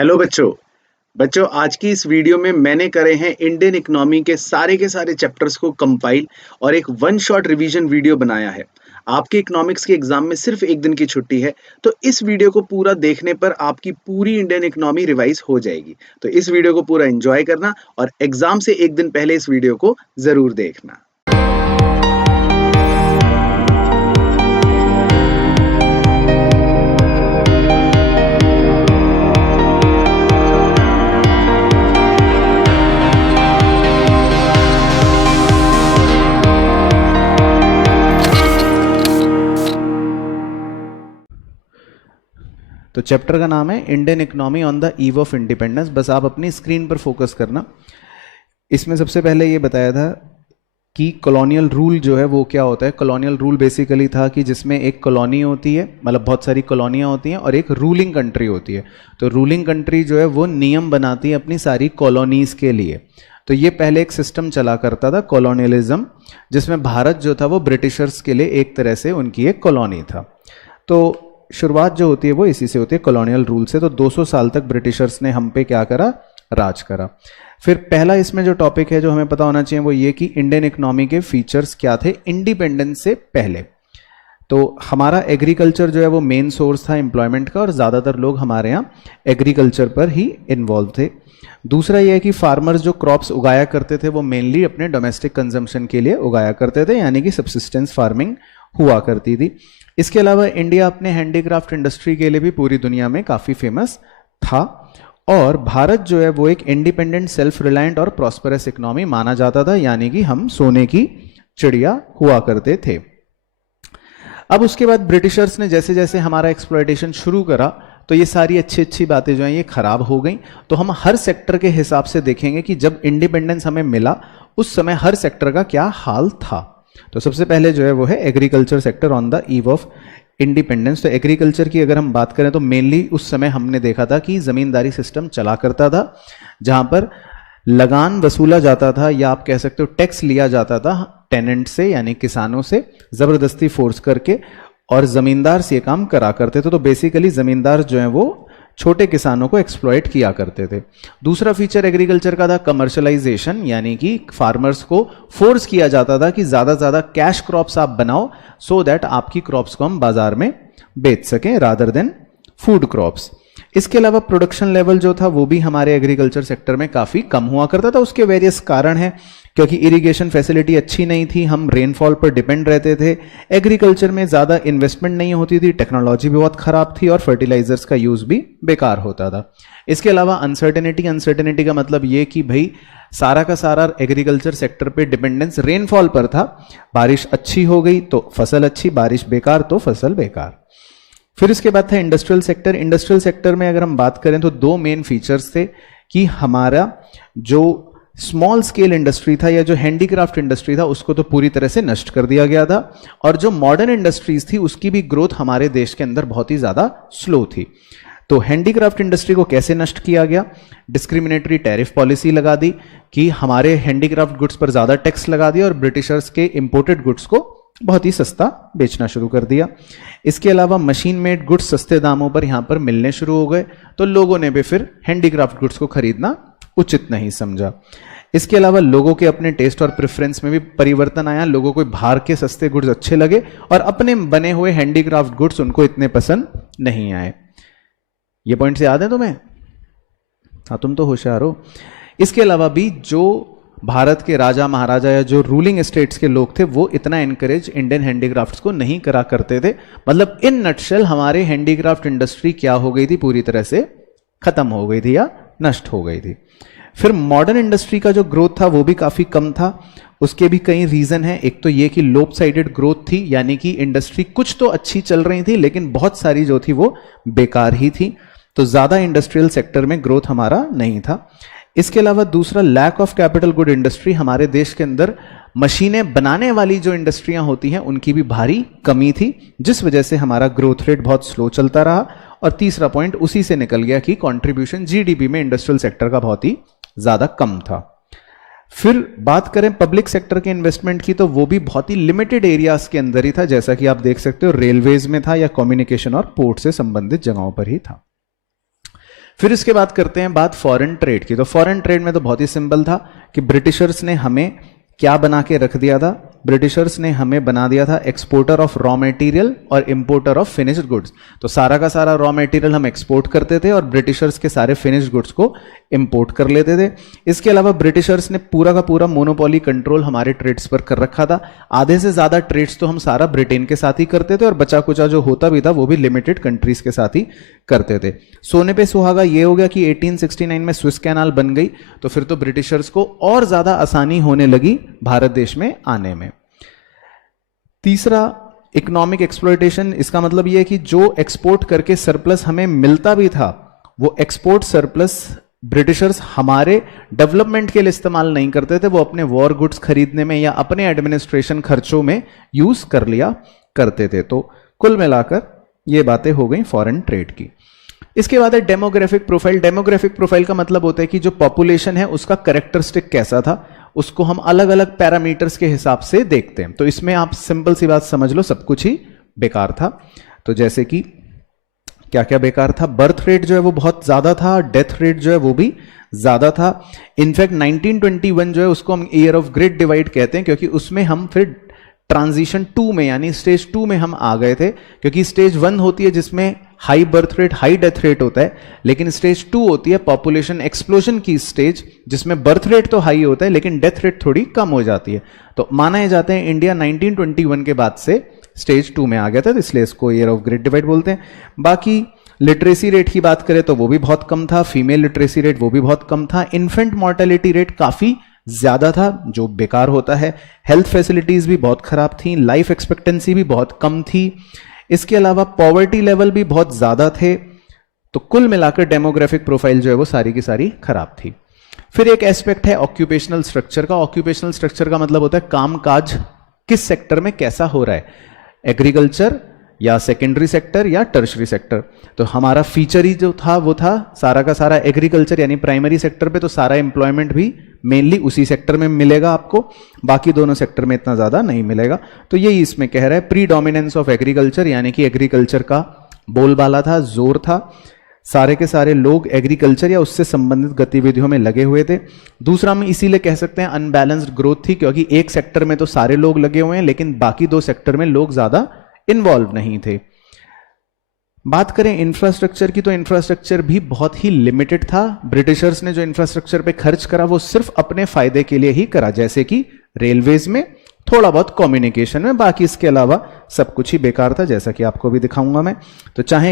Hello बच्चों। बच्चों, आज की इस वीडियो में मैंने करे हैं इंडियन इकोनॉमी के सारे चैप्टर्स को कंपाइल और एक वन शॉट रिवीजन वीडियो बनाया है। आपके इकोनॉमिक्स के एग्जाम में सिर्फ एक दिन की छुट्टी है, तो इस वीडियो को पूरा देखने पर आपकी पूरी इंडियन इकोनॉमी रिवाइज हो जाएगी। तो इस वीडियो को पूरा एंजॉय करना और एग्जाम से एक दिन पहले इस वीडियो को जरूर देखना। तो चैप्टर का नाम है Indian economy on the eve of independence. बस आप अपनी स्क्रीन पर फोकस करना। इसमें सबसे पहले ये बताया था कि कॉलोनियल रूल जो है वो क्या होता है। कॉलोनियल रूल बेसिकली था कि जिसमें एक कॉलोनी होती है, मतलब बहुत सारी कॉलोनियाँ होती हैं, और एक रूलिंग कंट्री होती है। तो रूलिंग कंट्री जो है वो नियम बनाती है अपनी सारी कॉलोनीज के लिए। तो ये पहले एक सिस्टम चला करता था कॉलोनियलिज्म, जिसमें भारत जो था वो ब्रिटिशर्स के लिए एक तरह से उनकी एक कॉलोनी था। तो शुरुआत जो होती है वो इसी से होती है, कॉलोनियल रूल से। तो 200 साल तक ब्रिटिशर्स ने हम पे क्या करा, राज करा। फिर पहला इसमें जो टॉपिक है जो हमें पता होना चाहिए वो ये कि इंडियन इकोनॉमी के फीचर्स क्या थे इंडिपेंडेंस से पहले। तो हमारा एग्रीकल्चर जो है वो मेन सोर्स था एम्प्लॉयमेंट का, और ज़्यादातर लोग हमारे यहाँ एग्रीकल्चर पर ही इन्वॉल्व थे। दूसरा यह है कि फार्मर्स जो क्रॉप्स उगाया करते थे वो मेनली अपने डोमेस्टिक कंजम्पशन के लिए उगाया करते थे, यानी कि सब्सिस्टेंस फार्मिंग हुआ करती थी। इसके अलावा इंडिया अपने हैंडीक्राफ्ट इंडस्ट्री के लिए भी पूरी दुनिया में काफ़ी फेमस था। और भारत जो है वो एक इंडिपेंडेंट, सेल्फ रिलायंट और प्रॉस्परस इकोनॉमी माना जाता था, यानी कि हम सोने की चिड़िया हुआ करते थे। अब उसके बाद ब्रिटिशर्स ने जैसे जैसे हमारा एक्सप्लॉयटेशन शुरू करा तो ये सारी अच्छी अच्छी बातें जो हैं ये खराब हो गई। तो हम हर सेक्टर के हिसाब से देखेंगे कि जब इंडिपेंडेंस हमें मिला उस समय हर सेक्टर का क्या हाल था। तो सबसे पहले जो है वो है agriculture sector on the eve of independence. तो एग्रीकल्चर की अगर हम बात करें तो मेनली उस समय हमने देखा था कि जमींदारी सिस्टम चला करता था, जहां पर लगान वसूला जाता था, या आप कह सकते हो टैक्स लिया जाता था टेनेंट से, यानी किसानों से जबरदस्ती फोर्स करके, और जमींदार से ये काम करा करते थे। तो बेसिकली जमींदार जो है वो छोटे किसानों को एक्सप्लॉइट किया करते थे। दूसरा फीचर एग्रीकल्चर का था कमर्शलाइजेशन, यानी कि फार्मर्स को फोर्स किया जाता था कि ज़्यादा से ज़्यादा कैश क्रॉप्स आप बनाओ, सो दैट आपकी क्रॉप्स को हम बाजार में बेच सकें रादर देन फूड क्रॉप्स। इसके अलावा प्रोडक्शन लेवल जो था वो भी हमारे एग्रीकल्चर सेक्टर में काफ़ी कम हुआ करता था। उसके वेरियस कारण हैं, क्योंकि इरिगेशन फैसिलिटी अच्छी नहीं थी, हम रेनफॉल पर डिपेंड रहते थे, एग्रीकल्चर में ज़्यादा इन्वेस्टमेंट नहीं होती थी, टेक्नोलॉजी भी बहुत ख़राब थी, और फर्टिलाइजर्स का यूज़ भी बेकार होता था। इसके अलावा अनसर्टेनिटी का मतलब ये कि भाई सारा का सारा एग्रीकल्चर सेक्टर पे डिपेंडेंस रेनफॉल पर था। बारिश अच्छी हो गई तो फसल अच्छी, बारिश बेकार तो फसल बेकार। फिर इसके बाद था इंडस्ट्रियल सेक्टर। इंडस्ट्रियल सेक्टर में अगर हम बात करें तो दो मेन फीचर्स थे कि हमारा जो स्मॉल स्केल इंडस्ट्री था या जो हैंडीक्राफ्ट इंडस्ट्री था उसको तो पूरी तरह से नष्ट कर दिया गया था, और जो मॉडर्न इंडस्ट्रीज थी उसकी भी ग्रोथ हमारे देश के अंदर बहुत ही ज़्यादा स्लो थी। तो हैंडीक्राफ्ट इंडस्ट्री को कैसे नष्ट किया गया, डिस्क्रिमिनेटरी टैरिफ पॉलिसी लगा दी कि हमारे हैंडीक्राफ्ट गुड्स पर ज़्यादा टैक्स लगा दिया, और ब्रिटिशर्स के इंपोर्टेड गुड्स को बहुत ही सस्ता बेचना शुरू कर दिया। इसके अलावा मशीन मेड गुड्स सस्ते दामों पर यहाँ पर मिलने शुरू हो गए, तो लोगों ने भी फिर हैंडीक्राफ्ट गुड्स को खरीदना उचित नहीं समझा। इसके अलावा लोगों के अपने टेस्ट और प्रेफरेंस में भी परिवर्तन आया। लोगों को बाहर के सस्ते गुड्स अच्छे लगे और अपने बने हुए हैंडीक्राफ्ट गुड्स उनको इतने पसंद नहीं आए। ये पॉइंट्स याद है तुम्हें? हाँ, तुम तो होशियार हो। इसके अलावा भी जो भारत के राजा महाराजा या जो रूलिंग स्टेट्स के लोग थे वो इतना एनकरेज इंडियन हैंडीक्राफ्ट्स को नहीं करा करते थे। मतलब इन नटशेल हमारे हैंडीक्राफ्ट इंडस्ट्री क्या हो गई थी, पूरी तरह से खत्म हो गई थी या नष्ट हो गई थी। फिर मॉडर्न इंडस्ट्री का जो ग्रोथ था वो भी काफी कम था। उसके भी कई रीजन है। एक तो ये कि लोप साइडेड ग्रोथ थी, यानी कि इंडस्ट्री कुछ तो अच्छी चल रही थी लेकिन बहुत सारी जो थी वो बेकार ही थी, तो ज्यादा इंडस्ट्रियल सेक्टर में ग्रोथ हमारा नहीं था। इसके अलावा दूसरा lack of capital good industry. हमारे देश के अंदर मशीनें बनाने वाली जो इंडस्ट्रियां होती हैं उनकी भी भारी कमी थी, जिस वजह से हमारा ग्रोथ रेट बहुत स्लो चलता रहा। और तीसरा पॉइंट उसी से निकल गया कि कंट्रीब्यूशन जीडीपी में इंडस्ट्रियल सेक्टर का बहुत ही ज्यादा कम था। फिर बात करें पब्लिक सेक्टर के इन्वेस्टमेंट की, तो वो भी बहुत ही लिमिटेड एरियाज के अंदर ही था, जैसा कि आप देख सकते हो रेलवेज में था या कम्युनिकेशन और पोर्ट से संबंधित जगहों पर ही था। फिर इसके बाद करते हैं बात फॉरेन ट्रेड की। तो फॉरेन ट्रेड में तो बहुत ही सिंपल था कि ब्रिटिशर्स ने हमें क्या बना के रख दिया था, ब्रिटिशर्स ने हमें बना दिया था एक्सपोर्टर ऑफ रॉ मटेरियल और इंपोर्टर ऑफ फिनिश्ड गुड्स। तो सारा का सारा रॉ मटेरियल हम एक्सपोर्ट करते थे और ब्रिटिशर्स के सारे फिनिश्ड गुड्स को इंपोर्ट कर लेते थे। इसके अलावा ब्रिटिशर्स ने पूरा का पूरा मोनोपोली कंट्रोल हमारे ट्रेड्स पर कर रखा था। आधे से ज्यादा ट्रेड्स तो हम सारा ब्रिटेन के साथ ही करते थे और बचा कुचा जो होता भी था वो भी लिमिटेड कंट्रीज के साथ ही करते थे। सोने पे सुहागा ये हो गया कि 1869 में स्विस कैनाल बन गई, तो फिर तो ब्रिटिशर्स को और ज्यादा आसानी होने लगी भारत देश में आने में। तीसरा, इकोनॉमिक एक्सप्लॉयटेशन। इसका मतलब यह है कि जो एक्सपोर्ट करके सरप्लस हमें मिलता भी था वो एक्सपोर्ट सरप्लस ब्रिटिशर्स हमारे डेवलपमेंट के लिए इस्तेमाल नहीं करते थे, वो अपने वॉर गुड्स खरीदने में या अपने एडमिनिस्ट्रेशन खर्चों में यूज कर लिया करते थे। तो कुल मिलाकर ये बातें हो गई फॉरेन ट्रेड की। इसके बाद है डेमोग्राफिक प्रोफाइल। डेमोग्राफिक प्रोफाइल का मतलब होता है कि जो पॉपुलेशन है उसका कैरेक्टरिस्टिक कैसा था, उसको हम अलग अलग पैरामीटर्स के हिसाब से देखते हैं। तो इसमें आप सिंपल सी बात समझ लो, सब कुछ ही बेकार था। तो जैसे कि क्या क्या बेकार था, बर्थ रेट जो है वो बहुत ज्यादा था, डेथ रेट जो है वो भी ज्यादा था। इनफैक्ट 1921 जो है उसको हम ईयर ऑफ ग्रेट डिवाइड कहते हैं, क्योंकि उसमें हम फिर ट्रांजिशन 2 में यानी स्टेज 2 में हम आ गए थे। क्योंकि स्टेज 1 होती है जिसमें high birth rate high death rate होता है, लेकिन स्टेज 2 होती है पॉपुलेशन एक्सप्लोजन की स्टेज, जिसमें बर्थ रेट तो हाई होता है लेकिन डेथ रेट थोड़ी कम हो जाती है। तो माना जाता है इंडिया 1921 के बाद से स्टेज 2 में आ गया था, तो इसलिए इसको ईयर ऑफ ग्रेट डिवाइड बोलते हैं। बाकी लिटरेसी रेट की बात करें तो वो भी बहुत कम था, फीमेल लिटरेसी रेट वो भी बहुत कम था, इन्फेंट मॉर्टेलिटी रेट काफी ज्यादा था जो बेकार होता है, हेल्थ फैसिलिटीज भी बहुत खराब थी, लाइफ एक्सपेक्टेंसी भी बहुत कम थी, इसके अलावा पॉवर्टी लेवल भी बहुत ज्यादा थे। तो कुल मिलाकर डेमोग्राफिक प्रोफाइल जो है वो सारी की सारी खराब थी। फिर एक एस्पेक्ट है ऑक्यूपेशनल स्ट्रक्चर का। ऑक्यूपेशनल स्ट्रक्चर का मतलब होता है काम काज किस सेक्टर में कैसा हो रहा है, एग्रीकल्चर या सेकेंडरी सेक्टर या टर्शरी सेक्टर। तो हमारा फीचर ही जो था वो था सारा का सारा एग्रीकल्चर यानी प्राइमरी सेक्टर पे, तो सारा एम्प्लॉयमेंट भी मेनली उसी सेक्टर में मिलेगा आपको, बाकी दोनों सेक्टर में इतना ज्यादा नहीं मिलेगा। तो यही इसमें कह रहा है प्री डोमिनेंस ऑफ एग्रीकल्चर, यानी कि एग्रीकल्चर का बोलबाला था, जोर था, सारे के सारे लोग एग्रीकल्चर या उससे संबंधित गतिविधियों में लगे हुए थे। दूसरा हम इसीलिए कह सकते हैं अनबैलेंस्ड ग्रोथ थी, क्योंकि एक सेक्टर में तो सारे लोग लगे हुए हैं लेकिन बाकी दो सेक्टर में लोग ज्यादा इन्वॉल्व नहीं थे। बात करें इंफ्रास्ट्रक्चर की, तो इंफ्रास्ट्रक्चर भी बहुत ही लिमिटेड था। ब्रिटिशर्स ने जो इंफ्रास्ट्रक्चर पे खर्च करा वो सिर्फ अपने फायदे के लिए ही करा, जैसे कि रेलवेज में, थोड़ा बहुत कम्युनिकेशन में, बाकी इसके अलावा सब कुछ ही बेकार था, जैसा कि आपको भी दिखाऊंगा मैं। तो चाहे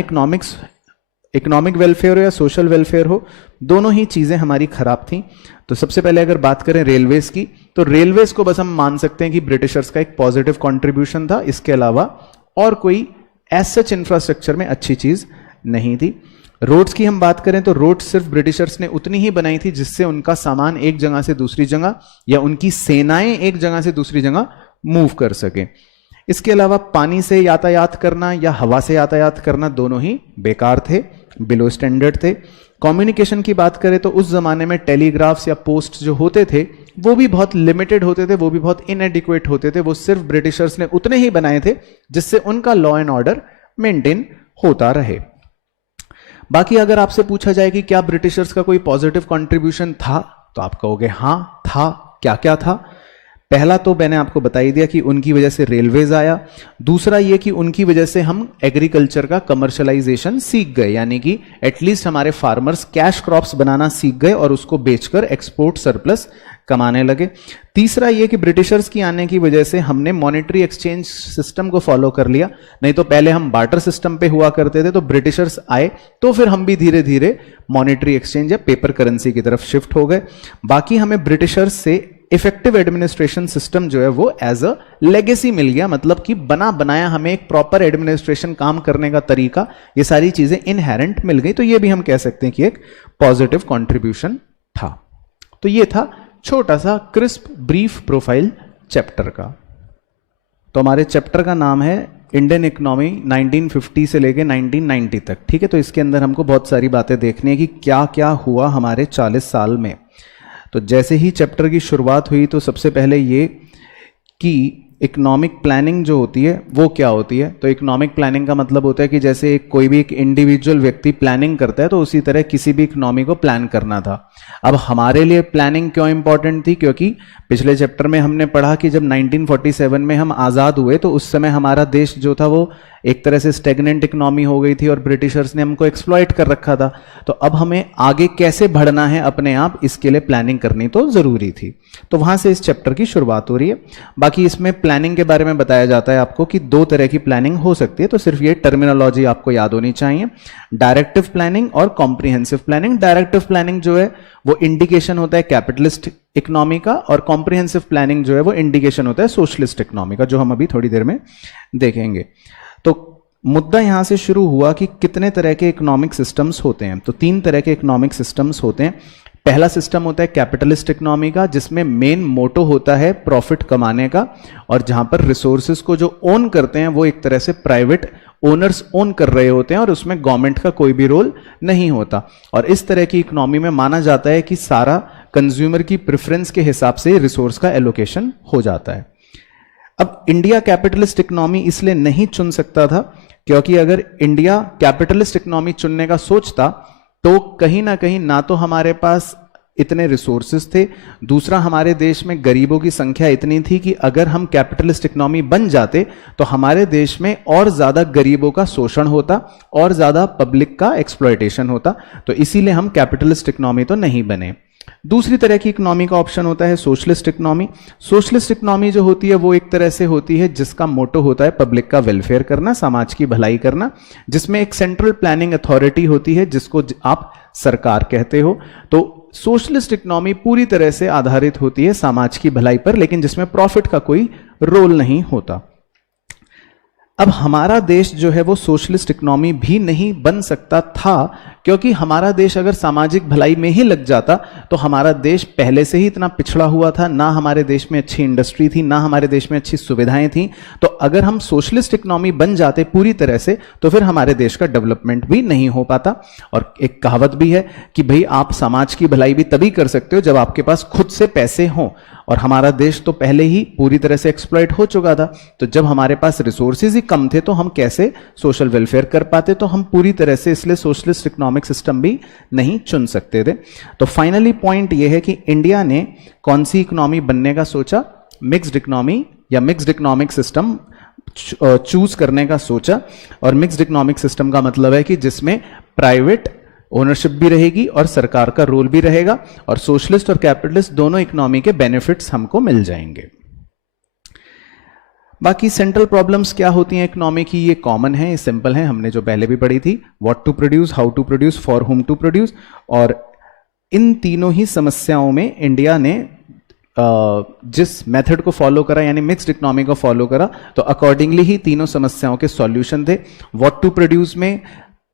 इकोनॉमिक वेलफेयर हो या सोशल वेलफेयर हो, दोनों ही चीजें हमारी खराब थी। तो सबसे पहले अगर बात करें रेलवेज की, तो रेलवेज को बस हम मान सकते हैं कि ब्रिटिशर्स का एक पॉजिटिव कंट्रीब्यूशन था, इसके अलावा और कोई एज सच इंफ्रास्ट्रक्चर में अच्छी चीज नहीं थी। रोड्स की हम बात करें तो रोड सिर्फ ब्रिटिशर्स ने उतनी ही बनाई थी जिससे उनका सामान एक जगह से दूसरी जगह या उनकी सेनाएं एक जगह से दूसरी जगह मूव कर सके। इसके अलावा पानी से यातायात करना या हवा से यातायात करना दोनों ही बेकार थे, बिलो स्टैंडर्ड थे। कम्युनिकेशन की बात करें तो उस जमाने में टेलीग्राफ्स या पोस्ट जो होते थे वो भी बहुत लिमिटेड होते थे, वो भी बहुत इनएडिक्वेट होते थे, वो सिर्फ ब्रिटिशर्स ने उतने ही बनाए थे जिससे उनका लॉ एंड ऑर्डर मेंटेन होता रहे। बाकी अगर आपसे पूछा जाए कि क्या ब्रिटिशर्स का कोई पॉजिटिव कंट्रीब्यूशन था, तो आप कहोगे हाँ था। क्या क्या था? पहला तो मैंने आपको बता ही दिया कि उनकी वजह से रेलवेज आया। दूसरा ये कि उनकी वजह से हम एग्रीकल्चर का कमर्शलाइजेशन सीख गए, यानी कि एटलीस्ट हमारे फार्मर्स कैश क्रॉप्स बनाना सीख गए और उसको बेचकर एक्सपोर्ट सरप्लस कमाने लगे। तीसरा ये कि ब्रिटिशर्स की आने की वजह से हमने मॉनेटरी एक्सचेंज सिस्टम को फॉलो कर लिया, नहीं तो पहले हम बार्टर सिस्टम पे हुआ करते थे। तो ब्रिटिशर्स आए तो फिर हम भी धीरे धीरे मॉनेटरी एक्सचेंज या पेपर करेंसी की तरफ शिफ्ट हो गए। बाकी हमें ब्रिटिशर्स से इफेक्टिव एडमिनिस्ट्रेशन सिस्टम जो है वो एज अ लेगेसी मिल गया, मतलब कि बना बनाया हमें एक प्रॉपर एडमिनिस्ट्रेशन काम करने का तरीका, ये सारी चीजें इनहेरेंट मिल गई। तो ये भी हम कह सकते हैं कि एक पॉजिटिव कंट्रीब्यूशन था। तो ये था छोटा सा क्रिस्प ब्रीफ प्रोफाइल चैप्टर का। तो हमारे चैप्टर का नाम है इंडियन इकोनॉमी 1950 से लेके 1990 तक, ठीक है। तो इसके अंदर हमको बहुत सारी बातें देखनी है कि क्या क्या हुआ हमारे 40 साल में। तो जैसे ही चैप्टर की शुरुआत हुई तो सबसे पहले ये कि इकोनॉमिक प्लानिंग जो होती है वो क्या होती है? तो इकोनॉमिक प्लानिंग का मतलब होता है कि जैसे कोई भी एक इंडिविजुअल व्यक्ति प्लानिंग करता है तो उसी तरह किसी भी इकोनॉमी को प्लान करना था। अब हमारे लिए प्लानिंग क्यों इंपॉर्टेंट थी? क्योंकि पिछले चैप्टर में हमने पढ़ा कि जब 1947 में हम आज़ाद हुए तो उस समय हमारा देश जो था वो एक तरह से स्टेगनेंट इकोनॉमी हो गई थी और ब्रिटिशर्स ने हमको एक्सप्लॉइट कर रखा था। तो अब हमें आगे कैसे बढ़ना है अपने आप, इसके लिए प्लानिंग करनी तो जरूरी थी। तो वहां से इस चैप्टर की शुरुआत हो रही है। बाकी इसमें प्लानिंग के बारे में बताया जाता है आपको कि दो तरह की प्लानिंग हो सकती है, तो सिर्फ ये टर्मिनोलॉजी आपको याद होनी चाहिए, डायरेक्टिव प्लानिंग और कॉम्प्रिहेंसिव प्लानिंग। डायरेक्टिव प्लानिंग जो है वो इंडिकेशन होता है कैपिटलिस्ट इकोनॉमी का, और कॉम्प्रिहेंसिव प्लानिंग जो है वो इंडिकेशन होता है सोशलिस्ट इकोनॉमी का, जो हम अभी थोड़ी देर में देखेंगे। तो मुद्दा यहां से शुरू हुआ कि कितने तरह के इकोनॉमिक सिस्टम्स होते हैं। तो तीन तरह के इकोनॉमिक सिस्टम्स होते हैं। पहला सिस्टम होता है कैपिटलिस्ट इकोनॉमी का, जिसमें मेन मोटो होता है प्रॉफिट कमाने का, और जहां पर रिसोर्सेज को जो ओन करते हैं वो एक तरह से प्राइवेट ओनर्स ओन कर रहे होते हैं और उसमें गवर्नमेंट का कोई भी रोल नहीं होता। और इस तरह की इकोनॉमी में माना जाता है कि सारा कंज्यूमर की प्रेफरेंस के हिसाब से रिसोर्स का एलोकेशन हो जाता है। अब इंडिया कैपिटलिस्ट इकोनॉमी इसलिए नहीं चुन सकता था क्योंकि अगर इंडिया कैपिटलिस्ट इकोनॉमी चुनने का सोचता तो कहीं ना तो हमारे पास इतने रिसोर्सेज थे, दूसरा हमारे देश में गरीबों की संख्या इतनी थी कि अगर हम कैपिटलिस्ट इकोनॉमी बन जाते तो हमारे देश में और ज्यादा गरीबों का शोषण होता और ज्यादा पब्लिक का एक्सप्लॉयटेशन होता। तो इसीलिए हम कैपिटलिस्ट इकोनॉमी तो नहीं बने। दूसरी तरह की इकोनॉमी का ऑप्शन होता है सोशलिस्ट इकोनॉमी। सोशलिस्ट इकोनॉमी जो होती है वो एक तरह से होती है जिसका मोटो होता है पब्लिक का वेलफेयर करना, समाज की भलाई करना, जिसमें एक सेंट्रल प्लानिंग अथॉरिटी होती है जिसको आप सरकार कहते हो। तो सोशलिस्ट इकोनॉमी पूरी तरह से आधारित होती है समाज की भलाई पर, लेकिन जिसमें प्रॉफिट का कोई रोल नहीं होता। अब हमारा देश जो है वो सोशलिस्ट इकोनॉमी भी नहीं बन सकता था क्योंकि हमारा देश अगर सामाजिक भलाई में ही लग जाता तो हमारा देश पहले से ही इतना पिछड़ा हुआ था, ना हमारे देश में अच्छी इंडस्ट्री थी, ना हमारे देश में अच्छी सुविधाएं थी। तो अगर हम सोशलिस्ट इकोनॉमी बन जाते पूरी तरह से तो फिर हमारे देश का डेवलपमेंट भी नहीं हो पाता। और एक कहावत भी है कि भाई आप समाज की भलाई भी तभी कर सकते हो जब आपके पास खुद से पैसे हों, और हमारा देश तो पहले ही पूरी तरह से एक्सप्लॉइट हो चुका था। तो जब हमारे पास रिसोर्सेज ही कम थे तो हम कैसे सोशल वेलफेयर कर पाते? तो हम पूरी तरह से इसलिए सोशलिस्ट इकोनॉमिक सिस्टम भी नहीं चुन सकते थे। तो फाइनली पॉइंट यह है कि इंडिया ने कौन सी इकोनॉमी बनने का सोचा? मिक्स्ड इकोनॉमी या मिक्स्ड इकोनॉमिक सिस्टम चूज करने का सोचा। और मिक्स्ड इकोनॉमिक सिस्टम का मतलब है कि जिसमें प्राइवेट ओनरशिप भी रहेगी और सरकार का रोल भी रहेगा, और सोशलिस्ट और कैपिटलिस्ट दोनों इकोनॉमी के बेनिफिट्स हमको मिल जाएंगे। बाकी सेंट्रल प्रॉब्लम्स क्या होती हैं इकोनॉमी की, ये कॉमन है, ये सिंपल है, हमने जो पहले भी पढ़ी थी, what to produce, how to produce, for whom to produce. और इन तीनों ही समस्याओं में इंडिया ने जिस मेथड को फॉलो करा यानी मिक्स्ड इकोनॉमी को फॉलो करा, तो अकॉर्डिंगली ही तीनों समस्याओं के सॉल्यूशन थे। व्हाट टू प्रोड्यूस में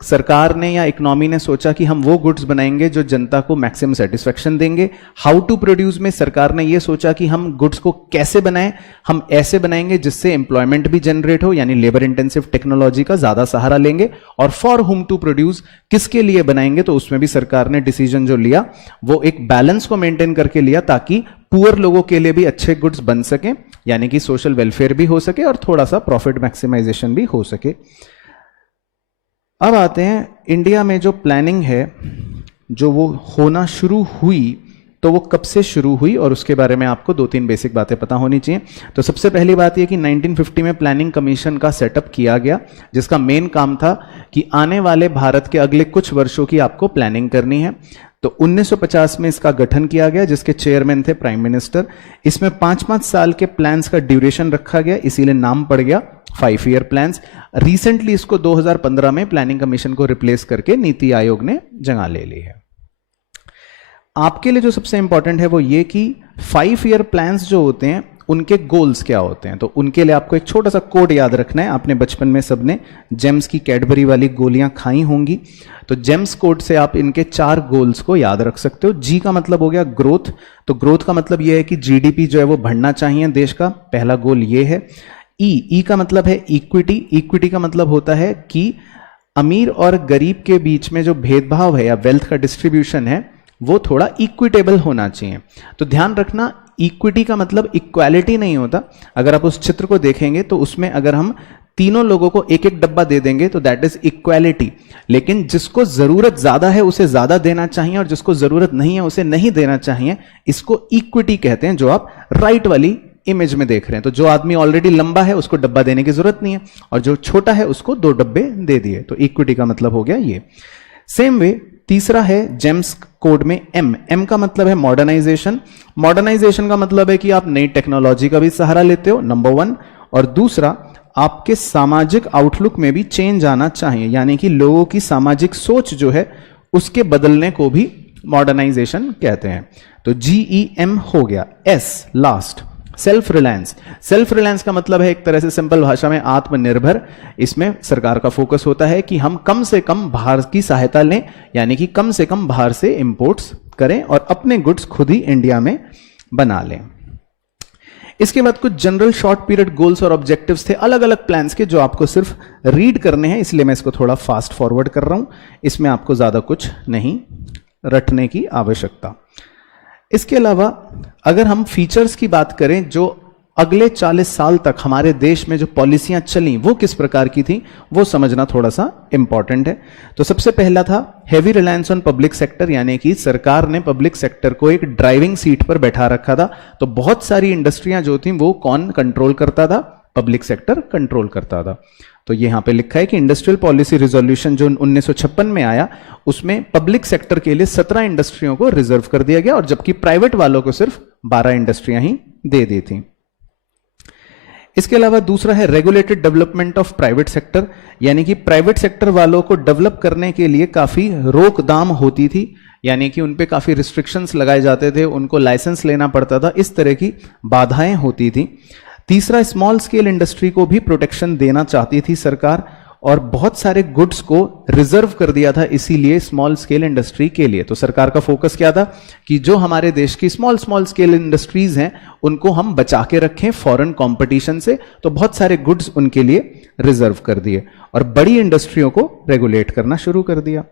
सरकार ने या इकोनॉमी ने सोचा कि हम वो गुड्स बनाएंगे जो जनता को मैक्सिमम सेटिस्फेक्शन देंगे। हाउ टू प्रोड्यूस में सरकार ने ये सोचा कि हम गुड्स को कैसे बनाएं, हम ऐसे बनाएंगे जिससे एम्प्लॉयमेंट भी जनरेट हो, यानी लेबर इंटेंसिव टेक्नोलॉजी का ज्यादा सहारा लेंगे। और फॉर हुम टू प्रोड्यूस, किसके लिए बनाएंगे, तो उसमें भी सरकार ने डिसीजन जो लिया वो एक बैलेंस को मेंटेन करके लिया ताकि पुअर लोगों के लिए भी अच्छे गुड्स बन सके, यानी कि सोशल वेलफेयर भी हो सके और थोड़ा सा प्रॉफिट मैक्सिमाइजेशन भी हो सके। अब आते हैं इंडिया में जो प्लानिंग है जो वो होना शुरू हुई, तो वो कब से शुरू हुई और उसके बारे में आपको दो तीन बेसिक बातें पता होनी चाहिए। तो सबसे पहली बात ये कि 1950 में प्लानिंग कमीशन का सेटअप किया गया, जिसका मेन काम था कि आने वाले भारत के अगले कुछ वर्षों की आपको प्लानिंग करनी है। तो 1950 में इसका गठन किया गया, जिसके चेयरमैन थे प्राइम मिनिस्टर। इसमें 5-5 साल के प्लान्स का ड्यूरेशन रखा गया, इसीलिए नाम पड़ गया 5 ईयर प्लान्स। रिसेंटली इसको 2015 में प्लानिंग कमीशन को रिप्लेस करके नीति आयोग ने जगह ले ली है। आपके लिए जो सबसे इंपॉर्टेंट है वो ये कि 5 ईयर प्लान्स जो होते हैं उनके गोल्स क्या होते हैं। तो उनके लिए आपको एक छोटा सा कोड याद रखना है। आपने बचपन में सबने जेम्स की कैडबरी वाली गोलियां खाई होंगी, तो जेम्स कोड से आप इनके 4 गोल्स को याद रख सकते हो। जी का मतलब हो गया ग्रोथ, तो ग्रोथ का मतलब यह है कि जीडीपी जो है वो बढ़ना चाहिए देश का, पहला गोल ये है। ई का मतलब है इक्विटी, इक्विटी का मतलब होता है कि अमीर और गरीब के बीच में जो भेदभाव है या वेल्थ का डिस्ट्रीब्यूशन है वो थोड़ा इक्विटेबल होना चाहिए। तो ध्यान रखना इक्विटी का मतलब इक्वालिटी नहीं होता। अगर आप उस चित्र को देखेंगे तो उसमें अगर हम तीनों लोगों को एक एक डब्बा दे देंगे तो दैट इज इक्वालिटी। लेकिन जिसको जरूरत ज्यादा है उसे ज्यादा देना चाहिए और जिसको जरूरत नहीं है उसे नहीं देना चाहिए, इसको इक्विटी कहते हैं, जो आप राइट वाली इमेज में देख रहे हैं। तो जो आदमी ऑलरेडी लंबा है उसको डब्बा देने की जरूरत नहीं है और जो छोटा है उसको 2 डब्बे दे दिए। तो इक्विटी का मतलब हो गया ये। सेम वे तीसरा है जेम्स कोड में एम का मतलब है मॉडर्नाइजेशन। मॉडर्नाइजेशन का मतलब है कि आप नई टेक्नोलॉजी का भी सहारा लेते हो, नंबर 1। और दूसरा, आपके सामाजिक आउटलुक में भी चेंज आना चाहिए, यानी कि लोगों की सामाजिक सोच जो है उसके बदलने को भी मॉडर्नाइजेशन कहते हैं। तो GEM हो गया। S last, self reliance. Self reliance का मतलब है एक तरह से सिंपल भाषा में आत्मनिर्भर। इसमें सरकार का फोकस होता है कि हम कम से कम बाहर की सहायता लें, यानी कि कम से कम बाहर से इंपोर्ट्स करें और अपने गुड्स खुद ही इंडिया में बना लें। इसके बाद कुछ जनरल शॉर्ट पीरियड गोल्स और ऑब्जेक्टिव्स थे, अलग अलग प्लान्स के, जो आपको सिर्फ रीड करने हैं, इसलिए मैं इसको थोड़ा फास्ट फॉरवर्ड कर रहा हूं। इसमें आपको ज्यादा कुछ नहीं रटने की आवश्यकता। इसके अलावा अगर हम फीचर्स की बात करें, जो अगले 40 साल तक हमारे देश में जो पॉलिसियां चली वो किस प्रकार की थी, वो समझना थोड़ा सा इंपॉर्टेंट है। तो सबसे पहला था heavy reliance on public sector, यानी कि सरकार ने पब्लिक सेक्टर को एक ड्राइविंग सीट पर बैठा रखा था। तो बहुत सारी इंडस्ट्रियां जो थी वो कौन कंट्रोल करता था? पब्लिक सेक्टर कंट्रोल करता था। तो यहां पे लिखा है कि इंडस्ट्रियल पॉलिसी रिजोल्यूशन जो 1956 में आया, उसमें पब्लिक सेक्टर के लिए 17 इंडस्ट्रियों को रिजर्व कर दिया गया और जबकि प्राइवेट वालों को सिर्फ 12 इंडस्ट्रियां ही दे दी थी। इसके अलावा दूसरा है regulated development of private sector, यानी कि प्राइवेट सेक्टर वालों को डेवलप करने के लिए काफी रोकथाम होती थी, यानी कि उन पे काफी रिस्ट्रिक्शंस लगाए जाते थे, उनको लाइसेंस लेना पड़ता था, इस तरह की बाधाएं होती थी। तीसरा, स्मॉल स्केल इंडस्ट्री को भी प्रोटेक्शन देना चाहती थी सरकार और बहुत सारे गुड्स को रिजर्व कर दिया था इसीलिए स्मॉल स्केल इंडस्ट्री के लिए। तो सरकार का फोकस क्या था कि जो हमारे देश की स्मॉल स्केल इंडस्ट्रीज हैं उनको हम बचा के रखें फॉरेन कंपटीशन से, तो बहुत सारे गुड्स उनके लिए रिजर्व कर दिए और बड़ी इंडस्ट्रियों को रेगुलेट करना शुरू कर दिया।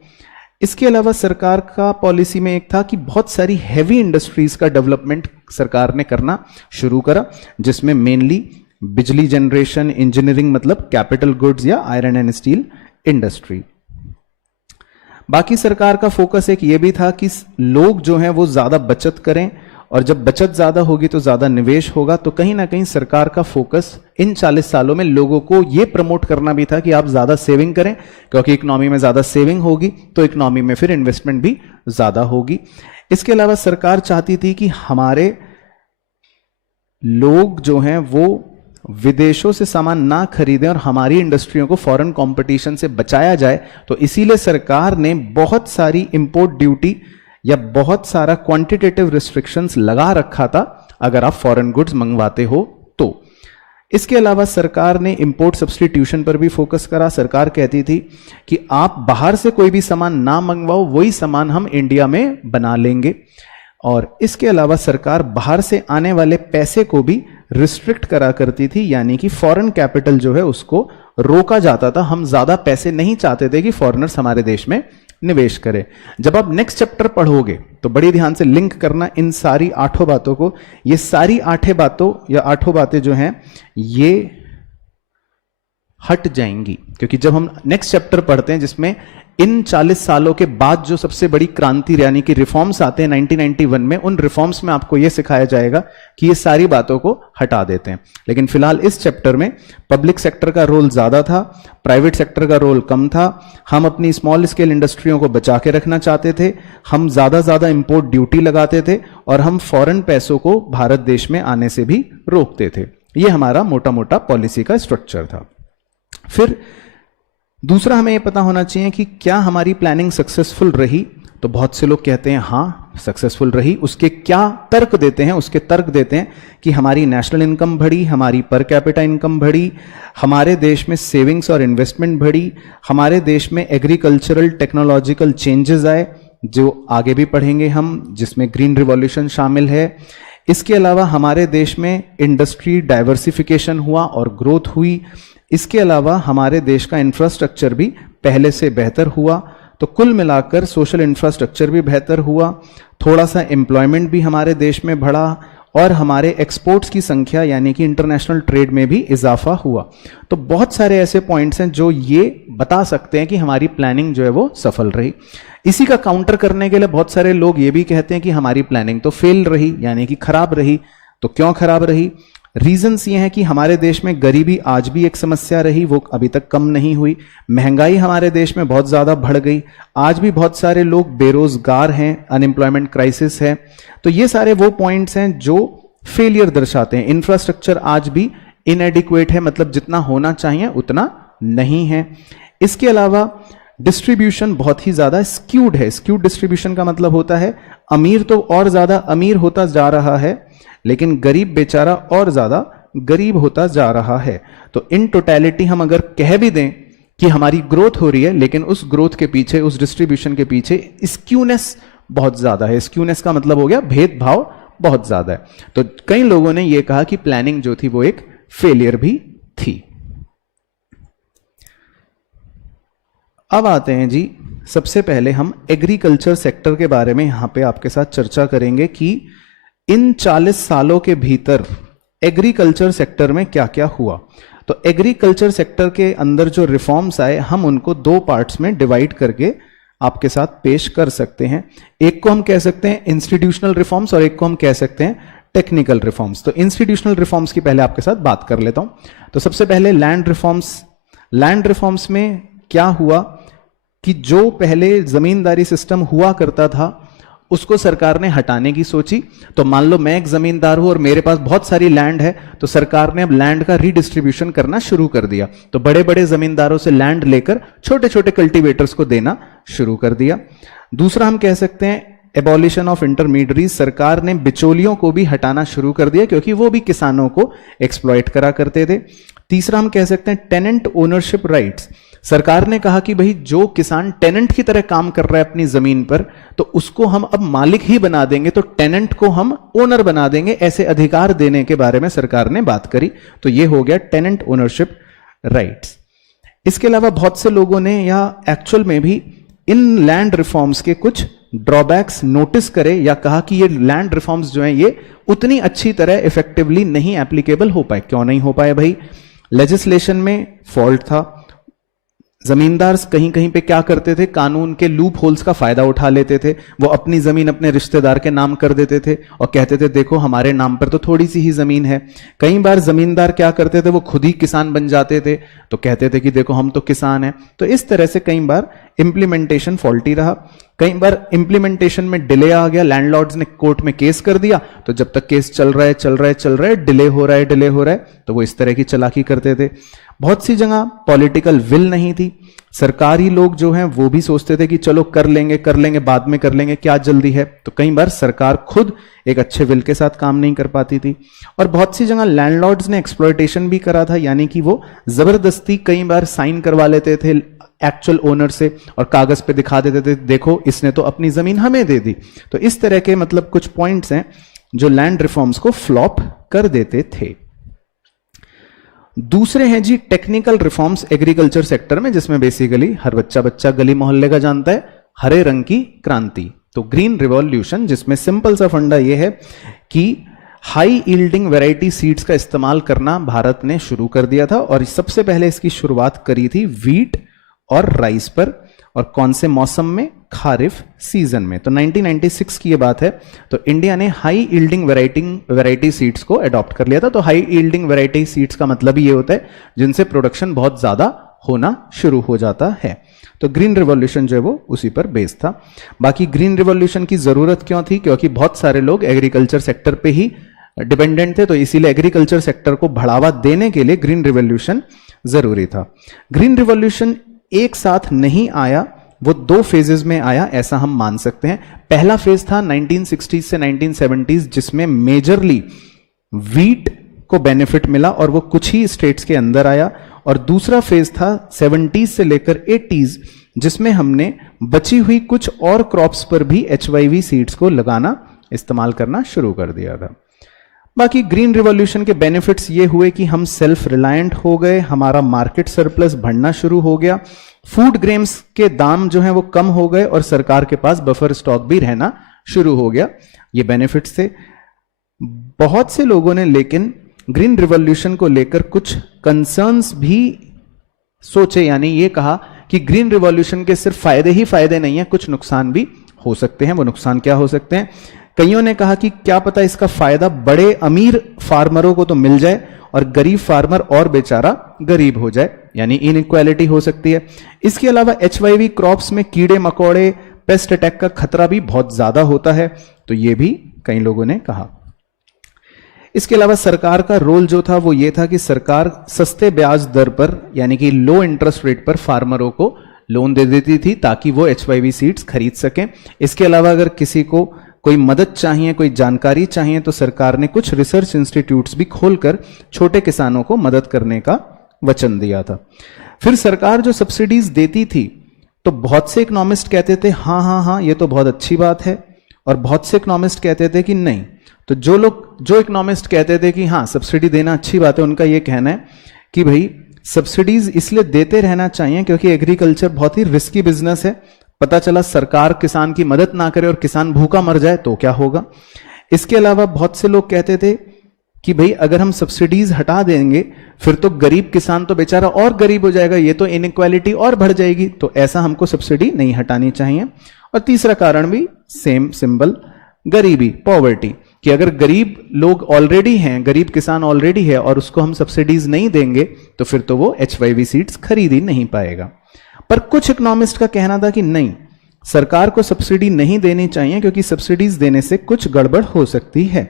इसके अलावा सरकार का पॉलिसी में एक था कि बहुत सारी हैवी इंडस्ट्रीज का डेवलपमेंट सरकार ने करना शुरू करा, जिसमें मेनली बिजली जनरेशन, इंजीनियरिंग मतलब कैपिटल गुड्स या आयरन एंड स्टील इंडस्ट्री। बाकी सरकार का फोकस एक ये भी था कि लोग जो हैं वो ज्यादा बचत करें और जब बचत ज्यादा होगी तो ज्यादा निवेश होगा। तो कहीं ना कहीं सरकार का फोकस इन 40 सालों में लोगों को यह प्रमोट करना भी था कि आप ज्यादा सेविंग करें, क्योंकि इकोनॉमी में ज्यादा सेविंग होगी तो इकोनॉमी में फिर इन्वेस्टमेंट भी ज्यादा होगी। इसके अलावा सरकार चाहती थी कि हमारे लोग जो हैं वो विदेशों से सामान ना खरीदें और हमारी इंडस्ट्रियों को फॉरेन कंपटीशन से बचाया जाए। तो इसीलिए सरकार ने बहुत सारी इंपोर्ट ड्यूटी या बहुत सारा क्वांटिटेटिव रिस्ट्रिक्शंस लगा रखा था अगर आप फॉरेन गुड्स मंगवाते हो तो। इसके अलावा सरकार ने इंपोर्ट सब्स्टिट्यूशन पर भी फोकस करा। सरकार कहती थी कि आप बाहर से कोई भी सामान ना मंगवाओ, वही सामान हम इंडिया में बना लेंगे। और इसके अलावा सरकार बाहर से आने वाले पैसे को भी रिस्ट्रिक्ट करा करती थी, यानी कि फॉरेन कैपिटल जो है उसको रोका जाता था। हम ज्यादा पैसे नहीं चाहते थे कि फॉरेनर्स हमारे देश में निवेश करें। जब आप नेक्स्ट चैप्टर पढ़ोगे तो बड़ी ध्यान से लिंक करना इन सारी 8 बातों को। ये सारी 8 बातों या 8 बातें जो हैं ये हट जाएंगी, क्योंकि जब हम नेक्स्ट चैप्टर पढ़ते हैं जिसमें इन 40 सालों के बाद जो सबसे बड़ी क्रांति यानी कि रिफॉर्म्स आते हैं 1991 में, उन रिफॉर्म्स में आपको यह सिखाया जाएगा कि ये सारी बातों को हटा देते हैं। लेकिन फिलहाल इस चैप्टर में पब्लिक सेक्टर का रोल ज्यादा था, प्राइवेट सेक्टर का रोल कम था। हम अपनी स्मॉल स्केल इंडस्ट्रियों को बचा के रखना चाहते थे, हम ज्यादा इंपोर्ट ड्यूटी लगाते थे और हम फॉरेन पैसों को भारत देश में आने से भी रोकते थे। यह हमारा मोटा मोटा पॉलिसी का स्ट्रक्चर था। फिर दूसरा हमें यह पता होना चाहिए कि क्या हमारी प्लानिंग सक्सेसफुल रही। तो बहुत से लोग कहते हैं हाँ सक्सेसफुल रही। उसके क्या तर्क देते हैं? उसके तर्क देते हैं कि हमारी नेशनल इनकम बढ़ी, हमारी पर कैपिटा इनकम बढ़ी, हमारे देश में सेविंग्स और इन्वेस्टमेंट बढ़ी, हमारे देश में एग्रीकल्चरल टेक्नोलॉजिकल चेंजेस आए जो आगे भी पढ़ेंगे हम, जिसमें ग्रीन रिवॉल्यूशन शामिल है। इसके अलावा हमारे देश में इंडस्ट्री डाइवर्सिफिकेशन हुआ और ग्रोथ हुई। इसके अलावा हमारे देश का इंफ्रास्ट्रक्चर भी पहले से बेहतर हुआ। तो कुल मिलाकर सोशल इंफ्रास्ट्रक्चर भी बेहतर हुआ, थोड़ा सा एम्प्लॉयमेंट भी हमारे देश में बढ़ा और हमारे एक्सपोर्ट्स की संख्या यानी कि इंटरनेशनल ट्रेड में भी इजाफा हुआ। तो बहुत सारे ऐसे पॉइंट्स हैं जो ये बता सकते हैं कि हमारी प्लानिंग जो है वो सफल रही। इसी का काउंटर करने के लिए बहुत सारे लोग ये भी कहते हैं कि हमारी प्लानिंग तो फेल रही, यानी कि खराब रही। तो क्यों खराब रही? रीजंस ये हैं कि हमारे देश में गरीबी आज भी एक समस्या रही, वो अभी तक कम नहीं हुई। महंगाई हमारे देश में बहुत ज्यादा बढ़ गई, आज भी बहुत सारे लोग बेरोजगार हैं, अनएम्प्लॉयमेंट क्राइसिस है। तो ये सारे वो पॉइंट्स हैं जो फेलियर दर्शाते हैं। इंफ्रास्ट्रक्चर आज भी इनएडिक्वेट है, मतलब जितना होना चाहिए उतना नहीं है। इसके अलावा डिस्ट्रीब्यूशन बहुत ही ज्यादा स्क्यूड है। स्क्यूड डिस्ट्रीब्यूशन का मतलब होता है अमीर तो और ज्यादा अमीर होता जा रहा है, लेकिन गरीब बेचारा और ज्यादा गरीब होता जा रहा है। तो इन टोटैलिटी हम अगर कह भी दें कि हमारी ग्रोथ हो रही है, लेकिन उस ग्रोथ के पीछे, उस डिस्ट्रीब्यूशन के पीछे स्क्यूनेस बहुत ज्यादा है। स्क्यूनेस का मतलब हो गया भेदभाव बहुत ज्यादा है। तो कई लोगों ने यह कहा कि प्लानिंग जो थी वो एक फेलियर भी थी। अब आते हैं जी, सबसे पहले हम एग्रीकल्चर सेक्टर के बारे में यहां पे आपके साथ चर्चा करेंगे कि इन 40 सालों के भीतर एग्रीकल्चर सेक्टर में क्या क्या हुआ। तो एग्रीकल्चर सेक्टर के अंदर जो रिफॉर्म्स आए, हम उनको दो पार्ट्स में डिवाइड करके आपके साथ पेश कर सकते हैं। एक को हम कह सकते हैं इंस्टीट्यूशनल रिफॉर्म्स और एक को हम कह सकते हैं टेक्निकल रिफॉर्म्स। तो इंस्टीट्यूशनल रिफॉर्म्स की पहले आपके साथ बात कर लेता हूं। तो सबसे पहले लैंड रिफॉर्म्स। लैंड रिफॉर्म्स में क्या हुआ कि जो पहले जमींदारी सिस्टम हुआ करता था उसको सरकार ने हटाने की सोची। तो मान लो मैं एक जमींदार हूं और मेरे पास बहुत सारी लैंड है, तो सरकार ने अब लैंड का रीडिस्ट्रीब्यूशन करना शुरू कर दिया। तो बड़े बड़े जमींदारों से लैंड लेकर छोटे छोटे कल्टीवेटर्स को देना शुरू कर दिया। दूसरा हम कह सकते हैं एबॉलिशन ऑफ इंटरमीडियरीज। सरकार ने बिचौलियों को भी हटाना शुरू कर दिया क्योंकि वो भी किसानों को एक्सप्लॉइट करा करते थे। तीसरा हम कह सकते हैं टेनेंट ओनरशिप राइट्स। सरकार ने कहा कि भाई जो किसान टेनेंट की तरह काम कर रहा है अपनी जमीन पर, तो उसको हम अब मालिक ही बना देंगे, तो टेनेंट को हम ओनर बना देंगे। ऐसे अधिकार देने के बारे में सरकार ने बात करी। तो ये हो गया टेनेंट ओनरशिप राइट्स। इसके अलावा बहुत से लोगों ने या एक्चुअल में भी इन लैंड रिफॉर्म्स के कुछ ड्रॉबैक्स नोटिस करे या कहा कि ये लैंड रिफॉर्म्स जो हैं ये उतनी अच्छी तरह इफेक्टिवली नहीं एप्लीकेबल हो पाए। क्यों नहीं हो पाए भाई? लेजिस्लेशन में फॉल्ट था। जमींदार कहीं कहीं पे क्या करते थे, कानून के लूप होल्स का फायदा उठा लेते थे। वो अपनी जमीन अपने रिश्तेदार के नाम कर देते थे और कहते थे देखो हमारे नाम पर तो थोड़ी सी ही जमीन है। कई बार जमींदार क्या करते थे, वो खुद ही किसान बन जाते थे, तो कहते थे कि देखो हम तो किसान हैं। तो इस तरह से कई बार इंप्लीमेंटेशन फॉल्टी रहा। कई बार इंप्लीमेंटेशन में डिले आ गया, लैंडलॉर्ड्स ने कोर्ट में केस कर दिया, तो जब तक केस चल रहा है डिले हो रहा है, तो वो इस तरह की चालाकी करते थे। बहुत सी जगह पॉलिटिकल विल नहीं थी। सरकारी लोग जो हैं वो भी सोचते थे कि चलो कर लेंगे बाद में कर लेंगे, क्या जल्दी है। तो कई बार सरकार खुद एक अच्छे विल के साथ काम नहीं कर पाती थी। और बहुत सी जगह लैंडलॉर्ड्स ने एक्सप्लॉयटेशन भी करा था, यानी कि वो जबरदस्ती कई बार साइन करवा लेते थे एक्चुअल ओनर से और कागज पे दिखा देते थे देखो इसने तो अपनी जमीन हमें दे दी। तो इस तरह के मतलब कुछ पॉइंट्स हैं जो लैंड रिफॉर्म्स को फ्लॉप कर देते थे। दूसरे हैं जी टेक्निकल रिफॉर्म्स एग्रीकल्चर सेक्टर में, जिसमें बेसिकली हर बच्चा गली मोहल्ले का जानता है, हरे रंग की क्रांति। तो ग्रीन रिवॉल्यूशन, जिसमें सिंपल सा फंडा यह है कि हाई यील्डिंग वैरायटी सीड्स का इस्तेमाल करना भारत ने शुरू कर दिया था। और सबसे पहले इसकी शुरुआत करी थी वीट और राइस पर, और कौन से मौसम में? खारिफ सीजन में। तो 1996 की ये बात है। तो इंडिया ने हाई यील्डिंग वैरायटी सीड्स को अडॉप्ट कर लिया था। तो हाई यील्डिंग वैरायटी सीड्स का मतलब ही ये होता है जिनसे प्रोडक्शन बहुत ज्यादा होना शुरू हो जाता है। तो ग्रीन रिवॉल्यूशन जो है वो उसी पर बेस्ड था। बाकी ग्रीन रिवॉल्यूशन की जरूरत क्यों थी? क्योंकि बहुत सारे लोग एग्रीकल्चर सेक्टर पे ही डिपेंडेंट थे, तो इसीलिए एग्रीकल्चर सेक्टर को बढ़ावा देने के लिए ग्रीन रिवॉल्यूशन जरूरी था। ग्रीन रिवॉल्यूशन एक साथ नहीं आया, वो दो फेजेस में आया, ऐसा हम मान सकते हैं। पहला फेज था 1960 से 1970, जिसमें मेजरली वीट को बेनिफिट मिला और वो कुछ ही स्टेट्स के अंदर आया। और दूसरा फेज था 70 से लेकर 80, जिसमें हमने बची हुई कुछ और क्रॉप्स पर भी HYV सीड्स को लगाना, इस्तेमाल करना शुरू कर दिया था। बाकी ग्रीन रिवॉल्यूशन के बेनिफिट्स ये हुए कि हम सेल्फ रिलायंट हो गए, हमारा मार्केट सरप्लस बढ़ना शुरू हो गया, फूड ग्रेन्स के दाम जो हैं वो कम हो गए और सरकार के पास बफर स्टॉक भी रहना शुरू हो गया। ये बेनिफिट्स थे। बहुत से लोगों ने लेकिन ग्रीन रिवॉल्यूशन को लेकर कुछ कंसर्न्स भी सोचे, यानी ये कहा कि ग्रीन रिवॉल्यूशन के सिर्फ फायदे ही फायदे नहीं है, कुछ नुकसान भी हो सकते हैं। वो नुकसान क्या हो सकते हैं? कईयों ने कहा कि क्या पता इसका फायदा बड़े अमीर फार्मरों को तो मिल जाए और गरीब फार्मर और बेचारा गरीब हो जाए, यानी इनइक्वालिटी हो सकती है। इसके अलावा एचवाईवी क्रॉप्स में कीड़े मकोड़े, पेस्ट अटैक का खतरा भी बहुत ज्यादा होता है, तो ये भी कई लोगों ने कहा। इसके अलावा सरकार का रोल जो था वो ये था कि सरकार सस्ते ब्याज दर पर, यानी कि लो इंटरेस्ट रेट पर फार्मरों को लोन दे देती थी ताकि वो एचवाईवी सीड्स खरीद सकें। इसके अलावा अगर किसी को कोई मदद चाहिए, कोई जानकारी चाहिए, तो सरकार ने कुछ रिसर्च इंस्टीट्यूट्स भी खोलकर छोटे किसानों को मदद करने का वचन दिया था। फिर सरकार जो सब्सिडीज देती थी तो बहुत से इकोनॉमिस्ट कहते थे हाँ हाँ हाँ ये तो बहुत अच्छी बात है, और बहुत से इकोनॉमिस्ट कहते थे कि नहीं। तो जो इकोनॉमिस्ट कहते थे कि हाँ सब्सिडी देना अच्छी बात है, उनका यह कहना है कि भाई सब्सिडीज इसलिए देते रहना चाहिए क्योंकि एग्रीकल्चर बहुत ही रिस्की बिजनेस है। पता चला सरकार किसान की मदद ना करे और किसान भूखा मर जाए तो क्या होगा। इसके अलावा बहुत से लोग कहते थे कि भाई अगर हम सब्सिडीज हटा देंगे फिर तो गरीब किसान तो बेचारा और गरीब हो जाएगा, ये तो इनइक्वालिटी और बढ़ जाएगी, तो ऐसा हमको सब्सिडी नहीं हटानी चाहिए। और तीसरा कारण भी सेम सिंबल, गरीबी, पॉवर्टी, कि अगर गरीब लोग ऑलरेडी हैं, गरीब किसान ऑलरेडी है और उसको हम सब्सिडीज नहीं देंगे तो फिर तो वो एचवाईवी सीड्स खरीद ही नहीं पाएगा। पर कुछ इकोनॉमिस्ट का कहना था कि नहीं, सरकार को सब्सिडी नहीं देनी चाहिए क्योंकि सब्सिडीज देने से कुछ गड़बड़ हो सकती है।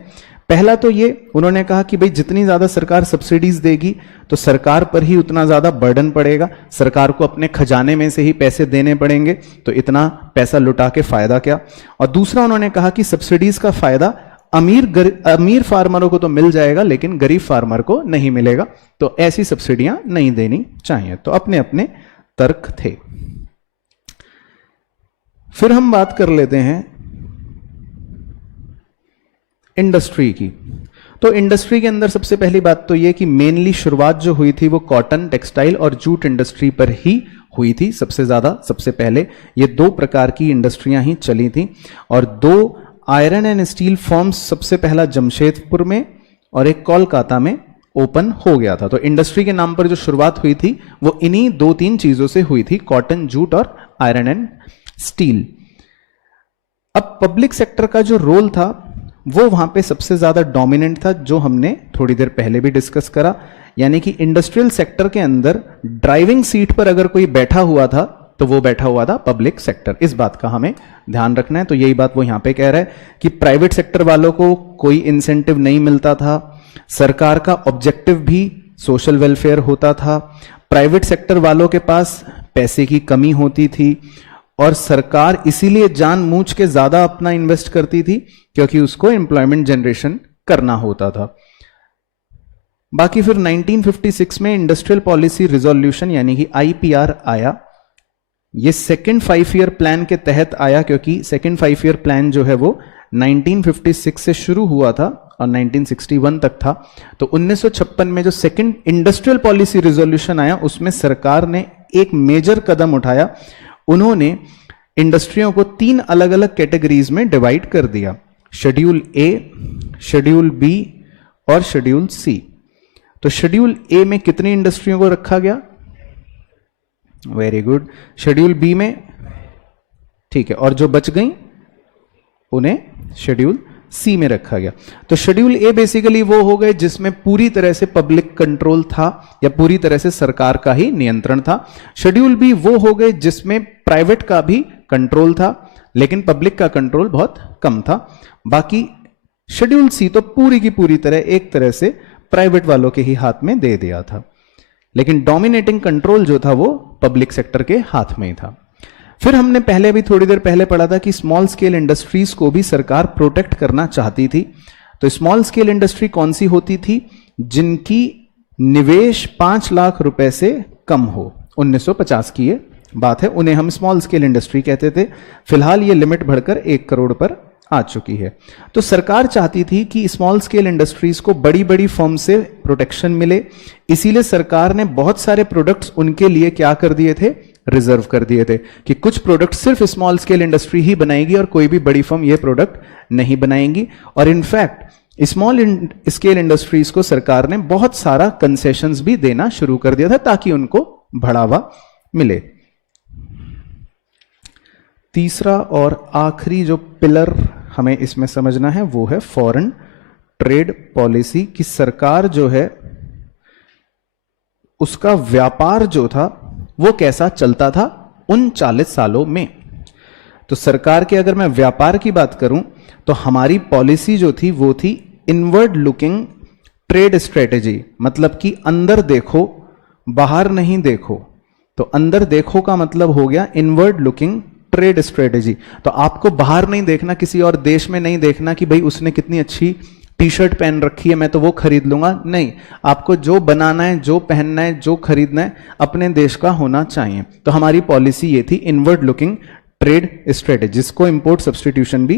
पहला तो ये उन्होंने कहा कि भाई जितनी ज्यादा सरकार सब्सिडीज देगी तो सरकार पर ही उतना ज्यादा बर्डन पड़ेगा, सरकार को अपने खजाने में से ही पैसे देने पड़ेंगे, तो इतना पैसा लुटा के फायदा क्या। और दूसरा उन्होंने कहा कि सब्सिडीज का फायदा अमीर फार्मरों को तो मिल जाएगा लेकिन गरीब फार्मर को नहीं मिलेगा, तो ऐसी सब्सिडियां नहीं देनी चाहिए। तो अपने अपने तर्क थे। फिर हम बात कर लेते हैं इंडस्ट्री की। तो इंडस्ट्री के अंदर सबसे पहली बात तो यह कि मेनली शुरुआत जो हुई थी वो कॉटन, टेक्सटाइल और जूट इंडस्ट्री पर ही हुई थी सबसे ज्यादा। सबसे पहले ये दो प्रकार की इंडस्ट्रियां ही चली थी और दो आयरन एंड स्टील फर्म्स सबसे पहला जमशेदपुर में और एक कोलकाता में ओपन हो गया था। तो इंडस्ट्री के नाम पर जो शुरुआत हुई थी वो इन्हीं दो तीन चीजों से हुई थी, कॉटन, जूट और आयरन एंड स्टील। अब पब्लिक सेक्टर का जो रोल था वो वहां पे सबसे ज्यादा डोमिनेंट था, जो हमने थोड़ी देर पहले भी डिस्कस करा, यानी कि इंडस्ट्रियल सेक्टर के अंदर ड्राइविंग सीट पर अगर कोई बैठा हुआ था तो वो बैठा हुआ था पब्लिक सेक्टर। इस बात का हमें ध्यान रखना है। तो यही बात वो यहां पे कह रहा है कि प्राइवेट सेक्टर वालों को कोई इंसेंटिव नहीं मिलता था, सरकार का ऑब्जेक्टिव भी सोशल वेलफेयर होता था, प्राइवेट सेक्टर वालों के पास पैसे की कमी होती थी और सरकार इसीलिए जानबूझ के ज्यादा अपना इन्वेस्ट करती थी क्योंकि उसको एम्प्लॉयमेंट जनरेशन करना होता था। बाकी फिर 1956 में इंडस्ट्रियल पॉलिसी रिजोल्यूशन यानी कि आईपीआर आया। ये सेकेंड 5 ईयर प्लान के तहत आया क्योंकि सेकेंड 5 ईयर प्लान जो है वो 1956 से शुरू हुआ था और 1961 तक था। तो 1956 में जो सेकेंड इंडस्ट्रियल पॉलिसी रिजोल्यूशन आया उसमें सरकार ने एक मेजर कदम उठाया। उन्होंने इंडस्ट्रियों को 3 अलग अलग कैटेगरीज में डिवाइड कर दिया, शेड्यूल ए, शेड्यूल बी और शेड्यूल सी। तो शेड्यूल ए में कितनी इंडस्ट्रियों को रखा गया? Very good. शेड्यूल बी में, ठीक है, और जो बच गई उन्हें शेड्यूल सी में रखा गया। तो शेड्यूल ए बेसिकली वो हो गए जिसमें पूरी तरह से पब्लिक कंट्रोल था या पूरी तरह से सरकार का ही नियंत्रण था। शेड्यूल बी वो हो गए जिसमें प्राइवेट का भी कंट्रोल था लेकिन पब्लिक का कंट्रोल बहुत कम था। बाकी शेड्यूल सी तो पूरी की पूरी तरह एक तरह से प्राइवेट वालों के ही हाथ में दे दिया था, लेकिन डोमिनेटिंग कंट्रोल जो था वो पब्लिक सेक्टर के हाथ में ही था। फिर हमने पहले भी थोड़ी देर पहले पढ़ा था कि स्मॉल स्केल इंडस्ट्रीज को भी सरकार प्रोटेक्ट करना चाहती थी। तो स्मॉल स्केल इंडस्ट्री कौन सी होती थी? जिनकी निवेश 5 लाख रुपए से कम हो। 1950 की ये बात है, उन्हें हम स्मॉल स्केल इंडस्ट्री कहते थे। फिलहाल ये लिमिट बढ़कर 1 करोड़ पर आ चुकी है। तो सरकार चाहती थी कि स्मॉल स्केल इंडस्ट्रीज को बड़ी बड़ी फर्म से प्रोटेक्शन मिले, इसीलिए सरकार ने बहुत सारे प्रोडक्ट्स उनके लिए क्या कर दिए थे? रिजर्व कर दिए थे कि कुछ प्रोडक्ट सिर्फ स्मॉल स्केल इंडस्ट्री ही बनाएगी और कोई भी बड़ी फर्म ये प्रोडक्ट नहीं बनाएंगी। और इनफैक्ट स्मॉल स्केल इंडस्ट्रीज को सरकार ने बहुत सारा कंसेशंस भी देना शुरू कर दिया था ताकि उनको बढ़ावा मिले। तीसरा और आखिरी जो पिलर हमें इसमें समझना है वो है फॉरेन ट्रेड पॉलिसी, कि सरकार जो है उसका व्यापार जो था वो कैसा चलता था उन 40 सालों में। तो सरकार के अगर मैं व्यापार की बात करूं तो हमारी पॉलिसी जो थी वो थी इनवर्ड लुकिंग ट्रेड स्ट्रेटेजी, मतलब कि अंदर देखो बाहर नहीं देखो। तो अंदर देखो का मतलब हो गया इनवर्ड लुकिंग ट्रेड स्ट्रेटेजी। तो आपको बाहर नहीं देखना, किसी और देश में नहीं देखना कि भाई उसने कितनी अच्छी टी शर्ट पहन रखी है मैं तो वो खरीद लूंगा, नहीं, आपको जो बनाना है, जो पहनना है, जो खरीदना है अपने देश का होना चाहिए। तो हमारी पॉलिसी ये थी इनवर्ड लुकिंग ट्रेड स्ट्रेटेजी, जिसको इंपोर्ट सब्स्टिट्यूशन भी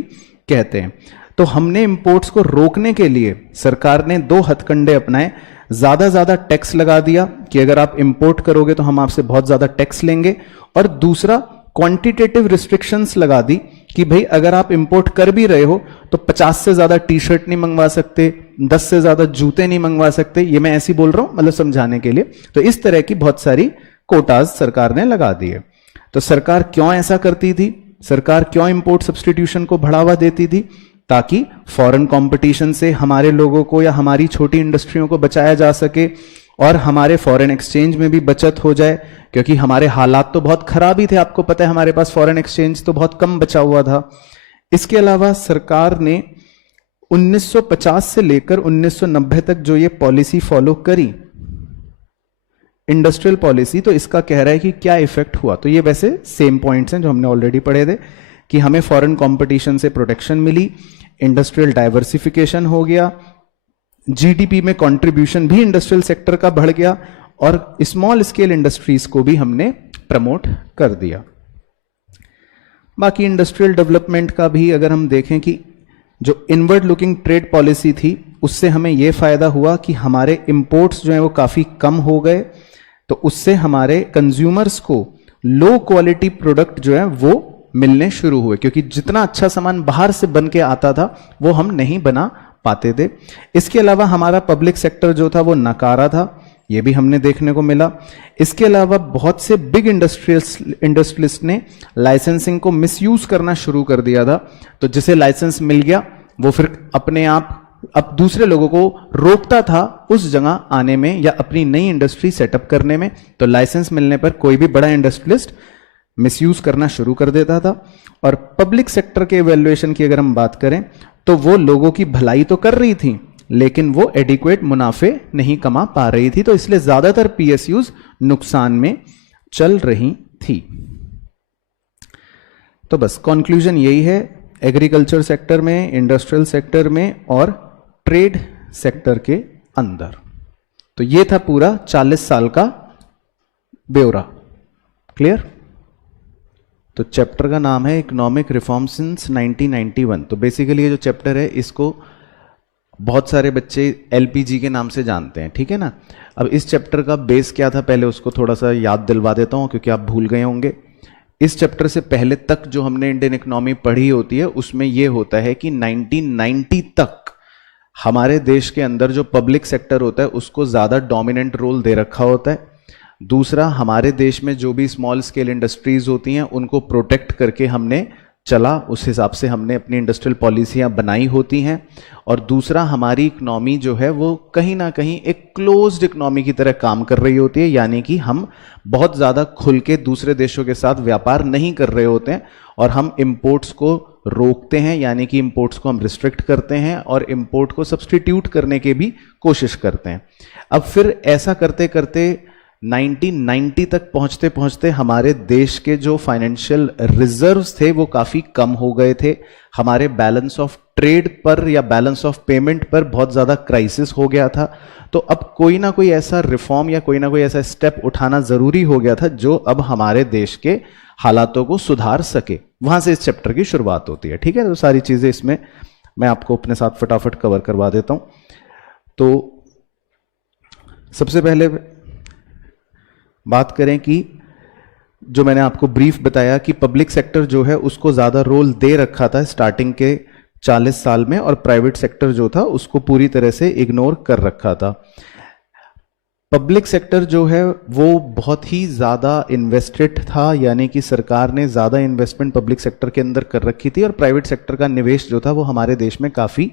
कहते हैं। तो हमने इंपोर्ट्स को रोकने के लिए सरकार ने 2 हथकंडे अपनाए। ज्यादा टैक्स लगा दिया कि अगर आप इंपोर्ट करोगे तो हम आपसे बहुत ज्यादा टैक्स लेंगे, और दूसरा क्वांटिटेटिव रिस्ट्रिक्शंस लगा दी कि भाई अगर आप इंपोर्ट कर भी रहे हो तो 50 से ज्यादा टी शर्ट नहीं मंगवा सकते, 10 से ज्यादा जूते नहीं मंगवा सकते। ये मैं ऐसे ही बोल रहा हूं मतलब समझाने के लिए। तो इस तरह की बहुत सारी कोटाज सरकार ने लगा दिए। तो सरकार क्यों ऐसा करती थी? सरकार क्यों इंपोर्ट सब्स्टिट्यूशन को बढ़ावा देती थी? ताकि फॉरेन कंपटीशन से हमारे लोगों को या हमारी छोटी इंडस्ट्रियों को बचाया जा सके और हमारे फॉरेन एक्सचेंज में भी बचत हो जाए, क्योंकि हमारे हालात तो बहुत खराब ही थे। आपको पता है हमारे पास फॉरेन एक्सचेंज तो बहुत कम बचा हुआ था। इसके अलावा सरकार ने 1950 से लेकर 1990 तक जो ये पॉलिसी फॉलो करी, इंडस्ट्रियल पॉलिसी, तो इसका कह रहा है कि क्या इफेक्ट हुआ। तो ये वैसे सेम पॉइंट्स हैं जो हमने ऑलरेडी पढ़े थे कि हमें फॉरेन कंपटीशन से प्रोटेक्शन मिली, इंडस्ट्रियल डाइवर्सिफिकेशन हो गया, जीडीपी में कंट्रीब्यूशन भी इंडस्ट्रियल सेक्टर का बढ़ गया, और स्मॉल स्केल इंडस्ट्रीज को भी हमने प्रमोट कर दिया। बाकी इंडस्ट्रियल डेवलपमेंट का भी अगर हम देखें कि जो इनवर्ड लुकिंग ट्रेड पॉलिसी थी उससे हमें यह फायदा हुआ कि हमारे इंपोर्ट्स जो है वो काफी कम हो गए। तो उससे हमारे कंज्यूमर्स को लो क्वालिटी प्रोडक्ट जो है वो मिलने शुरू हुए, क्योंकि जितना अच्छा सामान बाहर से बन के आता था वो हम नहीं बना पाते थे। इसके अलावा हमारा पब्लिक सेक्टर जो था वो नकारा था, ये भी हमने देखने को मिला। इसके अलावा बहुत से बिग इंडस्ट्रियलिस्ट ने लाइसेंसिंग को मिसयूज करना शुरू कर दिया था। तो जिसे लाइसेंस मिल गया वो फिर अपने आप अब दूसरे लोगों को रोकता था उस जगह आने में या अपनी नई इंडस्ट्री सेटअप करने में। तो लाइसेंस मिलने पर कोई भी बड़ा इंडस्ट्रियलिस्ट मिसयूज करना शुरू कर देता था। और पब्लिक सेक्टर के इवैल्यूएशन की अगर हम बात करें तो वो लोगों की भलाई तो कर रही थी लेकिन वो एडिक्वेट मुनाफे नहीं कमा पा रही थी। तो इसलिए ज्यादातर पीएसयूज नुकसान में चल रही थी। तो बस कंक्लूजन यही है, एग्रीकल्चर सेक्टर में, इंडस्ट्रियल सेक्टर में और ट्रेड सेक्टर के अंदर। तो ये था पूरा 40 साल का ब्यौरा। क्लियर? तो चैप्टर का नाम है इकोनॉमिक रिफॉर्म सिंस 1991। तो बेसिकली ये जो चैप्टर है इसको बहुत सारे बच्चे एलपीजी के नाम से जानते हैं, ठीक है ना। अब इस चैप्टर का बेस क्या था पहले उसको थोड़ा सा याद दिलवा देता हूं क्योंकि आप भूल गए होंगे। इस चैप्टर से पहले तक जो हमने इंडियन इकोनॉमी पढ़ी होती है उसमें यह होता है कि 1990 तक हमारे देश के अंदर जो पब्लिक सेक्टर होता है उसको ज्यादा डोमिनेंट रोल दे रखा होता है। दूसरा, हमारे देश में जो भी स्मॉल स्केल इंडस्ट्रीज होती हैं उनको प्रोटेक्ट करके हमने चला, उस हिसाब से हमने अपनी इंडस्ट्रियल पॉलिसियां बनाई होती हैं। और दूसरा, हमारी इकोनॉमी जो है वो कहीं ना कहीं एक क्लोज्ड इकोनॉमी की तरह काम कर रही होती है, यानी कि हम बहुत ज़्यादा खुल के दूसरे देशों के साथ व्यापार नहीं कर रहे होते हैं और हम इंपोर्ट्स को रोकते हैं, यानी कि इंपोर्ट्स को हम रिस्ट्रिक्ट करते हैं और इंपोर्ट को सब्सटीट्यूट करने की भी कोशिश करते हैं। अब फिर ऐसा करते करते 1990 तक पहुंचते पहुंचते हमारे देश के जो फाइनेंशियल रिजर्व्स थे वो काफी कम हो गए थे। हमारे बैलेंस ऑफ ट्रेड पर या बैलेंस ऑफ पेमेंट पर बहुत ज्यादा क्राइसिस हो गया था। तो अब कोई ना कोई ऐसा रिफॉर्म या कोई ना कोई ऐसा स्टेप उठाना जरूरी हो गया था जो अब हमारे देश के हालातों को सुधार सके। वहां से इस चैप्टर की शुरुआत होती है, ठीक है। तो सारी चीजें इसमें मैं आपको अपने साथ फटाफट कवर करवा देता हूं। तो सबसे पहले बात करें कि जो मैंने आपको ब्रीफ बताया कि पब्लिक सेक्टर जो है उसको ज्यादा रोल दे रखा था स्टार्टिंग के 40 साल में, और प्राइवेट सेक्टर जो था उसको पूरी तरह से इग्नोर कर रखा था। पब्लिक सेक्टर जो है वो बहुत ही ज़्यादा इन्वेस्टेड था, यानी कि सरकार ने ज़्यादा इन्वेस्टमेंट पब्लिक सेक्टर के अंदर कर रखी थी, और प्राइवेट सेक्टर का निवेश जो था वो हमारे देश में काफ़ी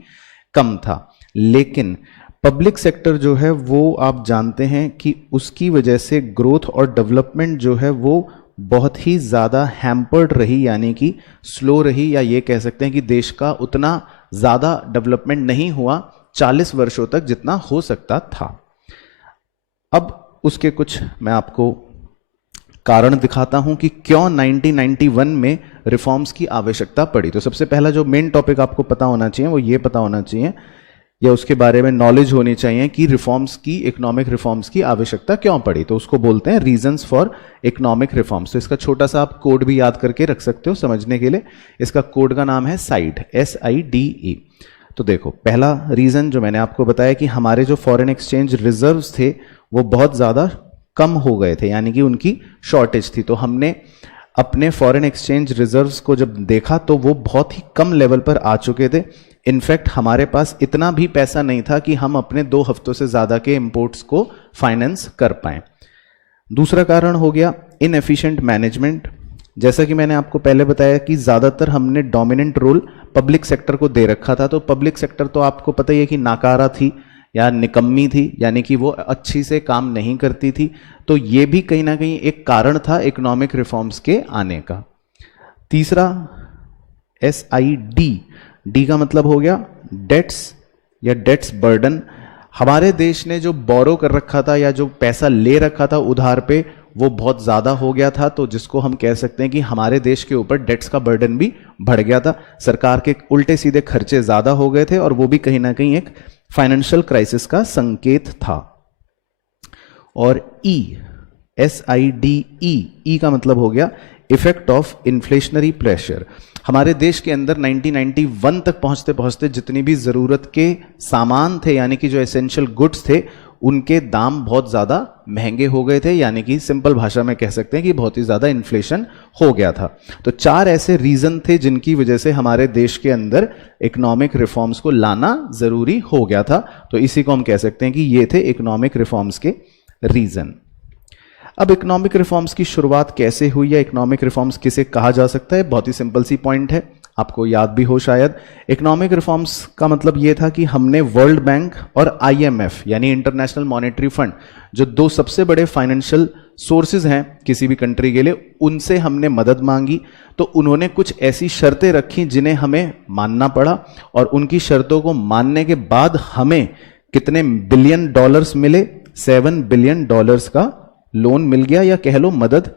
कम था। लेकिन पब्लिक सेक्टर जो है वो आप जानते हैं कि उसकी वजह से ग्रोथ और डेवलपमेंट जो है वो बहुत ही ज़्यादा हैम्पर्ड रही, यानी कि स्लो रही, या ये कह सकते हैं कि देश का उतना ज़्यादा डेवलपमेंट नहीं हुआ 40 वर्षों तक जितना हो सकता था। अब उसके कुछ मैं आपको कारण दिखाता हूं कि क्यों 1991 में रिफॉर्म्स की आवश्यकता पड़ी। तो सबसे पहला जो मेन टॉपिक आपको पता होना चाहिए वो ये पता होना चाहिए, या उसके बारे में नॉलेज होनी चाहिए कि रिफॉर्म्स की, इकोनॉमिक रिफॉर्म्स की आवश्यकता क्यों पड़ी। तो उसको बोलते हैं रीजंस फॉर इकोनॉमिक रिफॉर्म्स। तो इसका छोटा सा आप कोड भी याद करके रख सकते हो समझने के लिए। इसका कोड का नाम है साइड, SIDE। तो देखो, पहला रीजन जो मैंने आपको बताया कि हमारे जो फॉरेन एक्सचेंज रिजर्व्स थे वो बहुत ज़्यादा कम हो गए थे, यानी कि उनकी शॉर्टेज थी। तो हमने अपने फॉरेन एक्सचेंज रिजर्व्स को जब देखा तो वो बहुत ही कम लेवल पर आ चुके थे। इनफैक्ट हमारे पास इतना भी पैसा नहीं था कि हम अपने 2 हफ्तों से ज़्यादा के इंपोर्ट्स को फाइनेंस कर पाएं। दूसरा कारण हो गया इनएफिशिएंट मैनेजमेंट। जैसा कि मैंने आपको पहले बताया कि ज़्यादातर हमने डोमिनेंट रोल पब्लिक सेक्टर को दे रखा था। तो पब्लिक सेक्टर तो आपको पता ही है कि नाकारा थी या निकम्मी थी, यानी कि वो अच्छी से काम नहीं करती थी। तो ये भी कहीं ना कहीं एक कारण था इकोनॉमिक रिफॉर्म्स के आने का। तीसरा SID, डी का मतलब हो गया डेट्स या डेट्स बर्डन। हमारे देश ने जो बोरो कर रखा था या जो पैसा ले रखा था उधार पे, वो बहुत ज़्यादा हो गया था। तो जिसको हम कह सकते हैं कि हमारे देश के ऊपर डेट्स का बर्डन भी बढ़ गया था। सरकार के उल्टे सीधे खर्चे ज़्यादा हो गए थे, और वो भी कहीं ना कहीं एक फाइनेंशियल क्राइसिस का संकेत था। और SIDE का मतलब हो गया इफेक्ट ऑफ इन्फ्लेशनरी प्रेशर। हमारे देश के अंदर 1991 तक पहुंचते पहुंचते जितनी भी ज़रूरत के सामान थे, यानी कि जो एसेंशियल गुड्स थे, उनके दाम बहुत ज़्यादा महंगे हो गए थे, यानी कि सिंपल भाषा में कह सकते हैं कि बहुत ही ज़्यादा इन्फ्लेशन हो गया था। तो 4 ऐसे रीज़न थे जिनकी वजह से हमारे देश के अंदर इकोनॉमिक रिफॉर्म्स को लाना ज़रूरी हो गया था। तो इसी को हम कह सकते हैं कि ये थे इकोनॉमिक रिफॉर्म्स के रीज़न। अब इकोनॉमिक रिफॉर्म्स की शुरुआत कैसे हुई या इकोनॉमिक रिफॉर्म्स किसे कहा जा सकता है, बहुत ही सिंपल सी पॉइंट है, आपको याद भी हो शायद। इकोनॉमिक रिफॉर्म्स का मतलब ये था कि हमने वर्ल्ड बैंक और IMF यानी इंटरनेशनल मॉनेटरी फंड, जो 2 सबसे बड़े फाइनेंशियल सोर्सेज हैं किसी भी कंट्री के लिए, उनसे हमने मदद मांगी। तो उन्होंने कुछ ऐसी शर्तें रखी जिन्हें हमें मानना पड़ा, और उनकी शर्तों को मानने के बाद हमें कितने बिलियन डॉलर्स मिले, $7 बिलियन का लोन मिल गया, या कह लो मदद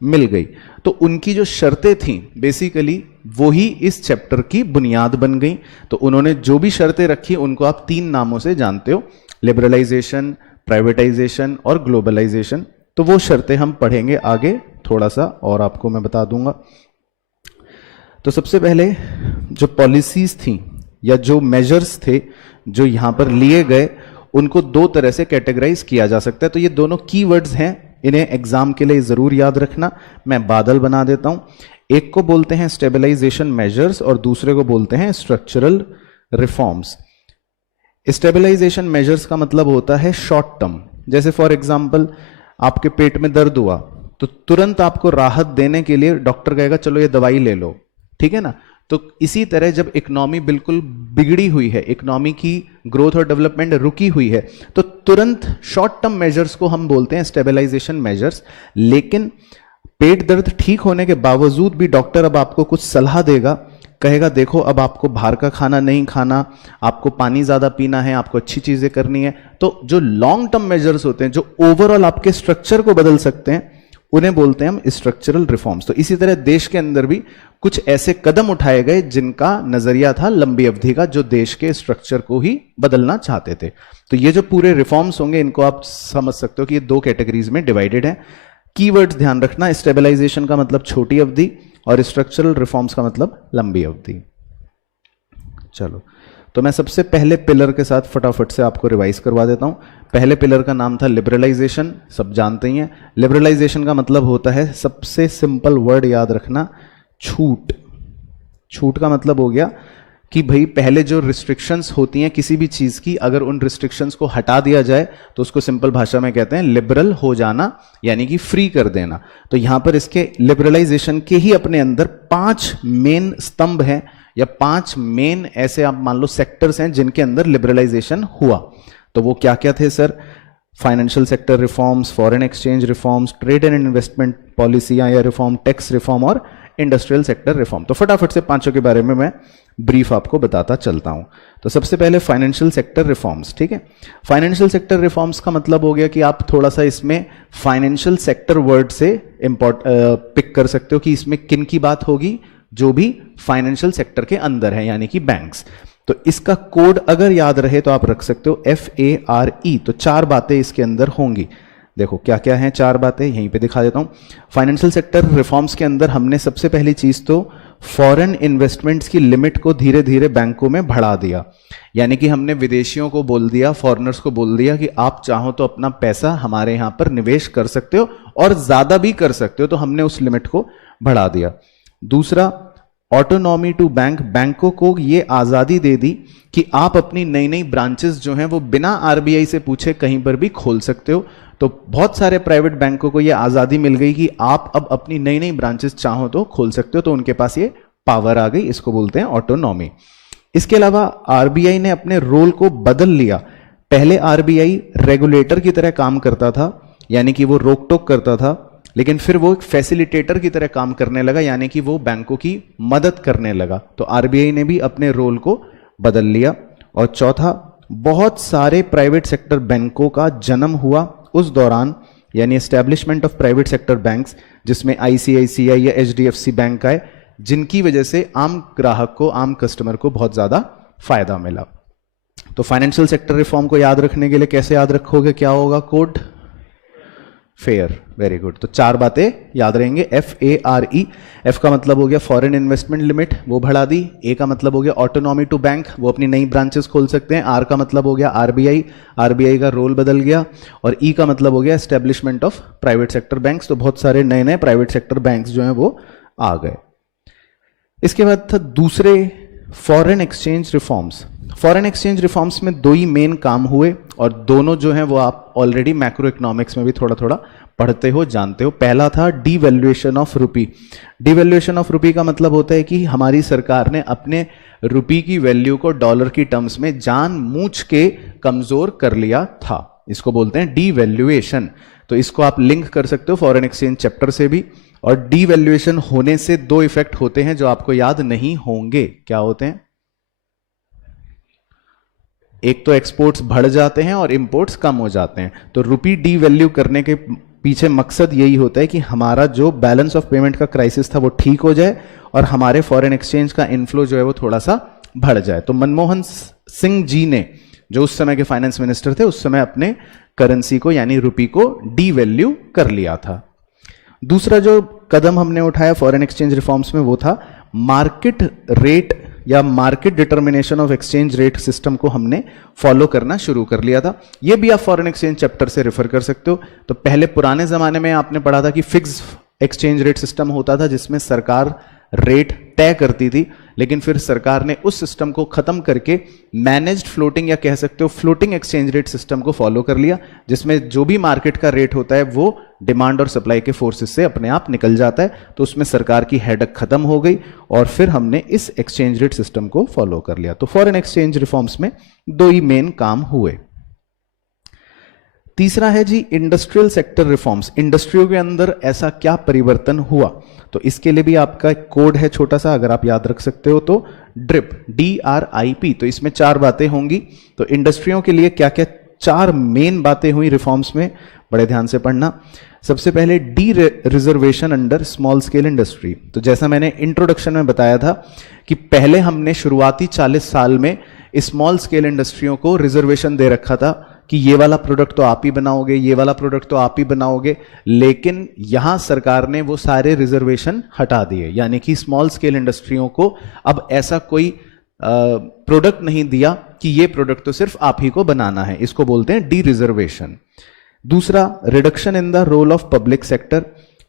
मिल गई। तो उनकी जो शर्तें थीं बेसिकली वो ही इस चैप्टर की बुनियाद बन गई। तो उन्होंने जो भी शर्तें रखी उनको आप 3 नामों से जानते हो, लिबरलाइजेशन, प्राइवेटाइजेशन और ग्लोबलाइजेशन। तो वो शर्तें हम पढ़ेंगे आगे थोड़ा सा, और आपको मैं बता दूंगा। तो सबसे पहले जो पॉलिसीज थी या जो मेजर्स थे जो यहां पर लिए गए, उनको 2 तरह से कैटेगराइज किया जा सकता है। तो ये दोनों कीवर्ड्स हैं, इन्हें एग्जाम के लिए जरूर याद रखना। मैं बादल बना देता हूं। एक को बोलते हैं स्टेबलाइजेशन मेजर्स और दूसरे को बोलते हैं स्ट्रक्चरल रिफॉर्म्स। स्टेबलाइजेशन मेजर्स का मतलब होता है शॉर्ट टर्म। जैसे फॉर एग्जांपल आपके पेट में दर्द हुआ तो तुरंत आपको राहत देने के लिए डॉक्टर कहेगा चलो ये दवाई ले लो, ठीक है ना। तो इसी तरह जब इकोनॉमी बिल्कुल बिगड़ी हुई है, इकोनॉमी की ग्रोथ और डेवलपमेंट रुकी हुई है, तो तुरंत शॉर्ट टर्म मेजर्स को हम बोलते हैं स्टेबलाइजेशन मेजर्स। लेकिन पेट दर्द ठीक होने के बावजूद भी डॉक्टर अब आपको कुछ सलाह देगा, कहेगा देखो अब आपको बाहर का खाना नहीं खाना, आपको पानी ज्यादा पीना है, आपको अच्छी चीजें करनी है। तो जो लॉन्ग टर्म मेजर्स होते हैं, जो ओवरऑल आपके स्ट्रक्चर को बदल सकते हैं, उन्हें बोलते हैं हम स्ट्रक्चरल रिफॉर्म्स। तो इसी तरह देश के अंदर भी कुछ ऐसे कदम उठाए गए जिनका नजरिया था लंबी अवधि का, जो देश के स्ट्रक्चर को ही बदलना चाहते थे। तो ये जो पूरे रिफॉर्म्स होंगे इनको आप समझ सकते हो कि ये 2 कैटेगरीज में डिवाइडेड है। कीवर्ड्स ध्यान रखना, स्टेबलाइजेशन का मतलब छोटी अवधि और स्ट्रक्चरल रिफॉर्म्स का मतलब लंबी अवधि। चलो, तो मैं सबसे पहले पिलर के साथ फटाफट से आपको रिवाइज करवा देता हूं। पहले पिलर का नाम था लिबरलाइजेशन, सब जानते ही हैं। लिबरलाइजेशन का मतलब होता है, सबसे सिंपल वर्ड याद रखना, छूट। छूट का मतलब हो गया कि भाई पहले जो रिस्ट्रिक्शंस होती हैं किसी भी चीज की, अगर उन रिस्ट्रिक्शंस को हटा दिया जाए तो उसको सिंपल भाषा में कहते हैं लिबरल हो जाना, यानी कि फ्री कर देना। तो यहां पर इसके लिबरलाइजेशन के ही अपने अंदर 5 मेन स्तंभ हैं, या 5 मेन ऐसे आप मान लो सेक्टर्स हैं जिनके अंदर लिबरलाइजेशन हुआ। तो वो क्या क्या थे sir? Financial sector reforms, foreign exchange reforms, trade and investment पॉलिसियां या रिफॉर्म, टैक्स रिफॉर्म और इंडस्ट्रियल सेक्टर रिफॉर्म। तो फटाफट से पांचों के बारे में मैं ब्रीफ आपको बताता चलता हूं। तो सबसे पहले फाइनेंशियल सेक्टर रिफॉर्म्स, ठीक है। फाइनेंशियल सेक्टर रिफॉर्म्स का मतलब हो गया कि आप थोड़ा सा इसमें फाइनेंशियल सेक्टर वर्ड से पिक कर सकते हो कि इसमें किन की बात होगी, जो भी फाइनेंशियल सेक्टर के अंदर है, यानी कि बैंक्स। तो इसका कोड अगर याद रहे तो आप रख सकते हो FARE। तो 4 बातें इसके अंदर होंगी। देखो क्या क्या है 4 बातें, यहीं पे दिखा देता हूं। फाइनेंशियल सेक्टर रिफॉर्म्स के अंदर हमने सबसे पहली चीज तो फॉरेन इन्वेस्टमेंट्स की लिमिट को धीरे धीरे बैंकों में बढ़ा दिया। यानी कि हमने विदेशियों को बोल दिया, फॉरेनर्स को बोल दिया कि आप चाहो तो अपना पैसा हमारे यहां पर निवेश कर सकते हो और ज्यादा भी कर सकते हो। तो हमने उस लिमिट को बढ़ा दिया। दूसरा, ऑटोनॉमी टू बैंक, बैंकों को ये आजादी दे दी कि आप अपनी नई नई ब्रांचेस जो हैं वो बिना RBI से पूछे कहीं पर भी खोल सकते हो। तो बहुत सारे प्राइवेट बैंकों को ये आजादी मिल गई कि आप अब अपनी नई नई ब्रांचेस चाहो तो खोल सकते हो। तो उनके पास ये पावर आ गई, इसको बोलते हैं ऑटोनॉमी। इसके अलावा RBI ने अपने रोल को बदल लिया। पहले RBI रेगुलेटर की तरह काम करता था, यानी कि वो रोक टोक करता था, लेकिन फिर वो एक फैसिलिटेटर की तरह काम करने लगा, यानी कि वो बैंकों की मदद करने लगा। तो RBI ने भी अपने रोल को बदल लिया। और चौथा, बहुत सारे प्राइवेट सेक्टर बैंकों का जन्म हुआ उस दौरान, यानी establishment of private sector banks, जिसमें ICICI या HDFC बैंक आए, जिनकी वजह से आम ग्राहक को, आम कस्टमर को बहुत ज्यादा फायदा मिला। तो फाइनेंशियल सेक्टर रिफॉर्म को याद रखने के लिए कैसे याद रखोगे? क्या होगा कोड? फेयर। Very good. तो 4 बातें याद रहेंगे। FARE। F का मतलब हो गया फॉरेन इन्वेस्टमेंट लिमिट, वो बढ़ा दी। A का मतलब हो गया ऑटोनॉमी टू बैंक, वो अपनी नई ब्रांचेस खोल सकते हैं। R का मतलब हो गया RBI का रोल बदल गया। और E का मतलब हो गया establishment of private sector banks. तो बहुत सारे नए नए प्राइवेट सेक्टर बैंक्स जो हैं वो आ गए। इसके बाद था दूसरे, foreign exchange reforms. Foreign exchange reforms में 2 ही मेन काम हुए, और दोनों जो हैं वो आप ऑलरेडी मैक्रो इकोनॉमिक्स में भी थोड़ा थोड़ा पढ़ते हो, जानते हो। पहला था devaluation of rupee. Devaluation of rupee का मतलब होता है कि हमारी सरकार ने अपने रुपी की वैल्यू को डॉलर की टर्म्स में जानबूझ के कमजोर कर लिया था। इसको बोलते हैं डिवैल्यूएशन। तो इसको आप लिंक कर सकते हो फॉरेन एक्सचेंज चैप्टर से भी। और डिवैल्यूएशन होने से 2 इफेक्ट होते हैं जो आपको याद नहीं होंगे। क्या होते हैं? एक तो एक्सपोर्ट्स बढ़ जाते हैं और इंपोर्ट्स कम हो जाते हैं। तो रुपी डीवैल्यू करने के पीछे मकसद यही होता है कि हमारा जो बैलेंस ऑफ पेमेंट का क्राइसिस था वो ठीक हो जाए और हमारे फॉरेन एक्सचेंज का इनफ्लो जो है वो थोड़ा सा बढ़ जाए। तो मनमोहन सिंह जी ने, जो उस समय के फाइनेंस मिनिस्टर थे, उस समय अपने करेंसी को यानी रुपी को डीवैल्यू कर लिया था। दूसरा जो कदम हमने उठाया फॉरेन एक्सचेंज रिफॉर्म्स में वो था मार्केट रेट या market determination of exchange rate system को हमने फॉलो करना शुरू कर लिया था। यह भी आप फॉरेन एक्सचेंज चैप्टर से रेफर कर सकते हो। तो पहले पुराने जमाने में आपने पढ़ा था कि फिक्स एक्सचेंज रेट सिस्टम होता था जिसमें सरकार रेट तय करती थी, लेकिन फिर सरकार ने उस सिस्टम को खत्म करके मैनेज्ड फ्लोटिंग या कह सकते हो फ्लोटिंग एक्सचेंज रेट सिस्टम को फॉलो कर लिया, जिसमें जो भी मार्केट का रेट होता है वो डिमांड और सप्लाई के फोर्सेस से अपने आप निकल जाता है। तो उसमें सरकार की हेडक खत्म हो गई और फिर हमने इस एक्सचेंज रेट सिस्टम को फॉलो कर लिया। तो फॉरेन एक्सचेंज रिफॉर्म्स में 2 ही मेन काम हुए। तीसरा है जी इंडस्ट्रियल सेक्टर रिफॉर्म्स। इंडस्ट्रियों के अंदर ऐसा क्या परिवर्तन हुआ, तो इसके लिए भी आपका एक कोड है छोटा सा, अगर आप याद रख सकते हो तो ड्रिप, DRIP। तो इसमें 4 बातें होंगी। तो इंडस्ट्रियों के लिए क्या क्या 4 मेन बातें हुई रिफॉर्म्स में, बड़े ध्यान से पढ़ना। सबसे पहले D reservation under small scale industry. तो जैसा मैंने इंट्रोडक्शन में बताया था कि पहले हमने शुरुआती 40 साल में स्मॉल स्केल इंडस्ट्रियों को रिजर्वेशन दे रखा था कि ये वाला प्रोडक्ट तो आप ही बनाओगे, ये वाला प्रोडक्ट तो आप ही बनाओगे, लेकिन यहां सरकार ने वो सारे रिजर्वेशन हटा दिए, यानी कि स्मॉल स्केल इंडस्ट्रियों को अब ऐसा कोई प्रोडक्ट नहीं दिया कि ये प्रोडक्ट तो सिर्फ आप ही को बनाना है। इसको बोलते हैं डी रिजर्वेशन। दूसरा, reduction in the role of public sector.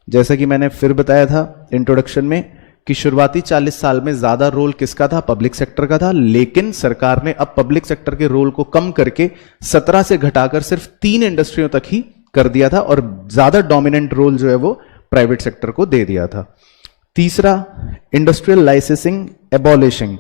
जैसा कि मैंने फिर बताया था इंट्रोडक्शन में कि शुरुआती 40 साल में ज्यादा रोल किसका था? पब्लिक सेक्टर का था, लेकिन सरकार ने अब पब्लिक सेक्टर के रोल को कम करके 17 से घटाकर सिर्फ 3 इंडस्ट्रियों तक ही कर दिया था और ज्यादा डोमिनेंट रोल जो है वो प्राइवेट सेक्टर को दे दिया था। तीसरा, इंडस्ट्रियल लाइसेंसिंग एबॉलिशिंग।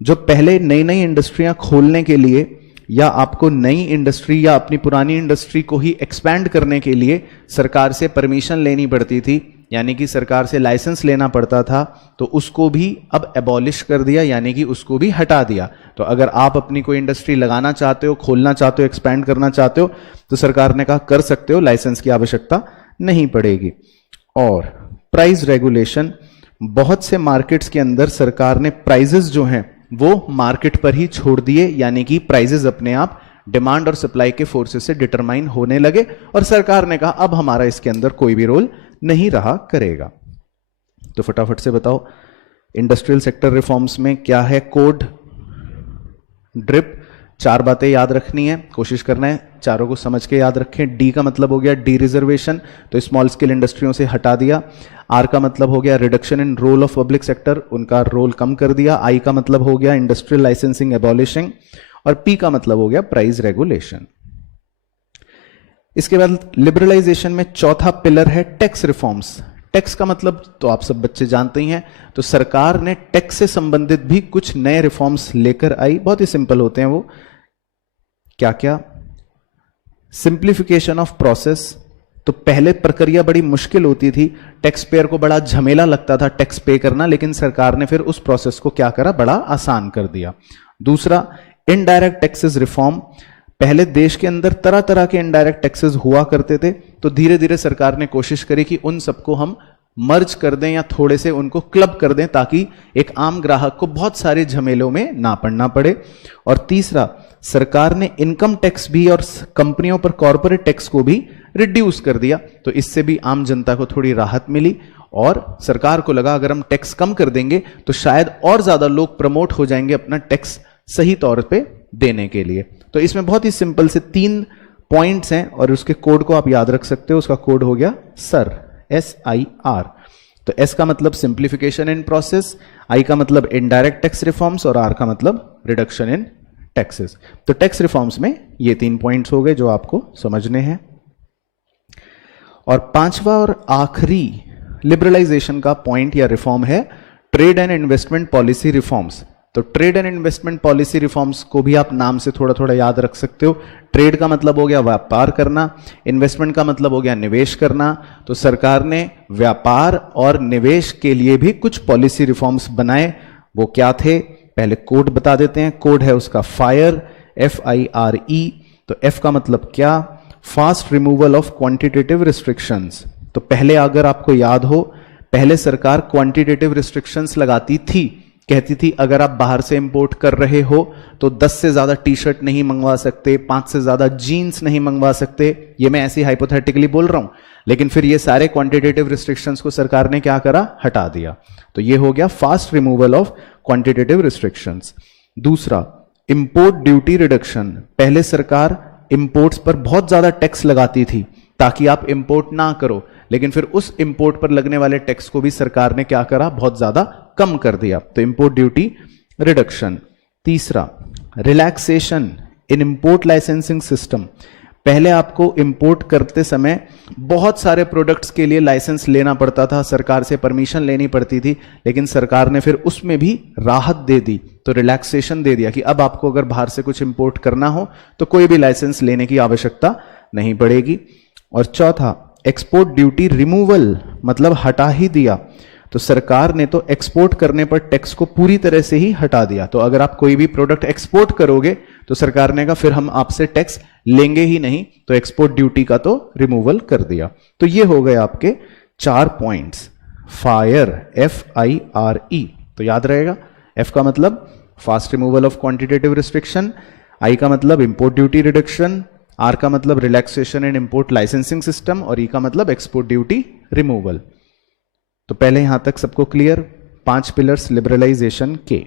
जो पहले नई नई इंडस्ट्रियां खोलने के लिए या आपको नई इंडस्ट्री या अपनी पुरानी इंडस्ट्री को ही एक्सपैंड करने के लिए सरकार से परमिशन लेनी पड़ती थी, यानी कि सरकार से लाइसेंस लेना पड़ता था, तो उसको भी अब एबॉलिश कर दिया, यानी कि उसको भी हटा दिया। तो अगर आप अपनी कोई इंडस्ट्री लगाना चाहते हो, खोलना चाहते हो, एक्सपैंड करना चाहते हो, तो सरकार ने कहा कर सकते हो, लाइसेंस की आवश्यकता नहीं पड़ेगी। और प्राइस रेगुलेशन, बहुत से मार्केट्स के अंदर सरकार ने प्राइजेस जो हैं वो मार्केट पर ही छोड़ दिए, यानी कि प्राइजेस अपने आप डिमांड और सप्लाई के फोर्सेस से डिटरमाइन होने लगे और सरकार ने कहा अब हमारा इसके अंदर कोई भी रोल नहीं रहा करेगा। तो फटाफट से बताओ इंडस्ट्रियल सेक्टर रिफॉर्म्स में क्या है? कोड, ड्रिप, 4 बातें याद रखनी है, कोशिश करना है चारों को समझ के याद रखें। डी का मतलब हो गया डी रिजर्वेशन, तो स्मॉल स्केल इंडस्ट्रियों से हटा दिया। आर का मतलब हो गया reduction in role of public sector, उनका रोल कम कर दिया। आई का मतलब हो गया इंडस्ट्रियल लाइसेंसिंग एबॉलिशिंग और पी का मतलब हो गया प्राइस रेगुलेशन। इसके बाद लिबरलाइजेशन में चौथा पिलर है टैक्स रिफॉर्म्स। टैक्स का मतलब तो आप सब बच्चे जानते ही हैं, तो सरकार ने टैक्स से संबंधित भी कुछ नए रिफॉर्म्स लेकर आई, बहुत ही सिंपल होते हैं वो। क्या क्या? सिंप्लीफिकेशन ऑफ प्रोसेस, तो पहले प्रक्रिया बड़ी मुश्किल होती थी, टैक्स पेयर को बड़ा झमेला लगता था टैक्स पे करना, लेकिन सरकार ने फिर उस प्रोसेस को क्या करा, बड़ा आसान कर दिया। दूसरा, इनडायरेक्ट टैक्सेस रिफॉर्म, पहले देश के अंदर तरह तरह के इनडायरेक्ट टैक्सेस हुआ करते थे, तो धीरे धीरे सरकार ने कोशिश करी कि उन सबको हम मर्ज कर दें या थोड़े से उनको क्लब कर दें, ताकि एक आम ग्राहक को बहुत सारे झमेलों में ना पड़ना पड़े। और तीसरा, सरकार ने इनकम टैक्स भी और कंपनियों पर कॉर्पोरेट टैक्स को भी रिड्यूस कर दिया, तो इससे भी आम जनता को थोड़ी राहत मिली और सरकार को लगा अगर हम टैक्स कम कर देंगे तो शायद और ज्यादा लोग प्रमोट हो जाएंगे अपना टैक्स सही तौर पे देने के लिए। तो इसमें बहुत ही सिंपल से 3 पॉइंट्स हैं और उसके कोड को आप याद रख सकते हो। उसका कोड हो गया सर, SIR। तो S का मतलब सिंप्लीफिकेशन इन प्रोसेस, I का मतलब इनडायरेक्ट टैक्स रिफॉर्म्स और R का मतलब रिडक्शन इन टैक्सेस। तो टैक्स रिफॉर्म्स में ये 3 पॉइंट्स हो गए जो आपको समझने हैं। और पांचवा और आखिरी लिबरलाइजेशन का पॉइंट या रिफॉर्म है trade and investment policy reforms. तो trade and investment policy reforms को भी आप नाम से थोड़ा थोड़ा याद रख सकते हो। ट्रेड का मतलब हो गया व्यापार करना, इन्वेस्टमेंट का मतलब हो गया निवेश करना। तो सरकार ने व्यापार और निवेश के लिए भी कुछ पॉलिसी रिफॉर्म्स बनाए। वो क्या थे, पहले कोड बता देते हैं। कोड है उसका फायर, FIRE। तो F का मतलब क्या, fast removal of quantitative restrictions. तो पहले अगर आपको याद हो, पहले सरकार क्वांटिटेटिव रिस्ट्रिक्शंस लगाती थी, कहती थी अगर आप बाहर से इंपोर्ट कर रहे हो तो 10 से ज्यादा टी शर्ट नहीं मंगवा सकते, 5 से ज्यादा जीन्स नहीं मंगवा सकते। ये मैं ऐसे हाइपोथेटिकली बोल रहा हूं, लेकिन फिर ये सारे क्वांटिटेटिव रिस्ट्रिक्शंस को सरकार ने क्या करा, हटा दिया। तो ये हो गया fast removal of quantitative restrictions. दूसरा, इंपोर्ट ड्यूटी रिडक्शन। पहले सरकार इंपोर्ट्स पर बहुत ज्यादा टैक्स लगाती थी ताकि आप इंपोर्ट ना करो, लेकिन फिर उस इंपोर्ट पर लगने वाले टैक्स को भी सरकार ने क्या करा, बहुत ज्यादा कम कर दिया। तो इंपोर्ट ड्यूटी रिडक्शन। तीसरा, रिलैक्सेशन इन इंपोर्ट लाइसेंसिंग सिस्टम। पहले आपको इंपोर्ट करते समय बहुत सारे प्रोडक्ट्स के लिए लाइसेंस लेना पड़ता था, सरकार से परमिशन लेनी पड़ती थी, लेकिन सरकार ने फिर उसमें भी राहत दे दी। तो रिलैक्सेशन दे दिया कि अब आपको अगर बाहर से कुछ इंपोर्ट करना हो तो कोई भी लाइसेंस लेने की आवश्यकता नहीं पड़ेगी। और चौथा, एक्सपोर्ट ड्यूटी रिमूवल, मतलब हटा ही दिया। तो सरकार ने तो एक्सपोर्ट करने पर टैक्स को पूरी तरह से ही हटा दिया। तो अगर आप कोई भी प्रोडक्ट एक्सपोर्ट करोगे तो सरकार ने कहा फिर हम आपसे टैक्स लेंगे ही नहीं, तो एक्सपोर्ट ड्यूटी का तो रिमूवल कर दिया। तो ये हो गए आपके 4 पॉइंट्स। फायर, FIRE, तो याद रहेगा। F का मतलब fast removal of quantitative restriction, I का मतलब इंपोर्ट ड्यूटी रिडक्शन, R का मतलब रिलैक्सेशन इन इंपोर्ट लाइसेंसिंग सिस्टम और E का मतलब एक्सपोर्ट ड्यूटी रिमूवल। तो पहले यहां तक सबको क्लियर, 5 पिलर्स लिबरलाइजेशन के।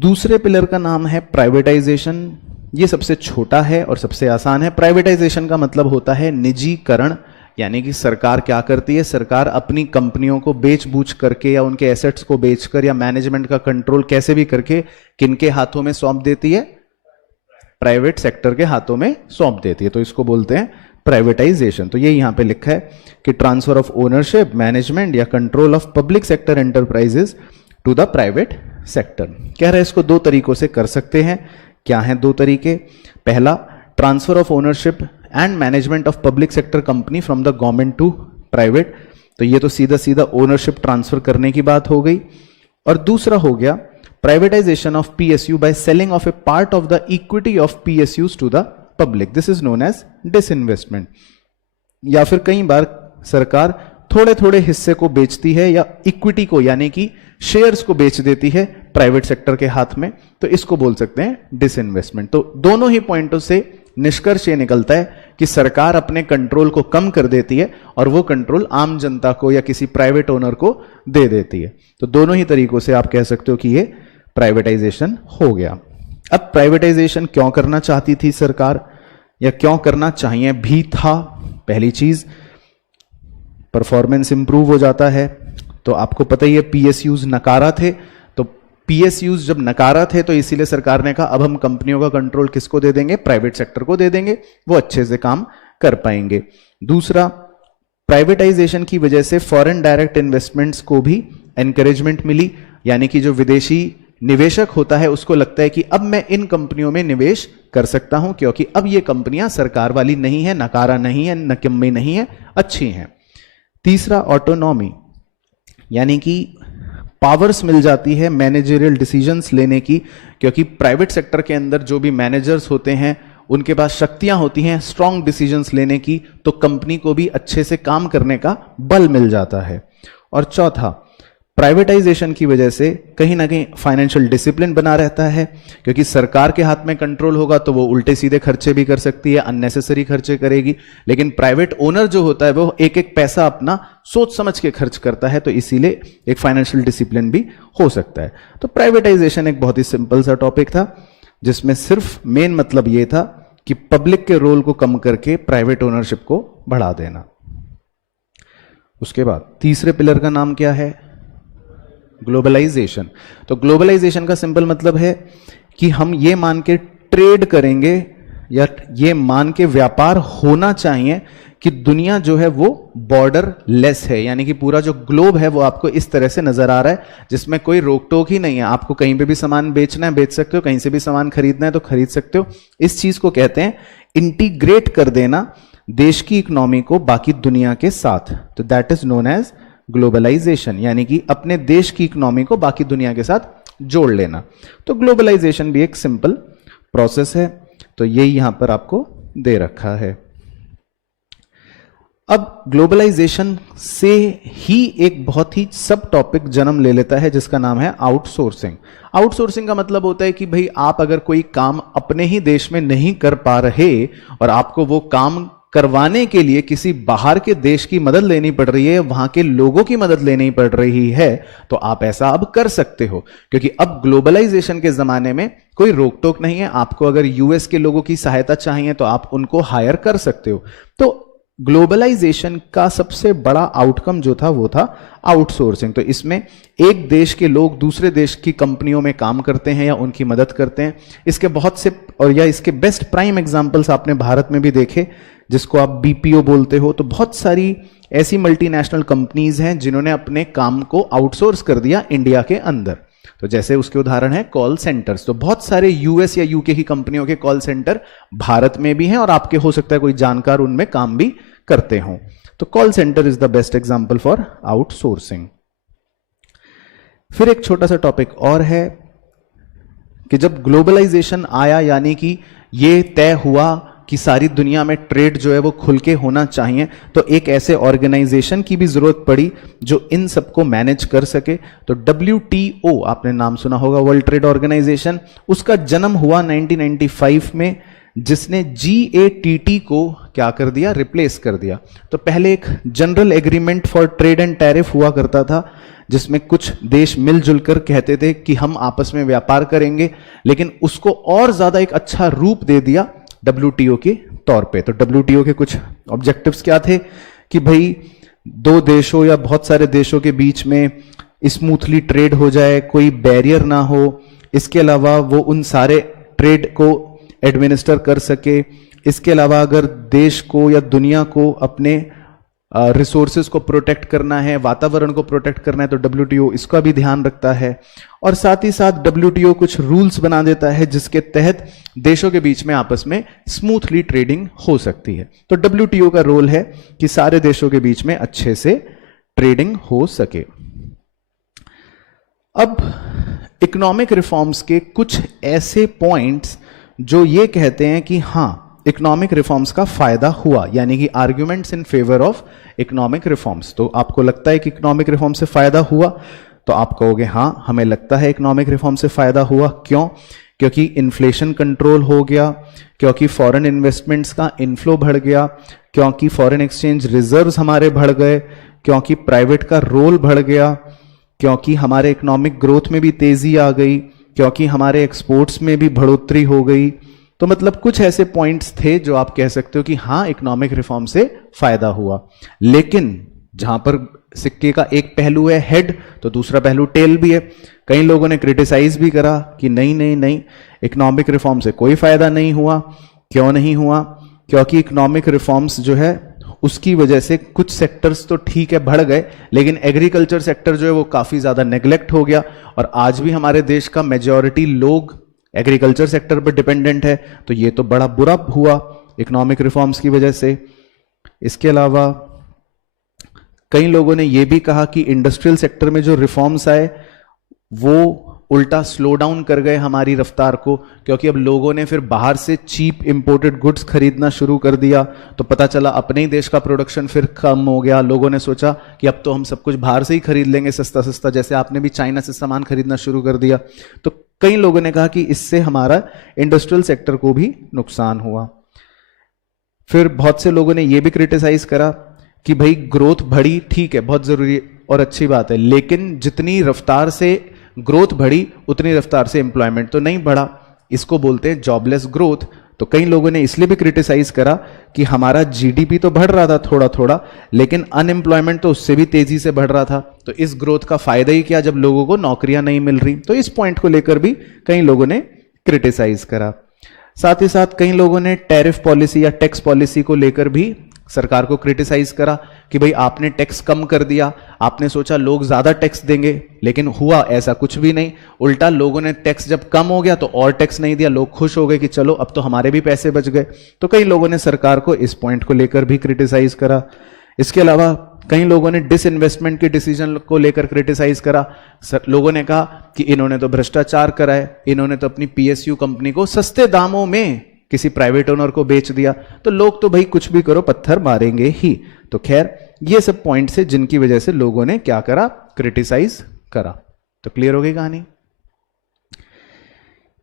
दूसरे पिलर का नाम है प्राइवेटाइजेशन। ये सबसे छोटा है और सबसे आसान है। प्राइवेटाइजेशन का मतलब होता है निजीकरण यानी कि सरकार क्या करती है, सरकार अपनी कंपनियों को बेच बूझ करके या उनके एसेट्स को बेचकर या मैनेजमेंट का कंट्रोल कैसे भी करके किनके हाथों में सौंप देती है, प्राइवेट सेक्टर के हाथों में सौंप देती है। तो इसको बोलते हैं प्राइवेटाइजेशन। तो ये यहां पे लिखा है कि ट्रांसफर ऑफ ओनरशिप, मैनेजमेंट या control of public sector enterprises to the private sector. कह रहे हैं इसको दो तरीकों से कर सकते हैं। क्या हैं दो तरीके? पहला, transfer of ownership and management of public sector company from the government to private. तो ये तो सीधा सीधा ओनरशिप ट्रांसफर करने की बात हो गई। और दूसरा हो गया privatisation of PSU by selling of a part of the equity of PSUs to the public. This is known as disinvestment. या फिर कई बार सरकार थोड़े थोड़े हिस्से को बेचती है या इक्विटी को यानी कि शेयर्स को बेच देती है प्राइवेट सेक्टर के हाथ में, तो इसको बोल सकते हैं डिसइन्वेस्टमेंट। तो दोनों ही पॉइंटों से निष्कर्ष ये निकलता है कि सरकार अपने कंट्रोल को कम कर देती है और वो कंट्रोल आम जनता को या किसी प्राइवेट ओनर को दे देती है। तो दोनों ही तरीकों से आप कह सकते हो कि ये प्राइवेटाइजेशन हो गया। अब प्राइवेटाइजेशन क्यों करना चाहती थी सरकार या क्यों करना चाहिए भी था? पहली चीज, परफॉर्मेंस इंप्रूव हो जाता है। तो आपको पता ही है पीएसयूज नकारा थे, तो पीएसयूज जब नकारा थे तो इसीलिए सरकार ने कहा अब हम कंपनियों का कंट्रोल किसको दे देंगे, प्राइवेट सेक्टर को दे देंगे, वो अच्छे से काम कर पाएंगे। दूसरा, प्राइवेटाइजेशन की वजह से फॉरेन डायरेक्ट इन्वेस्टमेंट्स को भी एनकरेजमेंट मिली, यानी कि जो विदेशी निवेशक होता है उसको लगता है कि अब मैं इन कंपनियों में निवेश कर सकता हूं क्योंकि अब ये कंपनियां सरकार वाली नहीं है, नकारा नहीं है, नकम्मी नहीं है, अच्छी हैं। तीसरा, ऑटोनॉमी, यानी कि पावर्स मिल जाती है मैनेजरियल डिसीजंस लेने की, क्योंकि प्राइवेट सेक्टर के अंदर जो भी मैनेजर्स होते हैं उनके पास शक्तियां होती हैं स्ट्रॉन्ग डिसीजंस लेने की, तो कंपनी को भी अच्छे से काम करने का बल मिल जाता है। और चौथा, प्राइवेटाइजेशन की वजह से कहीं ना कहीं फाइनेंशियल डिसिप्लिन बना रहता है, क्योंकि सरकार के हाथ में कंट्रोल होगा तो वो उल्टे सीधे खर्चे भी कर सकती है, अननेसेसरी खर्चे करेगी, लेकिन प्राइवेट ओनर जो होता है वो एक एक पैसा अपना सोच समझ के खर्च करता है, तो इसीलिए एक फाइनेंशियल डिसिप्लिन भी हो सकता है। तो प्राइवेटाइजेशन एक बहुत ही सिंपल सा टॉपिक था जिसमें सिर्फ मेन मतलब ये था कि पब्लिक के रोल को कम करके प्राइवेट ओनरशिप को बढ़ा देना। उसके बाद तीसरे पिलर का नाम क्या है? ग्लोबलाइजेशन। तो ग्लोबलाइजेशन का सिंपल मतलब है कि हम ये मान के ट्रेड करेंगे या ये मान के व्यापार होना चाहिए कि दुनिया जो है वो बॉर्डर लेस है, यानी कि पूरा जो ग्लोब है वो आपको इस तरह से नजर आ रहा है जिसमें कोई रोक टोक ही नहीं है। आपको कहीं पे भी सामान बेचना है बेच सकते हो, कहीं से भी सामान खरीदना है तो खरीद सकते हो। इस चीज को कहते हैं इंटीग्रेट कर देना देश की इकोनॉमी को बाकी दुनिया के साथ। तो that is known as globalisation, यानी कि अपने देश की इकोनॉमी को बाकी दुनिया के साथ जोड़ लेना। तो ग्लोबलाइजेशन भी एक सिंपल प्रोसेस है, तो यही यहां पर आपको दे रखा है। अब ग्लोबलाइजेशन से ही एक बहुत ही सब टॉपिक जन्म ले लेता है जिसका नाम है आउटसोर्सिंग। आउटसोर्सिंग का मतलब होता है कि भाई आप अगर कोई काम अपने ही देश में नहीं कर पा रहे और आपको वो काम करवाने के लिए किसी बाहर के देश की मदद लेनी पड़ रही है, वहां के लोगों की मदद लेनी पड़ रही है, तो आप ऐसा अब कर सकते हो, क्योंकि अब ग्लोबलाइजेशन के जमाने में कोई रोक टोक नहीं है। आपको अगर यूएस के लोगों की सहायता चाहिए तो आप उनको हायर कर सकते हो। तो ग्लोबलाइजेशन का सबसे बड़ा आउटकम जो था वो था आउटसोर्सिंग। तो इसमें एक देश के लोग दूसरे देश की कंपनियों में काम करते हैं या उनकी मदद करते हैं। इसके बहुत से और या इसके बेस्ट प्राइम एग्जांपल्स आपने भारत में भी देखे, जिसको आप बीपीओ बोलते हो। तो बहुत सारी ऐसी मल्टीनेशनल कंपनीज हैं जिन्होंने अपने काम को आउटसोर्स कर दिया इंडिया के अंदर। तो जैसे उसके उदाहरण है कॉल सेंटर्स। तो बहुत सारे यूएस या यूके की कंपनियों के कॉल सेंटर भारत में भी हैं और आपके हो सकता है कोई जानकार उनमें काम भी करते हों। तो call centre is the best example for outsourcing. फिर एक छोटा सा टॉपिक और है कि जब ग्लोबलाइजेशन आया, यानी कि ये तय हुआ कि सारी दुनिया में ट्रेड जो है वो खुल के होना चाहिए, तो एक ऐसे ऑर्गेनाइजेशन की भी जरूरत पड़ी जो इन सबको मैनेज कर सके। तो WTO आपने नाम सुना होगा, वर्ल्ड ट्रेड ऑर्गेनाइजेशन। उसका जन्म हुआ 1995 में, जिसने GATT को क्या कर दिया, रिप्लेस कर दिया। तो पहले एक general agreement for trade and tariff हुआ करता था, जिसमें कुछ देश मिलजुल कर कहते थे कि हम आपस में व्यापार करेंगे, लेकिन उसको और ज्यादा एक अच्छा रूप दे दिया WTO के तौर पे। तो WTO के कुछ ऑब्जेक्टिव्स क्या थे कि भाई दो देशों या बहुत सारे देशों के बीच में स्मूथली ट्रेड हो जाए, कोई बैरियर ना हो, इसके अलावा वो उन सारे ट्रेड को एडमिनिस्टर कर सके। इसके अलावा अगर देश को या दुनिया को अपने रिसोर्सेज को प्रोटेक्ट करना है, वातावरण को प्रोटेक्ट करना है, तो WTO इसका भी ध्यान रखता है। और साथ ही साथ WTO कुछ रूल्स बना देता है जिसके तहत देशों के बीच में आपस में स्मूथली ट्रेडिंग हो सकती है। तो WTO का रोल है कि सारे देशों के बीच में अच्छे से ट्रेडिंग हो सके। अब इकोनॉमिक रिफॉर्म्स के कुछ ऐसे पॉइंट्स जो ये कहते हैं कि हां, इकोनॉमिक रिफॉर्म्स का फायदा हुआ, यानी कि arguments in favour of economic reforms. तो आपको लगता है कि इकोनॉमिक रिफॉर्म से फायदा हुआ, तो आप कहोगे हां, हमें लगता है इकोनॉमिक रिफॉर्म से फायदा हुआ। क्यों? क्योंकि इन्फ्लेशन कंट्रोल हो गया, क्योंकि फॉरेन इन्वेस्टमेंट्स का इनफ्लो बढ़ गया, क्योंकि फॉरेन एक्सचेंज रिजर्व्स हमारे बढ़ गए, क्योंकि प्राइवेट का रोल बढ़ गया, क्योंकि हमारे इकोनॉमिक ग्रोथ में भी तेजी आ गई, क्योंकि हमारे एक्सपोर्ट्स में भी बढ़ोतरी हो गई। तो मतलब कुछ ऐसे पॉइंट्स थे जो आप कह सकते हो कि हाँ, इकोनॉमिक रिफॉर्म से फायदा हुआ। लेकिन जहां पर सिक्के का एक पहलू है हेड, तो दूसरा पहलू टेल भी है। कई लोगों ने क्रिटिसाइज भी करा कि नहीं नहीं नहीं, इकोनॉमिक रिफॉर्म से कोई फायदा नहीं हुआ। क्यों नहीं हुआ? क्योंकि इकोनॉमिक रिफॉर्म्स जो है उसकी वजह से कुछ सेक्टर्स तो ठीक है बढ़ गए, लेकिन एग्रीकल्चर सेक्टर जो है वो काफी ज्यादा नेग्लेक्ट हो गया। और आज भी हमारे देश का मेजॉरिटी लोग एग्रीकल्चर सेक्टर पर डिपेंडेंट है, तो ये तो बड़ा बुरा हुआ इकोनॉमिक रिफॉर्म्स की वजह से। इसके अलावा कई लोगों ने यह भी कहा कि इंडस्ट्रियल सेक्टर में जो रिफॉर्म्स आए वो उल्टा स्लो डाउन कर गए हमारी रफ्तार को, क्योंकि अब लोगों ने फिर बाहर से चीप इंपोर्टेड गुड्स खरीदना शुरू कर दिया। तो पता चला अपने ही देश का प्रोडक्शन फिर कम हो गया। लोगों ने सोचा कि अब तो हम सब कुछ बाहर से ही खरीद लेंगे सस्ता सस्ता, जैसे आपने भी चाइना से सामान खरीदना शुरू कर दिया। तो कई लोगों ने कहा कि इससे हमारा इंडस्ट्रियल सेक्टर को भी नुकसान हुआ। फिर बहुत से लोगों ने यह भी क्रिटिसाइज करा कि भाई ग्रोथ बढ़ी, ठीक है, बहुत जरूरी और अच्छी बात है, लेकिन जितनी रफ्तार से ग्रोथ बढ़ी उतनी रफ्तार से एम्प्लॉयमेंट तो नहीं बढ़ा। इसको बोलते हैं जॉबलेस ग्रोथ। तो कई लोगों ने इसलिए भी क्रिटिसाइज करा कि हमारा जीडीपी तो बढ़ रहा था थोड़ा थोड़ा, लेकिन अनएम्प्लॉयमेंट तो उससे भी तेजी से बढ़ रहा था। तो इस ग्रोथ का फायदा ही क्या जब लोगों को नौकरियां नहीं मिल रही। तो इस पॉइंट को लेकर भी कई लोगों ने क्रिटिसाइज करा। साथ ही साथ कई लोगों ने टैरिफ पॉलिसी या टैक्स पॉलिसी को लेकर भी सरकार को क्रिटिसाइज करा कि भाई आपने टैक्स कम कर दिया, आपने सोचा लोग ज्यादा टैक्स देंगे, लेकिन हुआ ऐसा कुछ भी नहीं। उल्टा लोगों ने टैक्स जब कम हो गया तो और टैक्स नहीं दिया, लोग खुश हो गए कि चलो अब तो हमारे भी पैसे बच गए। तो कई लोगों ने सरकार को इस पॉइंट को लेकर भी क्रिटिसाइज करा। इसके अलावा कई लोगों ने डिसइन्वेस्टमेंट के डिसीजन को लेकर क्रिटिसाइज करा। लोगों ने कहा कि इन्होंने तो भ्रष्टाचार करा है, इन्होंने तो अपनी PSU कंपनी को सस्ते दामों में किसी प्राइवेट ओनर को बेच दिया, तो लोग तो भाई कुछ भी करो पत्थर मारेंगे ही। तो खैर ये सब पॉइंट्स है जिनकी वजह से लोगों ने क्या करा, क्रिटिसाइज करा। तो क्लियर हो गई कहानी।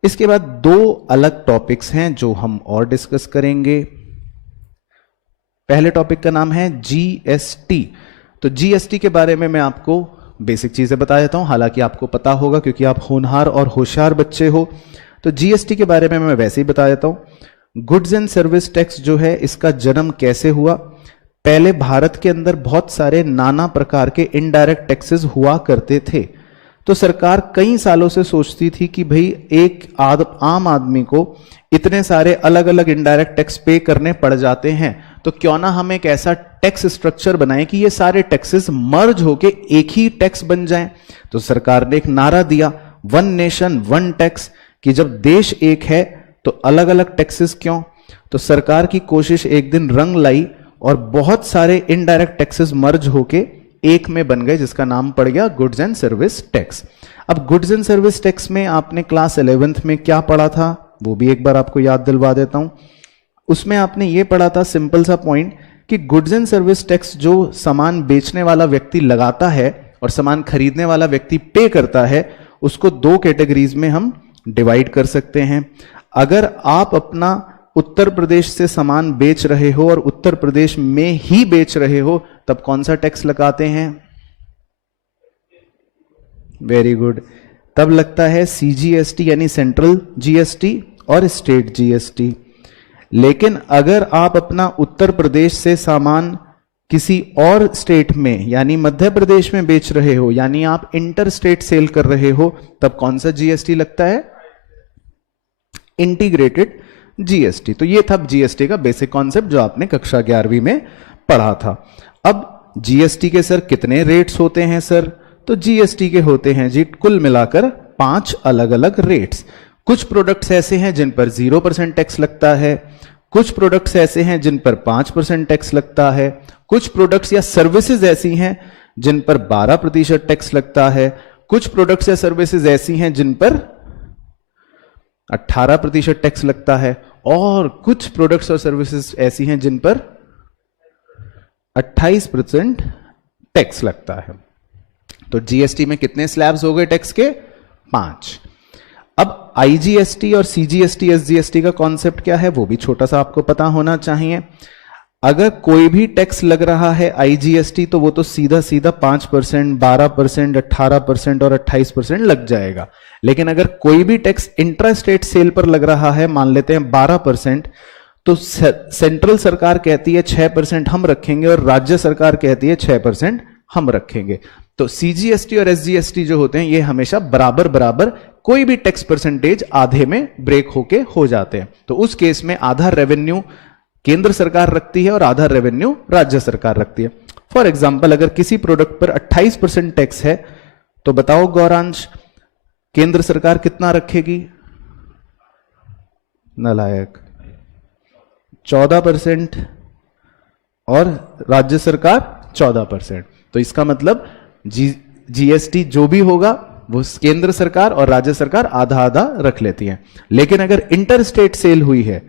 इसके बाद दो अलग टॉपिक्स हैं जो हम और डिस्कस करेंगे। पहले टॉपिक का नाम है GST। तो GST के बारे में मैं आपको बेसिक चीजें बता देता हूं, हालांकि आपको पता होगा क्योंकि आप होनहार और होशियार बच्चे हो। तो GST के बारे में मैं वैसे ही बता देता हूं। गुड्स एंड सर्विस टैक्स जो है इसका जन्म कैसे हुआ? पहले भारत के अंदर बहुत सारे नाना प्रकार के इनडायरेक्ट टैक्सेस हुआ करते थे। तो सरकार कई सालों से सोचती थी कि भाई एक आम आदमी को इतने सारे अलग अलग इनडायरेक्ट टैक्स पे करने पड़ जाते हैं, तो क्यों ना हम एक ऐसा टैक्स स्ट्रक्चर बनाएं कि ये सारे टैक्सेस मर्ज होके एक ही टैक्स बन जाएं। तो सरकार ने एक नारा दिया, वन नेशन वन टैक्स, कि जब देश एक है तो अलग अलग टैक्सेस क्यों। तो सरकार की कोशिश एक दिन रंग लाई और बहुत सारे इनडायरेक्ट टैक्सेस मर्ज होके एक में बन गए, जिसका नाम पड़ गया गुड्स एंड सर्विस टैक्स। अब गुड्स एंड सर्विस टैक्स में आपने क्लास 11th में क्या पढ़ा था वो भी एक बार आपको याद दिलवा देता हूं। उसमें आपने ये पढ़ा था सिंपल सा पॉइंट कि गुड्स एंड सर्विस टैक्स जो सामान बेचने वाला व्यक्ति लगाता है और सामान खरीदने वाला व्यक्ति पे करता है, उसको दो कैटेगरीज में हम डिवाइड कर सकते हैं। अगर आप अपना उत्तर प्रदेश से सामान बेच रहे हो और उत्तर प्रदेश में ही बेच रहे हो, तब कौन सा टैक्स लगाते हैं? वेरी गुड, तब लगता है CGST यानी सेंट्रल GST और स्टेट GST। लेकिन अगर आप अपना उत्तर प्रदेश से सामान किसी और स्टेट में यानी मध्य प्रदेश में बेच रहे हो, यानी आप इंटर स्टेट सेल कर रहे हो, तब कौन सा जीएसटी लगता है? Integrated GST. तो ये था जीएसटी का बेसिक कॉन्सेप्ट जो आपने कक्षा 11वीं में पढ़ा था। अब जीएसटी के सर कितने रेट्स होते हैं सर? तो जीएसटी के होते हैं जी कुल मिलाकर 5 अलग अलग रेट्स। कुछ प्रोडक्ट्स ऐसे हैं जिन पर 0% टैक्स लगता है, कुछ प्रोडक्ट्स ऐसे हैं जिन पर 5% टैक्स लगता है, कुछ प्रोडक्ट्स या सर्विसेज ऐसी हैं जिन पर 12% टैक्स लगता है, कुछ प्रोडक्ट्स या सर्विसेज ऐसी हैं जिन पर 18% टैक्स लगता है, और कुछ प्रोडक्ट्स और सर्विसेज ऐसी हैं जिन पर 28% टैक्स लगता है। तो जीएसटी में कितने स्लैब्स हो गए टैक्स के? 5। अब आईजीएसटी और सीजीएसटी एसजीएसटी का कॉन्सेप्ट क्या है वो भी छोटा सा आपको पता होना चाहिए। अगर कोई भी टैक्स लग रहा है आईजीएसटी तो वो तो सीधा सीधा 5%, 12%, 18% और 28% लग जाएगा। लेकिन अगर कोई भी टैक्स इंट्रा स्टेट सेल पर लग रहा है, मान लेते हैं 12%, तो सेंट्रल सरकार कहती है 6% हम रखेंगे और राज्य सरकार कहती है 6% हम रखेंगे। तो सीजीएसटी और एसजीएसटी जो होते हैं ये हमेशा बराबर बराबर, कोई भी टैक्स परसेंटेज आधे में ब्रेक होके हो जाते हैं। तो उस केस में आधा रेवेन्यू केंद्र सरकार रखती है और आधा रेवेन्यू राज्य सरकार रखती है। फॉर एग्जाम्पल अगर किसी प्रोडक्ट पर 28% टैक्स है तो बताओ गौरांश, केंद्र सरकार कितना रखेगी? नालायक 14% और राज्य सरकार 14%। तो इसका मतलब जीएसटी जो भी होगा वो केंद्र सरकार और राज्य सरकार आधा आधा रख लेती है। लेकिन अगर इंटर स्टेट सेल हुई है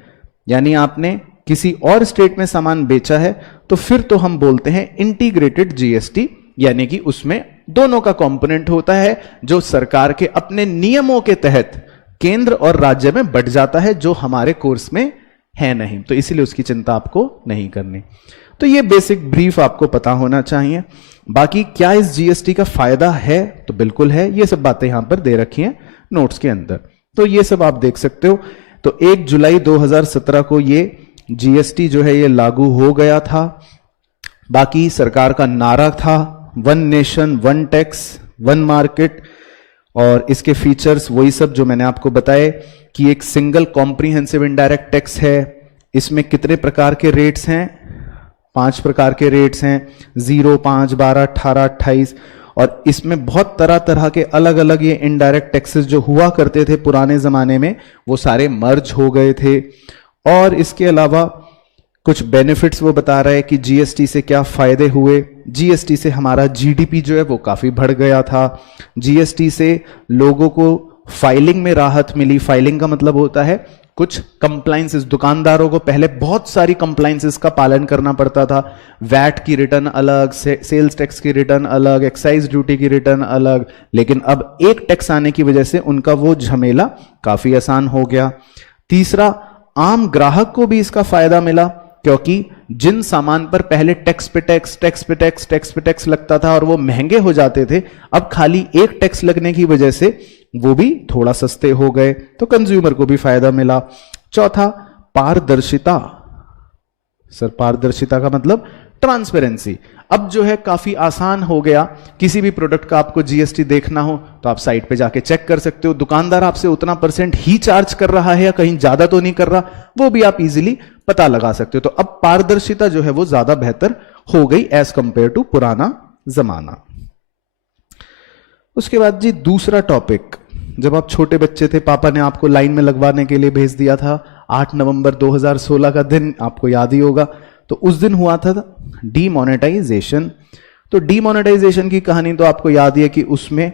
यानी आपने किसी और स्टेट में सामान बेचा है तो फिर तो हम बोलते हैं इंटीग्रेटेड जीएसटी, यानी कि उसमें दोनों का कंपोनेंट होता है जो सरकार के अपने नियमों के तहत केंद्र और राज्य में बढ़ जाता है, जो हमारे कोर्स में है नहीं, तो इसीलिए उसकी चिंता आपको नहीं करनी। तो ये बेसिक ब्रीफ आपको पता होना चाहिए। बाकी क्या इस जीएसटी का फायदा है? तो बिल्कुल है, ये सब बातें यहां पर दे रखी हैं नोट्स के अंदर, तो ये सब आप देख सकते हो। तो 1 जुलाई 2017 को ये जीएसटी जो है ये लागू हो गया था। बाकी सरकार का नारा था 1 नेशन 1 टैक्स 1 मार्केट, और इसके फीचर्स वही सब जो मैंने आपको बताए कि एक सिंगल कॉम्प्रिहेंसिव इनडायरेक्ट टैक्स है। इसमें कितने प्रकार के रेट्स हैं? 5 प्रकार के रेट्स हैं, 0, 5, 12, 18, 28, और इसमें बहुत तरह तरह के अलग अलग ये इनडायरेक्ट टैक्सेस जो हुआ करते थे पुराने जमाने में वो सारे मर्ज हो गए थे। और इसके अलावा कुछ बेनिफिट्स वो बता रहा है कि जीएसटी से क्या फायदे हुए। जीएसटी से हमारा जीडीपी जो है वो काफी बढ़ गया था। जीएसटी से लोगों को फाइलिंग में राहत मिली। फाइलिंग का मतलब होता है कुछ कंप्लाइंसेस, दुकानदारों को पहले बहुत सारी कंप्लाइंसेस का पालन करना पड़ता था। वैट की रिटर्न अलग, सेल्स टैक्स की रिटर्न अलग, एक्साइज ड्यूटी की रिटर्न अलग, लेकिन अब एक टैक्स आने की वजह से उनका वो झमेला काफी आसान हो गया। तीसरा, आम ग्राहक को भी इसका फायदा मिला, क्योंकि जिन सामान पर पहले टैक्स पे टैक्स लगता था और वो महंगे हो जाते थे, अब खाली एक टैक्स लगने की वजह से वो भी थोड़ा सस्ते हो गए, तो कंज्यूमर को भी फायदा मिला। चौथा, पारदर्शिता। सर पारदर्शिता का मतलब ट्रांसपेरेंसी। अब जो है काफी आसान हो गया, किसी भी प्रोडक्ट का आपको जीएसटी देखना हो तो आप साइट पे जाके चेक कर सकते हो। दुकानदार आपसे उतना % ही चार्ज कर रहा है या कहीं ज्यादा तो नहीं कर रहा, वो भी आप इजीली पता लगा सकते हो। तो अब पारदर्शिता जो है वो ज्यादा बेहतर हो गई एज कंपेयर टू पुराना जमाना। उसके बाद जी दूसरा टॉपिक, जब आप छोटे बच्चे थे पापा ने आपको लाइन में लगवाने के लिए भेज दिया था। 8 नवंबर 2016 का दिन आपको याद ही होगा। तो उस दिन हुआ था डीमोनेटाइजेशन। तो डीमोनेटाइजेशन की कहानी तो आपको याद ही है कि उसमें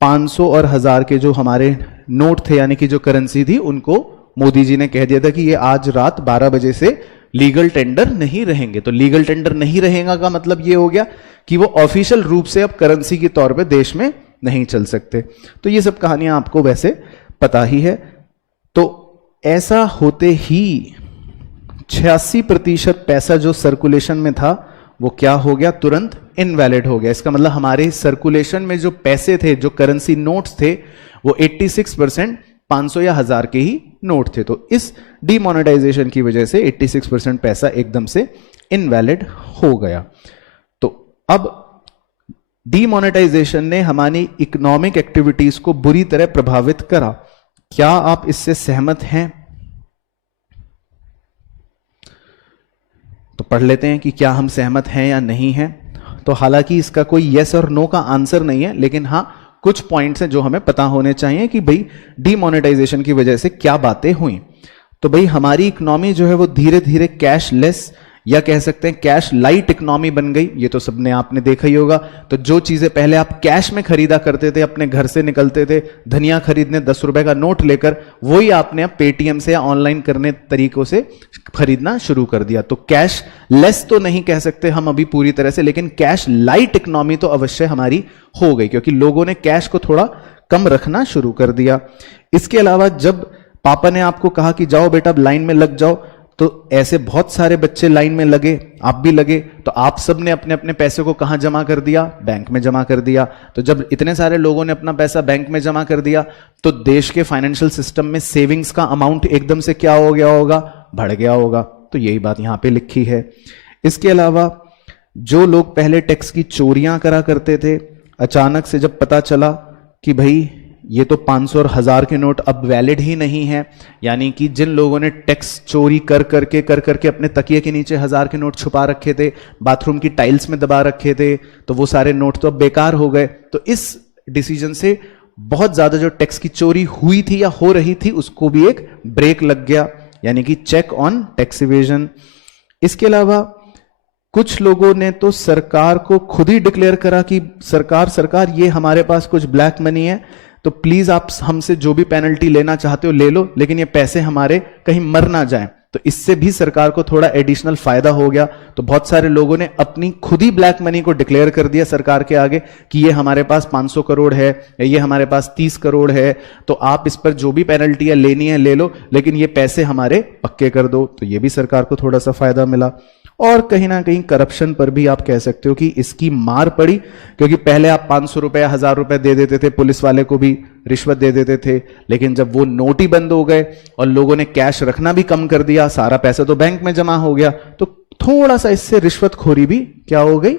500 और 1000 के जो हमारे नोट थे यानी कि जो करेंसी थी, उनको मोदी जी ने कह दिया था कि ये आज रात 12 बजे से लीगल टेंडर नहीं रहेंगे। तो लीगल टेंडर नहीं रहेगा का मतलब ये हो गया कि वो ऑफिशियल रूप से अब करेंसी के तौर पे देश में नहीं चल सकते। तो ये सब कहानियां आपको वैसे पता ही है। तो ऐसा होते ही 86% पैसा जो सर्कुलेशन में था वो क्या हो गया? तुरंत इनवैलिड हो गया। इसका मतलब हमारे सर्कुलेशन में जो पैसे थे, जो करेंसी नोट्स थे, वो 86% 500 या 1000 के ही नोट थे। तो इस डीमोनेटाइजेशन की वजह से 86% पैसा एकदम से इनवैलिड हो गया। तो अब डीमोनेटाइजेशन ने हमारी इकोनॉमिक एक्टिविटीज को बुरी तरह प्रभावित करा। क्या आप इससे सहमत हैं? तो पढ़ लेते हैं कि क्या हम सहमत हैं या नहीं हैं। तो हालांकि इसका कोई यस और नो का आंसर नहीं है, लेकिन हाँ कुछ पॉइंट्स हैं जो हमें पता होने चाहिए कि भाई डीमोनेटाइजेशन की वजह से क्या बातें हुई। तो भाई हमारी इकोनॉमी जो है वो धीरे धीरे कैशलेस या कह सकते हैं कैश लाइट इकोनॉमी बन गई। ये तो सबने आपने देखा ही होगा। तो जो चीजें पहले आप कैश में खरीदा करते थे, अपने घर से निकलते थे धनिया खरीदने 10 रुपए का नोट लेकर, वही आपने अब पेटीएम से या ऑनलाइन करने तरीकों से खरीदना शुरू कर दिया। तो कैश लेस तो नहीं कह सकते हम अभी पूरी तरह से, लेकिन कैश लाइट इकोनॉमी तो अवश्य हमारी हो गई, क्योंकि लोगों ने कैश को थोड़ा कम रखना शुरू कर दिया। इसके अलावा जब पापा ने आपको कहा कि जाओ बेटा लाइन में लग जाओ, तो ऐसे बहुत सारे बच्चे लाइन में लगे, आप भी लगे। तो आप सब ने अपने अपने पैसे को कहां जमा कर दिया? बैंक में जमा कर दिया। तो जब इतने सारे लोगों ने अपना पैसा बैंक में जमा कर दिया, तो देश के फाइनेंशियल सिस्टम में सेविंग्स का अमाउंट एकदम से क्या हो गया होगा? बढ़ गया होगा। तो यही बात यहां पे लिखी है। इसके अलावा जो लोग पहले टैक्स की चोरियां करा करते थे, अचानक से जब पता चला कि भाई ये तो 500 और 1000 के नोट अब वैलिड ही नहीं है, यानी कि जिन लोगों ने टैक्स चोरी कर करके अपने तकिए के नीचे 1000 के नोट छुपा रखे थे, बाथरूम की टाइल्स में दबा रखे थे, तो वो सारे नोट तो अब बेकार हो गए। तो इस डिसीजन से बहुत ज्यादा जो टैक्स की चोरी हुई थी या हो रही थी उसको भी एक ब्रेक लग गया, यानी कि चेक ऑन टैक्स इवेजन। इसके अलावा कुछ लोगों ने तो सरकार को खुद ही डिक्लेयर करा कि सरकार ये हमारे पास कुछ ब्लैक मनी है, तो प्लीज आप हमसे जो भी पेनल्टी लेना चाहते हो ले लो, लेकिन ये पैसे हमारे कहीं मर ना जाएं। तो इससे भी सरकार को थोड़ा एडिशनल फायदा हो गया। तो बहुत सारे लोगों ने अपनी खुद ही ब्लैक मनी को डिक्लेयर कर दिया सरकार के आगे कि ये हमारे पास 500 करोड़ है या ये हमारे पास 30 करोड़ है, तो आप इस पर जो भी पेनल्टियां लेनी है ले लो, लेकिन ये पैसे हमारे पक्के कर दो। तो ये भी सरकार को थोड़ा सा फायदा मिला। और कहीं ना कहीं करप्शन पर भी आप कह सकते हो कि इसकी मार पड़ी, क्योंकि पहले आप 500 रुपए 1000 रुपए दे देते थे, पुलिस वाले को भी रिश्वत दे देते थे, लेकिन जब वो नोट ही बंद हो गए और लोगों ने कैश रखना भी कम कर दिया, सारा पैसा तो बैंक में जमा हो गया, तो थोड़ा सा इससे रिश्वतखोरी भी क्या हो गई?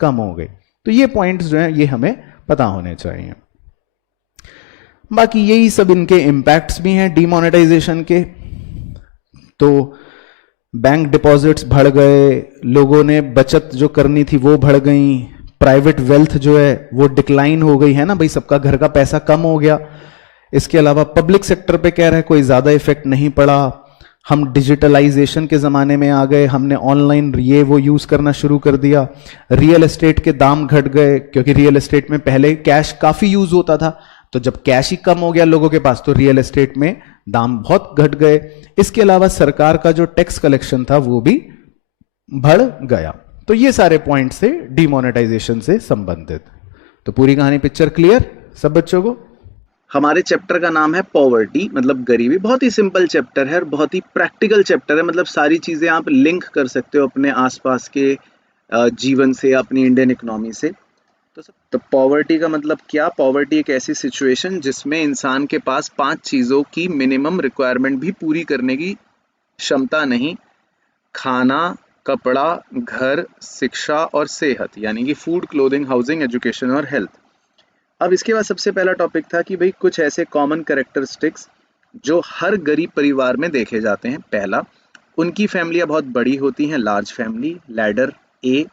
कम हो गई। तो ये पॉइंट्स जो है ये हमें पता होने चाहिए। बाकी यही सब इनके इंपैक्ट्स भी हैं डीमोनेटाइजेशन के। तो बैंक डिपॉजिट्स बढ़ गए, लोगों ने बचत जो करनी थी वो बढ़ गई, प्राइवेट वेल्थ जो है वो डिक्लाइन हो गई है ना भाई, सबका घर का पैसा कम हो गया। इसके अलावा पब्लिक सेक्टर पे कह रहे हैं कोई ज्यादा इफेक्ट नहीं पड़ा। हम डिजिटलाइजेशन के जमाने में आ गए, हमने ऑनलाइन ये वो यूज करना शुरू कर दिया। रियल एस्टेट के दाम घट गए, क्योंकि रियल एस्टेट में पहले कैश काफी यूज होता था, तो जब कैश ही कम हो गया लोगों के पास तो रियल एस्टेट में दाम बहुत घट गए। इसके अलावा सरकार का जो टैक्स कलेक्शन था वो भी बढ़ गया। तो ये सारे पॉइंट से डीमोनेटाइजेशन से संबंधित। तो पूरी कहानी पिक्चर क्लियर सब बच्चों को? हमारे चैप्टर का नाम है पॉवर्टी, मतलब गरीबी। बहुत ही सिंपल चैप्टर है और बहुत ही प्रैक्टिकल चैप्टर है, मतलब सारी चीजें आप लिंक कर सकते हो अपने आसपास के जीवन से, अपनी इंडियन इकोनॉमी से। तो पॉवर्टी का मतलब क्या? पॉवर्टी एक ऐसी सिचुएशन जिसमें इंसान के पास 5 चीजों की मिनिमम रिक्वायरमेंट भी पूरी करने की क्षमता नहीं। खाना, कपड़ा, घर, शिक्षा और सेहत, यानी कि फूड, क्लोथिंग, हाउसिंग, एजुकेशन और हेल्थ। अब इसके बाद सबसे पहला टॉपिक था कि भाई कुछ ऐसे कॉमन कैरेक्टरिस्टिक्स जो हर गरीब परिवार में देखे जाते हैं। पहला, उनकी फैमिलियां बहुत बड़ी होती हैं, large family. Ladder A,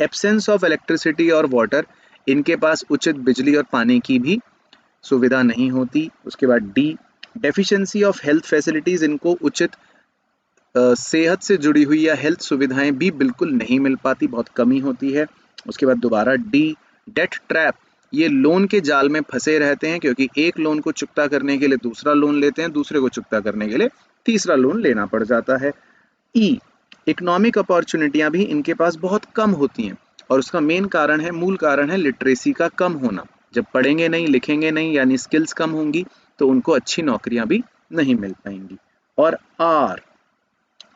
absence of electricity और वाटर, इनके पास उचित बिजली और पानी की भी सुविधा नहीं होती। उसके बाद D, deficiency of health facilities, इनको उचित सेहत से जुड़ी हुई या हेल्थ सुविधाएं भी बिल्कुल नहीं मिल पाती, बहुत कमी होती है। उसके बाद दोबारा डी, डेट ट्रैप, ये लोन के जाल में फंसे रहते हैं, क्योंकि एक लोन को चुकता करने के लिए दूसरा लोन लेते हैं, दूसरे को चुकता करने के लिए तीसरा लोन लेना पड़ जाता है। ई, इकोनॉमिक अपॉर्चुनिटियां भी इनके पास बहुत कम होती हैं, और उसका मेन कारण है, मूल कारण है लिटरेसी का कम होना। जब पढ़ेंगे नहीं, लिखेंगे नहीं, यानी स्किल्स कम होंगी, तो उनको अच्छी नौकरियां भी नहीं मिल पाएंगी। और आर,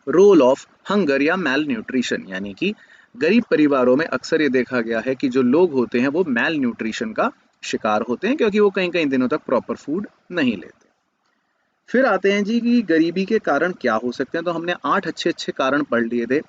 रोल ऑफ हंगर या मैल न्यूट्रिशन, यानी कि गरीब परिवारों में अक्सर ये देखा गया है कि जो लोग होते हैं वो मैल न्यूट्रिशन का शिकार होते हैं, क्योंकि वो कई कई दिनों तक प्रॉपर फूड नहीं लेते। फिर आते हैं जी कि गरीबी के कारण क्या हो सकते हैं। तो हमने 8 अच्छे कारण पढ़ लिए थे।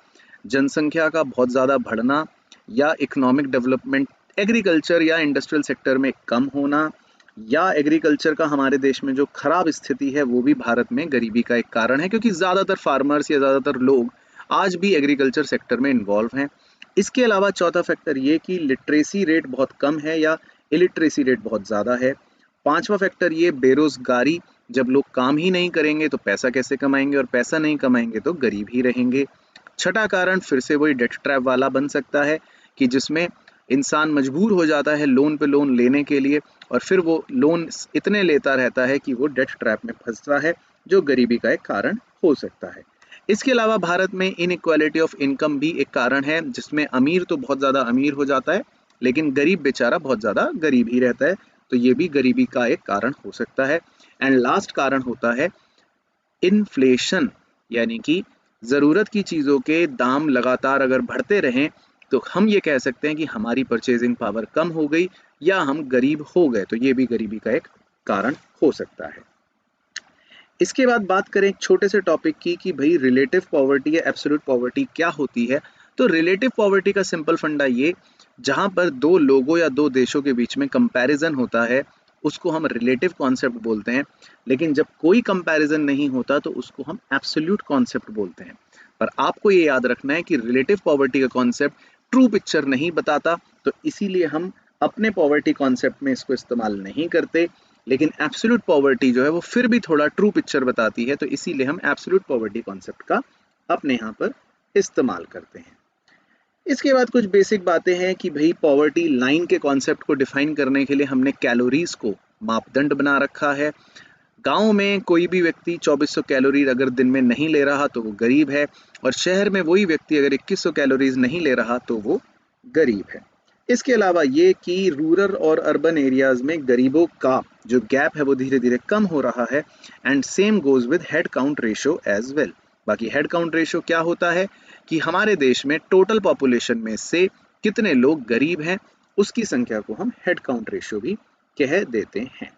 जनसंख्या का बहुत ज़्यादा बढ़ना या इकोनॉमिक डेवलपमेंट, एग्रीकल्चर या इंडस्ट्रियल सेक्टर में कम होना, या एग्रीकल्चर का हमारे देश में जो खराब स्थिति है वो भी भारत में गरीबी का एक कारण है, क्योंकि ज़्यादातर फार्मर्स या ज़्यादातर लोग आज भी एग्रीकल्चर सेक्टर में इन्वॉल्व हैं। इसके अलावा चौथा फैक्टर ये कि लिटरेसी रेट बहुत कम है या इलिटरेसी रेट बहुत ज़्यादा है। पांचवा फैक्टर ये बेरोजगारी, जब लोग काम ही नहीं करेंगे तो पैसा कैसे कमाएंगे, और पैसा नहीं कमाएंगे तो गरीब ही रहेंगे। छठा कारण फिर से वही डेट ट्रैप वाला बन सकता है कि जिसमें इंसान मजबूर हो जाता है लोन पे लोन लेने के लिए, और फिर वो लोन इतने लेता रहता है कि वो डेट ट्रैप में फंसता है, जो गरीबी का एक कारण हो सकता है। इसके अलावा भारत में इनइक्वालिटी ऑफ इनकम भी एक कारण है, जिसमें अमीर तो बहुत ज़्यादा अमीर हो जाता है लेकिन गरीब बेचारा बहुत ज़्यादा गरीब ही रहता है, तो ये भी गरीबी का एक कारण हो सकता है। एंड लास्ट कारण होता है इन्फ्लेशन, यानी कि ज़रूरत की चीज़ों के दाम लगातार अगर बढ़ते रहें तो हम ये कह सकते हैं कि हमारी परचेजिंग पावर कम हो गई या हम गरीब हो गए, तो ये भी गरीबी का एक कारण हो सकता है। इसके बाद बात करें एक छोटे से टॉपिक की कि भाई रिलेटिव पॉवर्टी या एब्सोल्यूट पॉवर्टी क्या होती है। तो रिलेटिव पॉवर्टी का सिंपल फंडा ये, जहां पर दो लोगों या दो देशों के बीच में कंपैरिजन होता है उसको हम रिलेटिव कॉन्सेप्ट बोलते हैं, लेकिन जब कोई कंपैरिजन नहीं होता तो उसको हम एब्सोल्यूट कॉन्सेप्ट बोलते हैं। पर आपको ये याद रखना है कि रिलेटिव पॉवर्टी का कॉन्सेप्ट ट्रू पिक्चर नहीं बताता, तो इसीलिए हम अपने पॉवर्टी कॉन्सेप्ट में इसको इस्तेमाल नहीं करते, लेकिन एब्सोल्यूट पॉवर्टी जो है वो फिर भी थोड़ा ट्रू पिक्चर बताती है, तो इसीलिए हम एब्सोल्यूट पॉवर्टी कॉन्सेप्ट का अपने यहाँ पर इस्तेमाल करते हैं। इसके बाद कुछ बेसिक बातें हैं कि भाई पॉवर्टी लाइन के कॉन्सेप्ट को डिफाइन करने के लिए हमने कैलोरीज को मापदंड बना रखा है। गांव में कोई भी व्यक्ति 2400 कैलोरी अगर दिन में नहीं ले रहा तो वो गरीब है, और शहर में वही व्यक्ति अगर 2100 कैलोरीज नहीं ले रहा तो वो गरीब है। इसके अलावा ये कि रूरल और अर्बन एरियाज में गरीबों का जो गैप है वो धीरे धीरे कम हो रहा है, and same goes with head count ratio as well. बाकी हेड काउंट रेशियो क्या होता है कि हमारे देश में टोटल पॉपुलेशन में से कितने लोग गरीब हैं उसकी संख्या को हम हेड काउंट रेशियो भी कह देते हैं।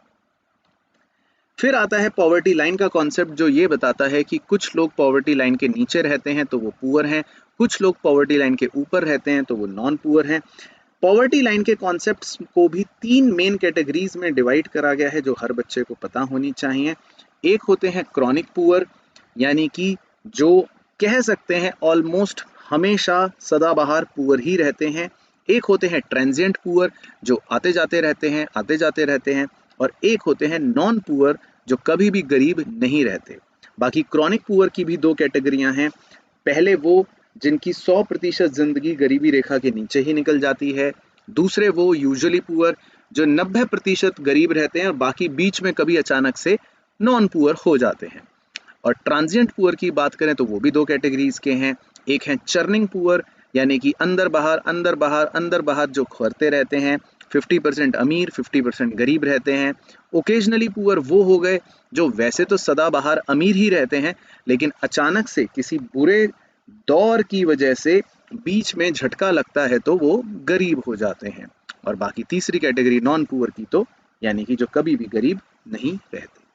फिर आता है पॉवर्टी लाइन का कॉन्सेप्ट, जो ये बताता है कि कुछ लोग पॉवर्टी लाइन के नीचे रहते हैं तो वो पुअर हैं, कुछ लोग पॉवर्टी लाइन के ऊपर रहते हैं तो वो नॉन पुअर हैं। पॉवर्टी लाइन के कॉन्सेप्ट्स को भी 3 मेन कैटेगरीज में डिवाइड करा गया है जो हर बच्चे को पता होनी चाहिए। एक होते हैं क्रॉनिक पुअर, यानी कि जो कह सकते हैं ऑलमोस्ट हमेशा सदाबहार पुअर ही रहते हैं। एक होते हैं ट्रांजिएंट पुअर, जो आते जाते रहते हैं आते जाते रहते हैं, और एक होते हैं नॉन पुअर, जो कभी भी गरीब नहीं रहते। बाकी क्रॉनिक पुअर की भी 2 कैटेगरियां हैं। पहले वो जिनकी 100% जिंदगी गरीबी रेखा के नीचे ही निकल जाती है, दूसरे वो यूजुअली पुअर जो 90% गरीब रहते हैं और बाकी बीच में कभी अचानक से नॉन पुअर हो जाते हैं। और ट्रांजिएंट पुअर की बात करें तो वो भी 2 कैटेगरीज के हैं। एक है चर्निंग पुअर, यानी कि अंदर बाहर अंदर बाहर अंदर बाहर जो खोरते रहते हैं, 50% अमीर 50% गरीब रहते हैं। ओकेजनली पुअर वो हो गए जो वैसे तो सदाबहार अमीर ही रहते हैं, लेकिन अचानक से किसी बुरे दौर की वजह से बीच में झटका लगता है तो वो गरीब हो जाते हैं। और बाकी तीसरी कैटेगरी नॉन पुअर की, तो यानी कि जो कभी भी गरीब नहीं रहते।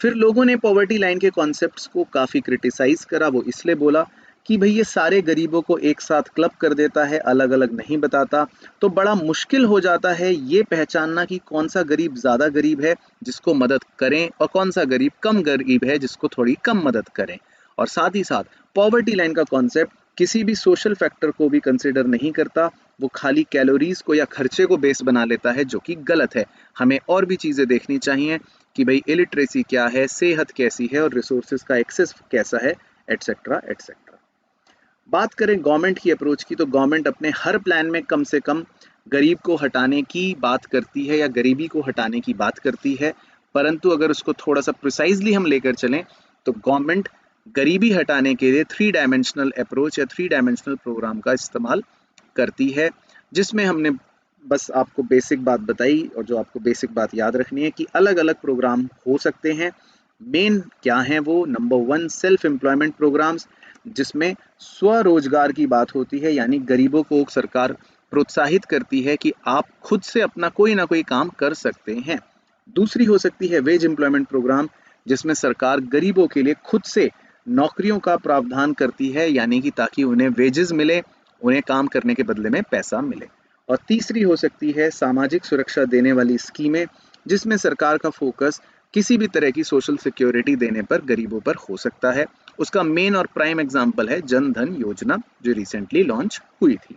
फिर लोगों ने पॉवर्टी लाइन के कॉन्सेप्ट्स को काफ़ी क्रिटिसाइज करा। वो इसलिए बोला कि भाई ये सारे गरीबों को एक साथ क्लब कर देता है, अलग अलग नहीं बताता, तो बड़ा मुश्किल हो जाता है ये पहचानना कि कौन सा गरीब ज़्यादा गरीब है जिसको मदद करें और कौन सा गरीब कम गरीब है जिसको थोड़ी कम मदद करें। और साथ ही साथ पॉवर्टी लाइन का कॉन्सेप्ट किसी भी सोशल फैक्टर को भी कंसिडर नहीं करता, वो खाली कैलोरीज को या खर्चे को बेस बना लेता है, जो कि गलत है। हमें और भी चीज़ें देखनी चाहिए कि भाई इलिटरेसी क्या है, सेहत कैसी है और रिसोर्सेज का एक्सेस कैसा है, एटसेट्रा एटसेट्रा। बात करें गवर्नमेंट की अप्रोच की, तो गवर्नमेंट अपने हर प्लान में कम से कम गरीब को हटाने की बात करती है या गरीबी को हटाने की बात करती है, परंतु अगर उसको थोड़ा सा प्रिसाइजली हम लेकर चलें तो गवर्नमेंट गरीबी हटाने के लिए 3 डायमेंशनल अप्रोच या 3 डायमेंशनल प्रोग्राम का इस्तेमाल करती है, जिसमें हमने बस आपको बेसिक बात बताई। और जो आपको बेसिक बात याद रखनी है कि अलग अलग प्रोग्राम हो सकते हैं। मेन क्या हैं वो, नंबर 1 सेल्फ एम्प्लॉयमेंट प्रोग्राम्स, जिसमें स्वरोजगार की बात होती है, यानी गरीबों को सरकार प्रोत्साहित करती है कि आप खुद से अपना कोई ना कोई काम कर सकते हैं। दूसरी हो सकती है वेज एम्प्लॉयमेंट प्रोग्राम, जिसमें सरकार गरीबों के लिए खुद से नौकरियों का प्रावधान करती है, यानी कि ताकि उन्हें वेजेस मिले, उन्हें काम करने के बदले में पैसा मिले। और तीसरी हो सकती है सामाजिक सुरक्षा देने वाली स्कीमें, जिसमें सरकार का फोकस किसी भी तरह की सोशल सिक्योरिटी देने पर गरीबों पर हो सकता है। उसका मेन और प्राइम एग्जाम्पल है जन धन योजना, जो रिसेंटली लॉन्च हुई थी।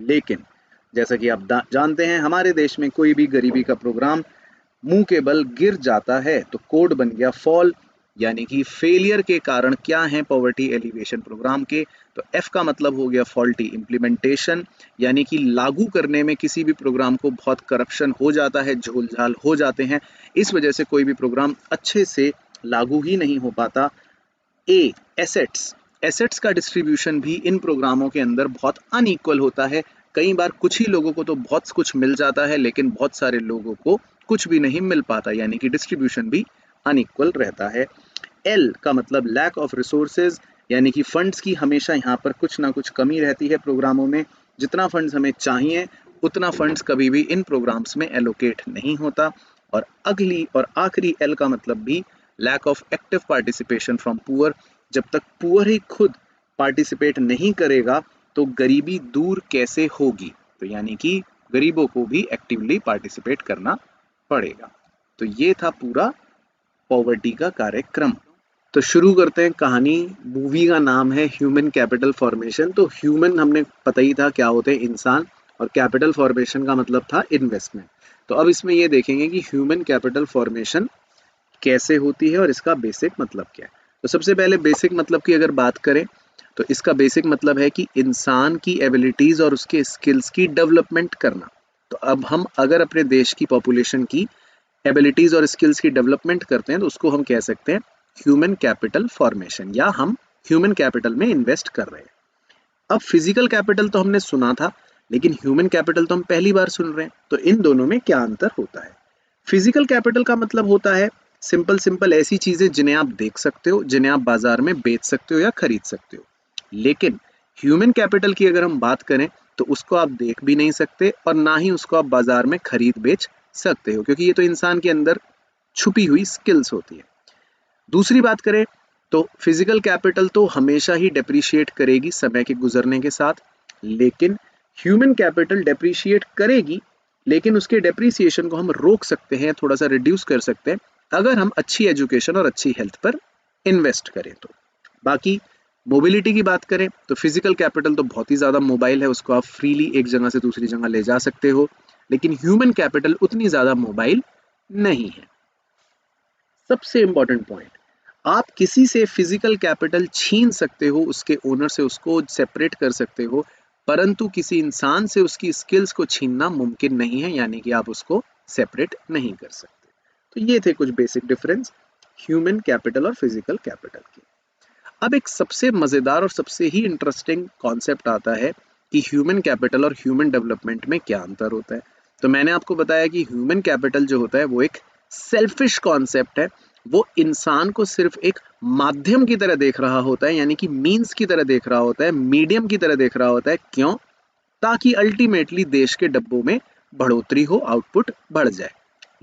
लेकिन जैसा कि आप जानते हैं, हमारे देश में कोई भी गरीबी का प्रोग्राम मुंह के बल गिर जाता है तो कोड बन गया फॉल, यानी कि फेलियर के कारण क्या है पॉवर्टी एलिवेशन प्रोग्राम के। तो एफ का मतलब हो गया फॉल्टी इम्प्लीमेंटेशन, यानी कि लागू करने में किसी भी प्रोग्राम को बहुत करप्शन हो जाता है, झोल झाल हो जाते हैं, इस वजह से कोई भी प्रोग्राम अच्छे से लागू ही नहीं हो पाता। ए एसेट्स, एसेट्स का डिस्ट्रीब्यूशन भी इन प्रोग्रामों के अंदर बहुत अनइक्वल होता है। कई बार कुछ ही लोगों को तो बहुत कुछ मिल जाता है, लेकिन बहुत सारे लोगों को कुछ भी नहीं मिल पाता, यानी कि डिस्ट्रीब्यूशन भी अनइक्वल रहता है। एल का मतलब लैक ऑफ रिसोर्सेज, यानी कि फंड्स की हमेशा यहाँ पर कुछ ना कुछ कमी रहती है प्रोग्रामों में। जितना फंड्स हमें चाहिए उतना फंड्स कभी भी इन प्रोग्राम्स में एलोकेट नहीं होता। और अगली और आखिरी एल का मतलब भी lack of active participation from poor. जब तक पुअर ही खुद पार्टिसिपेट नहीं करेगा तो गरीबी दूर कैसे होगी। तो यानी कि गरीबों को भी एक्टिवली पार्टिसिपेट करना पड़ेगा। तो ये था पूरा पॉवर्टी का कार्यक्रम। तो शुरू करते हैं कहानी। मूवी का नाम है ह्यूमन कैपिटल फॉर्मेशन। तो ह्यूमन हमने पता ही था क्या होते हैं, इंसान, और कैपिटल फॉर्मेशन का मतलब था इन्वेस्टमेंट। तो अब इसमें ये देखेंगे कि ह्यूमन कैपिटल फॉर्मेशन कैसे होती है और इसका बेसिक मतलब क्या है। तो सबसे पहले बेसिक मतलब की अगर बात करें तो इसका बेसिक मतलब है कि इंसान की एबिलिटीज और उसके स्किल्स की डेवलपमेंट करना। तो अब हम अगर अपने देश की पॉपुलेशन की एबिलिटीज और स्किल्स की डेवलपमेंट करते हैं तो उसको हम कह सकते हैं ह्यूमन कैपिटल फॉर्मेशन, या हम ह्यूमन कैपिटल में इन्वेस्ट कर रहे हैं। अब फिजिकल कैपिटल तो हमने सुना था, लेकिन ह्यूमन कैपिटल तो हम पहली बार सुन रहे हैं। तो इन दोनों में क्या अंतर होता है? फिजिकल कैपिटल का मतलब होता है सिंपल सिंपल ऐसी चीजें जिन्हें आप देख सकते हो, जिन्हें आप बाजार में बेच सकते हो या खरीद सकते हो। लेकिन ह्यूमन कैपिटल की अगर हम बात करें तो उसको आप देख भी नहीं सकते और ना ही उसको आप बाजार में खरीद बेच सकते हो, क्योंकि ये तो इंसान के अंदर छुपी हुई स्किल्स होती है। दूसरी बात करें तो फिजिकल कैपिटल तो हमेशा ही डेप्रिशिएट करेगी समय के गुजरने के साथ, लेकिन ह्यूमन कैपिटल डेप्रिशिएट करेगी, लेकिन उसके डेप्रिसिएशन को हम रोक सकते हैं, थोड़ा सा रिड्यूस कर सकते हैं, अगर हम अच्छी एजुकेशन और अच्छी हेल्थ पर इन्वेस्ट करें तो। बाकी मोबिलिटी की बात करें तो फिजिकल कैपिटल तो बहुत ही ज़्यादा मोबाइल है, उसको आप फ्रीली एक जगह से दूसरी जगह ले जा सकते हो, लेकिन ह्यूमन कैपिटल उतनी ज़्यादा मोबाइल नहीं है। सबसे इंपॉर्टेंट पॉइंट, आप किसी से फिजिकल कैपिटल छीन सकते हो, उसके ओनर से उसको सेपरेट कर सकते हो, परंतु किसी इंसान से उसकी स्किल्स को छीनना मुमकिन नहीं है, यानी कि आप उसको सेपरेट नहीं कर सकते। तो ये थे कुछ बेसिक डिफरेंस ह्यूमन कैपिटल और फिजिकल कैपिटल के। अब एक सबसे मजेदार और सबसे ही इंटरेस्टिंग कॉन्सेप्ट आता है कि ह्यूमन कैपिटल और ह्यूमन डेवलपमेंट में क्या अंतर होता है। तो मैंने आपको बताया कि ह्यूमन कैपिटल जो होता है वो एक सेल्फिश कॉन्सेप्ट है। वो इंसान को सिर्फ एक माध्यम की तरह देख रहा होता है, यानी कि मीन्स की तरह देख रहा होता है, मीडियम की तरह देख रहा होता है। क्यों? ताकि अल्टीमेटली देश के डब्बों में बढ़ोतरी हो, आउटपुट बढ़ जाए।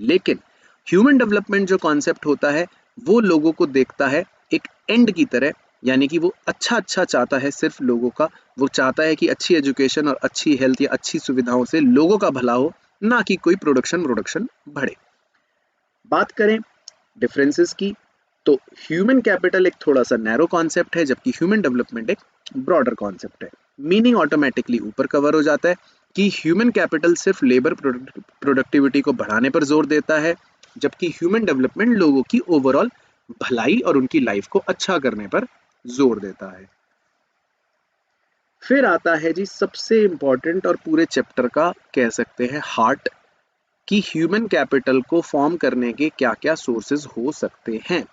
लेकिन ह्यूमन डेवलपमेंट जो कॉन्सेप्ट होता है वो लोगों को देखता है एक एंड की तरह, यानी कि वो अच्छा चाहता है सिर्फ लोगों का। वो चाहता है कि अच्छी एजुकेशन और अच्छी हेल्थ या अच्छी सुविधाओं से लोगों का भला हो, ना कि कोई प्रोडक्शन बढ़े। बात करें डिफरेंसेस की तो ह्यूमन कैपिटल एक थोड़ा सा नैरो कॉन्सेप्ट है, जबकि ह्यूमन डेवलपमेंट एक ब्रॉडर कॉन्सेप्ट है। मीनिंग ऑटोमेटिकली ऊपर कवर हो जाता है कि ह्यूमन कैपिटल सिर्फ लेबर प्रोडक्टिविटी को बढ़ाने पर जोर देता है, जबकि ह्यूमन डेवलपमेंट लोगों की ओवरऑल भलाई और उनकी लाइफ को अच्छा करने पर जोर देता है। फिर आता है जी सबसे इंपॉर्टेंट और पूरे चैप्टर का कह सकते हैं हार्ट, कि ह्यूमन कैपिटल को फॉर्म करने के क्या क्या सोर्सेज हो सकते हैं।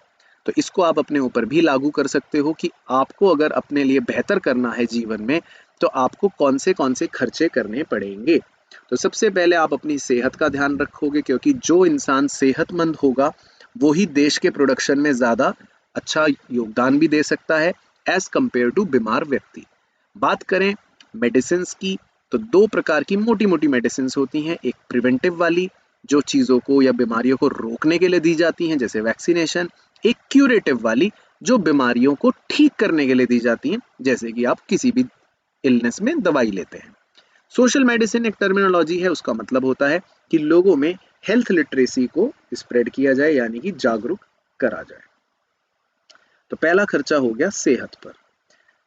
तो इसको आप अपने ऊपर भी लागू कर सकते हो कि आपको अगर अपने लिए बेहतर करना है जीवन में तो आपको कौन से खर्चे करने पड़ेंगे। तो सबसे पहले आप अपनी सेहत का ध्यान रखोगे, क्योंकि जो इंसान सेहतमंद होगा वो ही देश के प्रोडक्शन में ज़्यादा अच्छा योगदान भी दे सकता है एज कंपेयर टू बीमार व्यक्ति। बात करें मेडिसिन की तो दो प्रकार की मोटी मोटी मेडिसिन होती हैं। एक प्रिवेंटिव वाली जो चीज़ों को या बीमारियों को रोकने के लिए दी जाती हैं जैसे वैक्सीनेशन, एक क्यूरेटिव वाली जो बीमारियों को ठीक करने के लिए दी जाती हैं, जैसे कि आप किसी भी इलनेस में दवाई लेते हैं। सोशल मेडिसिन एक टर्मिनोलॉजी है, उसका मतलब होता है कि लोगों में हेल्थ लिटरेसी को स्प्रेड किया जाए, यानी कि जागरूक करा जाए। तो पहला खर्चा हो गया सेहत पर।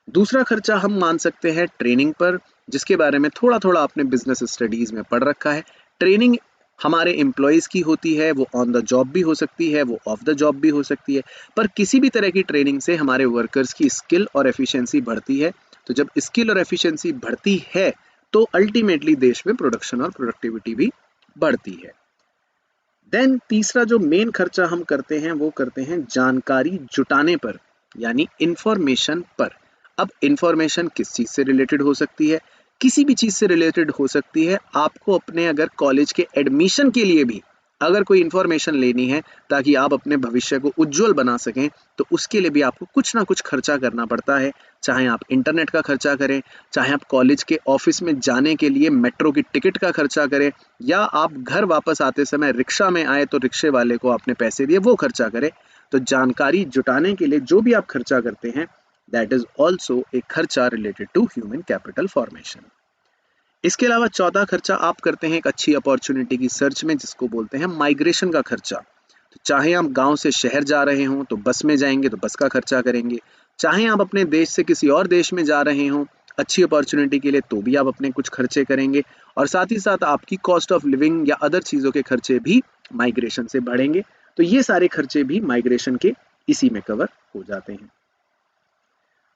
दूसरा खर्चा हम मान सकते हैं ट्रेनिंग पर, जिसके बारे में थोड़ा थोड़ा आपने बिजनेस स्टडीज में पढ़ रखा है। ट्रेनिंग हमारे एम्प्लॉयज़ की होती है, वो ऑन द जॉब भी हो सकती है, वो ऑफ द जॉब भी हो सकती है, पर किसी भी तरह की ट्रेनिंग से हमारे वर्कर्स की स्किल और एफिशिएंसी बढ़ती है। तो जब स्किल और एफिशिएंसी बढ़ती है तो अल्टीमेटली देश में प्रोडक्शन और प्रोडक्टिविटी भी बढ़ती है। देन तीसरा जो मेन खर्चा हम करते हैं वो करते हैं जानकारी जुटाने पर, यानी इंफॉर्मेशन पर। अब इंफॉर्मेशन किस चीज से रिलेटेड हो सकती है? किसी भी चीज से रिलेटेड हो सकती है। आपको अपने अगर कॉलेज के एडमिशन के लिए भी अगर कोई इंफॉर्मेशन लेनी है ताकि आप अपने भविष्य को उज्जवल बना सकें, तो उसके लिए भी आपको कुछ ना कुछ खर्चा करना पड़ता है। चाहे आप इंटरनेट का खर्चा करें, चाहे आप कॉलेज के ऑफिस में जाने के लिए मेट्रो की टिकट का खर्चा करें, या आप घर वापस आते समय रिक्शा में आए तो रिक्शे वाले को आपने पैसे दिए, वो खर्चा करें। तो जानकारी जुटाने के लिए जो भी आप खर्चा करते हैं, दैट इज ऑल्सो ए खर्चा related to human capital formation. इसके अलावा चौथा खर्चा आप करते हैं एक अच्छी अपॉर्चुनिटी की सर्च में, जिसको बोलते हैं माइग्रेशन का खर्चा। तो चाहे आप गांव से शहर जा रहे हों तो बस में जाएंगे तो बस का खर्चा करेंगे, चाहे आप अपने देश से किसी और देश में जा रहे हों अच्छी अपॉर्चुनिटी के लिए, तो भी आप अपने कुछ खर्चे करेंगे, और साथ ही साथ आपकी कॉस्ट ऑफ लिविंग या अदर चीज़ों के खर्चे भी माइग्रेशन से बढ़ेंगे। तो ये सारे खर्चे भी माइग्रेशन के इसी में कवर हो जाते हैं।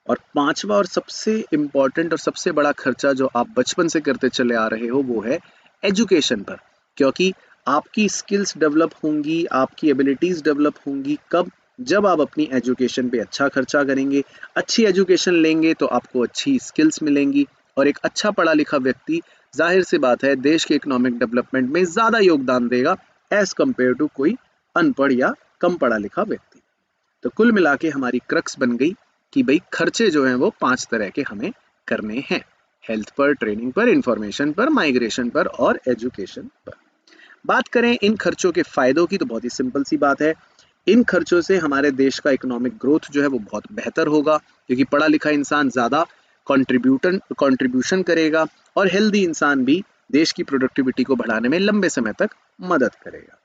और पांचवा और सबसे इम्पॉर्टेंट और सबसे बड़ा खर्चा जो आप बचपन से करते चले आ रहे हो वो है एजुकेशन पर, क्योंकि आपकी स्किल्स डेवलप होंगी, आपकी एबिलिटीज डेवलप होंगी कब? जब आप अपनी एजुकेशन पे अच्छा खर्चा करेंगे, अच्छी एजुकेशन लेंगे तो आपको अच्छी स्किल्स मिलेंगी, और एक अच्छा पढ़ा लिखा व्यक्ति जाहिर सी बात है देश के इकोनॉमिक डेवलपमेंट में ज़्यादा योगदान देगा एज कंपेयर टू कोई अनपढ़ या कम पढ़ा लिखा व्यक्ति। तो कुल मिला के हमारी क्रक्स बन गई कि भाई खर्चे जो हैं वो 5 तरह के हमें करने हैं: हेल्थ पर, ट्रेनिंग पर, इंफॉर्मेशन पर, माइग्रेशन पर और एजुकेशन पर। बात करें इन खर्चों के फायदों की तो बहुत ही सिंपल सी बात है। इन खर्चों से हमारे देश का इकोनॉमिक ग्रोथ जो है वो बहुत बेहतर होगा, क्योंकि पढ़ा लिखा इंसान ज़्यादा कंट्रीब्यूशन करेगा, और हेल्दी इंसान भी देश की प्रोडक्टिविटी को बढ़ाने में लंबे समय तक मदद करेगा।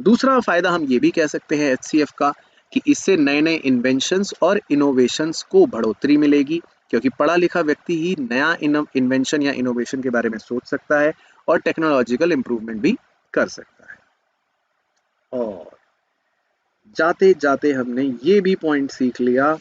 दूसरा फायदा हम ये भी कह सकते हैं एचसीएफ का, कि इससे नए नए इन्वेंशंस और इनोवेशंस को बढ़ोतरी मिलेगी, क्योंकि पढ़ा लिखा व्यक्ति ही नया इन्वेंशन या इनोवेशन के बारे में सोच सकता है और टेक्नोलॉजिकल इंप्रूवमेंट भी कर सकता है। और जाते जाते हमने ये भी पॉइंट सीख लिया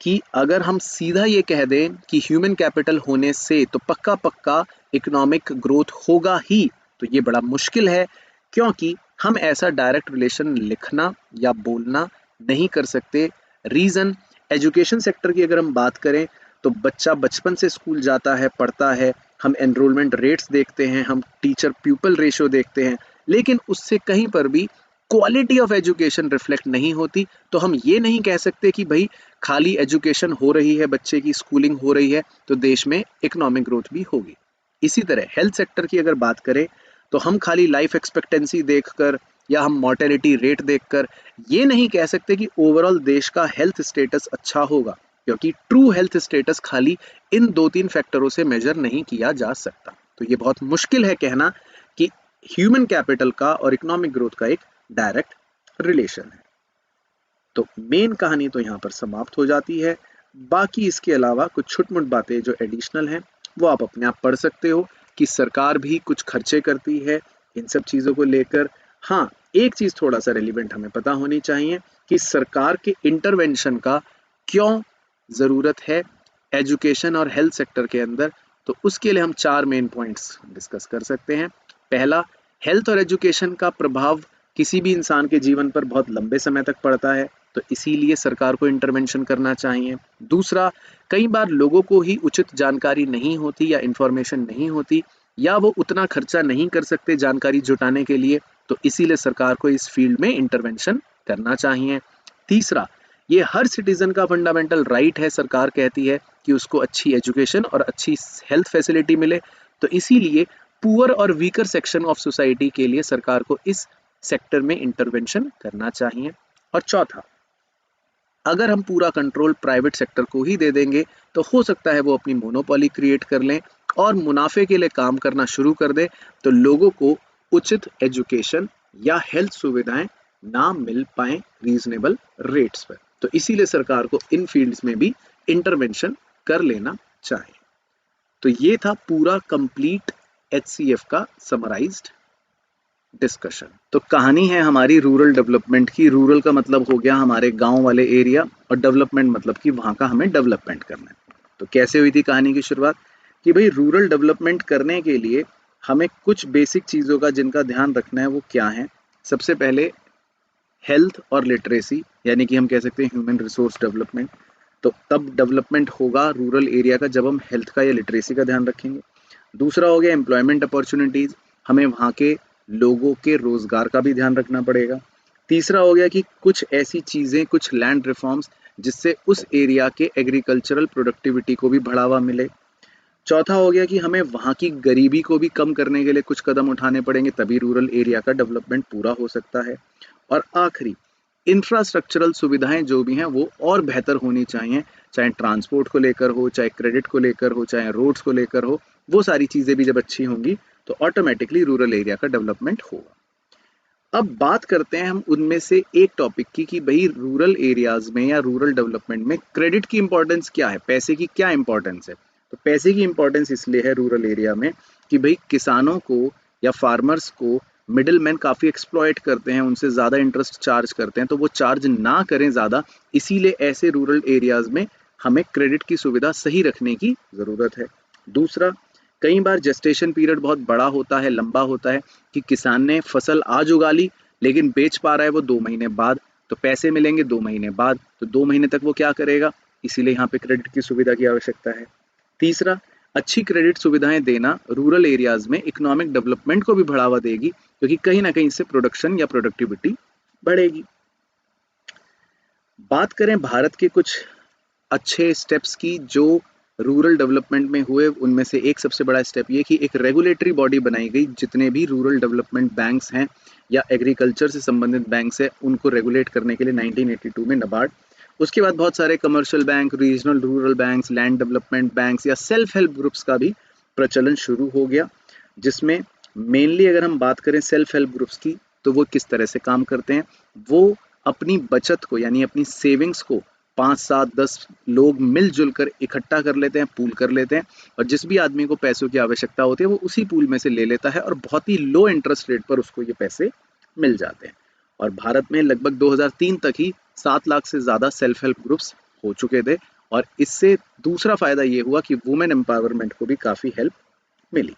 कि अगर हम सीधा ये कह दें कि ह्यूमन कैपिटल होने से तो पक्का पक्का इकोनॉमिक ग्रोथ होगा ही, तो ये बड़ा मुश्किल है, क्योंकि हम ऐसा डायरेक्ट रिलेशन लिखना या बोलना नहीं कर सकते। रीज़न, एजुकेशन सेक्टर की अगर हम बात करें तो बच्चा बचपन से स्कूल जाता है, पढ़ता है, हम एनरोलमेंट रेट्स देखते हैं, हम टीचर प्यूपल रेशियो देखते हैं, लेकिन उससे कहीं पर भी क्वालिटी ऑफ एजुकेशन रिफ्लेक्ट नहीं होती। तो हम ये नहीं कह सकते कि भाई खाली एजुकेशन हो रही है, बच्चे की स्कूलिंग हो रही है तो देश में इकोनॉमिक ग्रोथ भी होगी। इसी तरह हेल्थ सेक्टर की अगर बात करें तो हम खाली लाइफ एक्सपेक्टेंसी देखकर या हम मॉर्टेलिटी रेट देखकर ये नहीं कह सकते कि ओवरऑल देश का हेल्थ स्टेटस अच्छा होगा, क्योंकि ट्रू हेल्थ स्टेटस खाली इन 2-3 फैक्टरों से मेजर नहीं किया जा सकता। तो ये बहुत मुश्किल है कहना कि ह्यूमन कैपिटल का और इकोनॉमिक ग्रोथ का एक डायरेक्ट रिलेशन है। तो मेन कहानी तो यहाँ पर समाप्त हो जाती है। बाकी इसके अलावा कुछ छुटमुट बातें जो एडिशनल हैं वो आप अपने आप पढ़ सकते हो कि सरकार भी कुछ खर्चे करती है इन सब चीज़ों को लेकर। हाँ, एक चीज़ थोड़ा सा रेलिवेंट हमें पता होनी चाहिए कि सरकार के इंटरवेंशन का क्यों ज़रूरत है एजुकेशन और हेल्थ सेक्टर के अंदर। तो उसके लिए हम 4 मेन पॉइंट्स डिस्कस कर सकते हैं। पहला, हेल्थ और एजुकेशन का प्रभाव किसी भी इंसान के जीवन पर बहुत लंबे समय तक पड़ता है, तो इसीलिए सरकार को इंटरवेंशन करना चाहिए। दूसरा, कई बार लोगों को ही उचित जानकारी नहीं होती या इंफॉर्मेशन नहीं होती, या वो उतना खर्चा नहीं कर सकते जानकारी जुटाने के लिए, तो इसीलिए सरकार को इस फील्ड में इंटरवेंशन करना चाहिए। तीसरा, ये हर सिटीजन का फंडामेंटल राइट है, सरकार कहती है कि उसको अच्छी एजुकेशन और अच्छी हेल्थ फैसिलिटी मिले, तो इसीलिए पुअर और वीकर सेक्शन ऑफ सोसाइटी के लिए सरकार को इस सेक्टर में इंटरवेंशन करना चाहिए। और चौथा, अगर हम पूरा कंट्रोल प्राइवेट सेक्टर को ही दे देंगे तो हो सकता है वो अपनी मोनोपोली क्रिएट कर लें और मुनाफे के लिए काम करना शुरू कर दे, तो लोगों को उचित एजुकेशन या हेल्थ सुविधाएं ना मिल पाए रीजनेबल रेट्स पर। तो इसीलिए सरकार को इन फील्ड्स में भी इंटरवेंशन कर लेना चाहिए। तो ये था पूरा कंप्लीट HCF का समराइज्ड डिस्कशन। तो कहानी है हमारी रूरल डेवलपमेंट की। रूरल का मतलब हो गया हमारे गांव वाले एरिया और डेवलपमेंट मतलब कि वहां का हमें डेवलपमेंट करना है। तो कैसे हुई थी कहानी की शुरुआत कि भाई रूरल डेवलपमेंट करने के लिए हमें कुछ बेसिक चीज़ों का जिनका ध्यान रखना है वो क्या है। सबसे पहले हेल्थ और लिटरेसी, यानी कि हम कह सकते हैं ह्यूमन रिसोर्स डेवलपमेंट। तो तब डेवलपमेंट होगा रूरल एरिया का जब हम हेल्थ का या लिटरेसी का ध्यान रखेंगे। दूसरा हो गया एम्प्लॉयमेंट अपॉर्चुनिटीज़, हमें वहाँ के लोगों के रोजगार का भी ध्यान रखना पड़ेगा। तीसरा हो गया कि कुछ ऐसी चीज़ें, कुछ लैंड रिफॉर्म्स जिससे उस एरिया के एग्रीकल्चरल प्रोडक्टिविटी को भी बढ़ावा मिले। चौथा हो गया कि हमें वहाँ की गरीबी को भी कम करने के लिए कुछ कदम उठाने पड़ेंगे, तभी रूरल एरिया का डेवलपमेंट पूरा हो सकता है। और आखिरी, इंफ्रास्ट्रक्चरल सुविधाएं जो भी हैं वो और बेहतर होनी चाहिए, चाहे ट्रांसपोर्ट को लेकर हो, चाहे क्रेडिट को लेकर हो, चाहे रोड्स को लेकर हो। वो सारी चीज़ें भी जब अच्छी होंगी तो ऑटोमेटिकली रूरल एरिया का डेवलपमेंट होगा। अब बात करते हैं हम उनमें से एक टॉपिक की कि भाई रूरल एरियाज में या रूरल डेवलपमेंट में क्रेडिट की इंपॉर्टेंस क्या है, पैसे की क्या इंपॉर्टेंस है। तो पैसे की इंपॉर्टेंस इसलिए है रूरल एरिया में कि भाई किसानों को या फार्मर्स को मिडिल मैन काफ़ी एक्सप्लॉयट करते हैं, उनसे ज़्यादा इंटरेस्ट चार्ज करते हैं, तो वो चार्ज ना करें ज़्यादा। इसीलिए ऐसे रूरल एरियाज में हमें क्रेडिट की सुविधा सही रखने की ज़रूरत है। दूसरा, कई बार जेस्टेशन पीरियड बहुत बड़ा होता है, लंबा होता है कि किसान ने फसल आज उगा ली लेकिन बेच पा रहा है वो 2 महीने बाद, तो पैसे मिलेंगे 2 महीने बाद, तो 2 महीने तक वो क्या करेगा। इसीलिए यहाँ पे क्रेडिट की सुविधा की आवश्यकता है। तीसरा, अच्छी क्रेडिट सुविधाएं देना रूरल एरियाज में इकोनॉमिक डेवलपमेंट को भी बढ़ावा देगी, क्योंकि कहीं ना कहीं इससे प्रोडक्शन या प्रोडक्टिविटी बढ़ेगी। बात करें भारत के कुछ अच्छे स्टेप्स की जो रूरल डेवलपमेंट में हुए, उनमें से एक सबसे बड़ा स्टेप ये कि एक रेगुलेटरी बॉडी बनाई गई, जितने भी रूरल डेवलपमेंट बैंक्स हैं या एग्रीकल्चर से संबंधित बैंक्स हैं उनको रेगुलेट करने के लिए 1982 में नबार्ड। उसके बाद बहुत सारे commercial bank, regional rural banks, land development banks या सेल्फ हेल्प ग्रुप्स का भी प्रचलन शुरू हो गया, जिसमें मेनली अगर हम बात करें सेल्फ हेल्प ग्रुप्स की तो वो किस तरह से काम करते हैं। वो अपनी बचत को यानी अपनी सेविंग्स को 5, 7, 10 लोग मिलजुल कर इकट्ठा कर लेते हैं, पूल कर लेते हैं, और जिस भी आदमी को पैसों की आवश्यकता होती है वो उसी पूल में से ले लेता है और बहुत ही लो इंटरेस्ट रेट पर उसको ये पैसे मिल जाते हैं। और भारत में लगभग 2003 तक ही 7 लाख से ज़्यादा सेल्फ हेल्प ग्रुप्स हो चुके थे, और इससे दूसरा फायदा ये हुआ कि वुमेन एम्पावरमेंट को भी काफ़ी हेल्प मिली।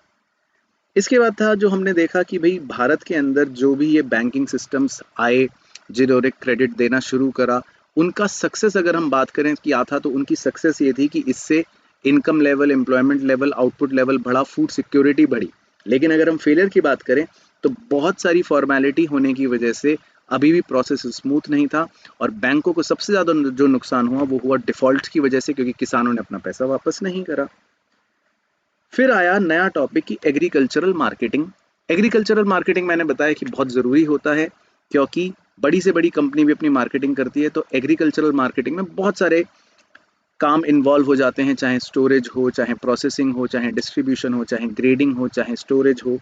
इसके बाद था जो हमने देखा कि भाई भारत के अंदर जो भी ये बैंकिंग सिस्टम्स आए जिन्होंने क्रेडिट देना शुरू करा, उनका सक्सेस अगर हम बात करें क्या था, तो उनकी सक्सेस ये थी कि इससे income level, employment level, output level बढ़ा, फूड सिक्योरिटी बढ़ी। लेकिन अगर हम फेलियर की बात करें तो बहुत सारी फॉर्मेलिटी होने की वजह से अभी भी प्रोसेस स्मूथ नहीं था, और बैंकों को सबसे ज़्यादा जो नुकसान हुआ वो हुआ डिफॉल्ट की वजह से, क्योंकि किसानों ने अपना पैसा वापस नहीं करा। फिर आया नया टॉपिक की एग्रीकल्चरल मार्केटिंग। एग्रीकल्चरल मार्केटिंग मैंने बताया कि बहुत ज़रूरी होता है, क्योंकि बड़ी से बड़ी कंपनी भी अपनी मार्केटिंग करती है, तो एग्रीकल्चरल मार्केटिंग में बहुत सारे काम इन्वॉल्व हो जाते हैं, चाहे स्टोरेज हो, चाहे प्रोसेसिंग हो, चाहे डिस्ट्रीब्यूशन हो, चाहे ग्रेडिंग हो, चाहे स्टोरेज हो।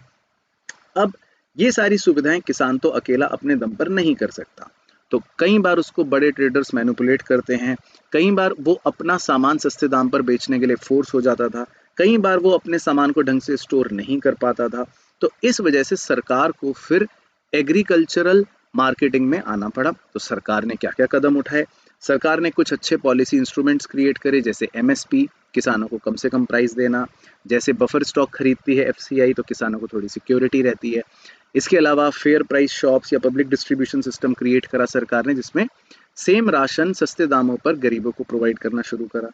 अब ये सारी सुविधाएं किसान तो अकेला अपने दम पर नहीं कर सकता, तो कई बार उसको बड़े ट्रेडर्स मैनिपुलेट करते हैं, कई बार वो अपना सामान सस्ते दाम पर बेचने के लिए फोर्स हो जाता था, कई बार वो अपने सामान को ढंग से स्टोर नहीं कर पाता था। तो इस वजह से सरकार को फिर एग्रीकल्चरल मार्केटिंग में आना पड़ा। तो सरकार ने क्या क्या कदम उठाए। सरकार ने कुछ अच्छे पॉलिसी इंस्ट्रूमेंट्स क्रिएट करे, जैसे MSP, किसानों को कम से कम प्राइस देना, जैसे बफर स्टॉक खरीदती है FCI, तो किसानों को थोड़ी सिक्योरिटी रहती है। इसके अलावा फेयर प्राइस शॉप्स या पब्लिक डिस्ट्रीब्यूशन सिस्टम क्रिएट करा सरकार ने, जिसमें सेम राशन सस्ते दामों पर गरीबों को प्रोवाइड करना शुरू करा।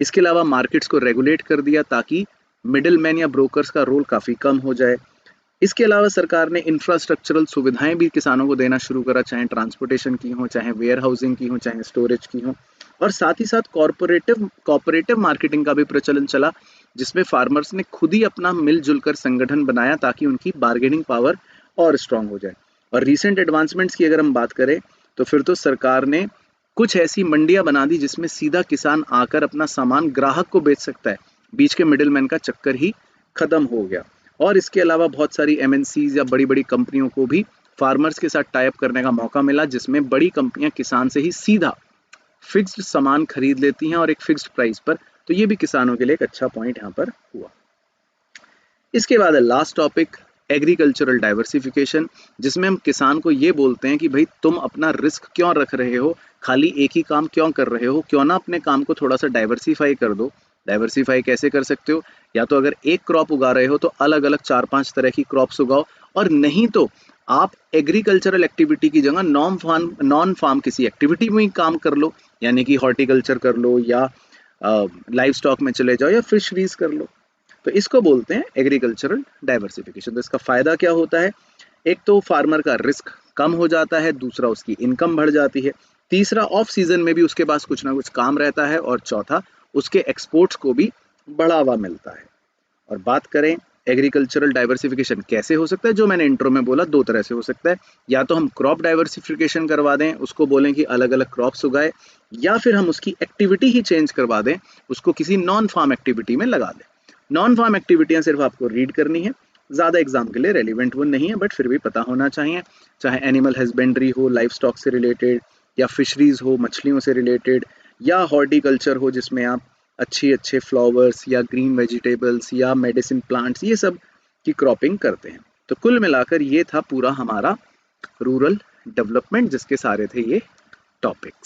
इसके अलावा मार्केट्स को रेगुलेट कर दिया ताकि मिडिल मैन या ब्रोकर्स का रोल काफ़ी कम हो जाए। इसके अलावा सरकार ने इंफ्रास्ट्रक्चरल सुविधाएं भी किसानों को देना शुरू करा, चाहे ट्रांसपोर्टेशन की हो, चाहे वेयर हाउसिंग की हो, चाहे स्टोरेज की हो। और साथ ही साथ कॉर्पोरेटिव मार्केटिंग का भी प्रचलन चला, जिसमें फार्मर्स ने खुद ही अपना मिलजुल कर संगठन बनाया ताकि उनकी बार्गेनिंग पावर और स्ट्रांग हो जाए। और रीसेंट एडवांसमेंट्स की अगर हम बात करें तो फिर तो सरकार ने कुछ ऐसी मंडियां बना दी जिसमें सीधा किसान आकर अपना सामान ग्राहक को बेच सकता है, बीच के मिडिलमैन का चक्कर ही खत्म हो गया। और इसके अलावा बहुत सारी एमएनसीज या बड़ी बड़ी कंपनियों को भी फार्मर्स के साथ टाई अप करने का मौका मिला, जिसमें बड़ी कंपनियां किसान से ही सीधा फिक्स्ड सामान खरीद लेती हैं और एक फिक्स्ड प्राइस पर। तो ये भी किसानों के लिए एक अच्छा पॉइंट यहाँ पर हुआ। इसके बाद लास्ट टॉपिक एग्रीकल्चरल डाइवर्सिफिकेशन, जिसमें हम किसान को ये बोलते हैं कि भाई तुम अपना रिस्क क्यों रख रहे हो, खाली एक ही काम क्यों कर रहे हो, क्यों ना अपने काम को थोड़ा सा डाइवर्सिफाई कर दो। डाइवर्सिफाई कैसे कर सकते हो, या तो अगर एक क्रॉप उगा रहे हो तो अलग अलग 4-5 तरह की क्रॉप्स उगाओ, और नहीं तो आप एग्रीकल्चरल एक्टिविटी की जगह नॉन फार्म किसी एक्टिविटी में ही काम कर लो, यानी कि हॉर्टिकल्चर कर लो या लाइव स्टॉक में चले जाओ या फिशरीज कर लो। तो इसको बोलते हैं एग्रीकल्चरल डाइवर्सिफिकेशन। तो इसका फायदा क्या होता है, एक तो फार्मर का रिस्क कम हो जाता है, दूसरा उसकी इनकम बढ़ जाती है, तीसरा ऑफ सीजन में भी उसके पास कुछ ना कुछ काम रहता है, और चौथा उसके एक्सपोर्ट्स को भी बढ़ावा मिलता है। और बात करें एग्रीकल्चरल डाइवर्सिफिकेशन कैसे हो सकता है, जो मैंने इंट्रो में बोला 2 तरह से हो सकता है। या तो हम क्रॉप डाइवर्सिफिकेशन करवा दें, उसको बोलें कि अलग अलग क्रॉप्स उगाए, या फिर हम उसकी एक्टिविटी ही चेंज करवा दें, उसको किसी नॉन फार्म एक्टिविटी में लगा दें। नॉन फार्म एक्टिविटियां सिर्फ आपको रीड करनी है, ज़्यादा एग्जाम के लिए रेलिवेंट वो नहीं है, बट फिर भी पता होना चाहिए। चाहे एनिमल हस्बेंड्री हो, लाइफ स्टॉक से रिलेटेड, या फिशरीज हो, मछलियों से रिलेटेड, या हॉर्टिकल्चर हो जिसमें आप अच्छे फ्लावर्स या ग्रीन वेजिटेबल्स या मेडिसिन प्लांट्स ये सब की क्रॉपिंग करते हैं। तो कुल मिलाकर ये था पूरा हमारा रूरल डेवलपमेंट, जिसके सारे थे ये टॉपिक्स।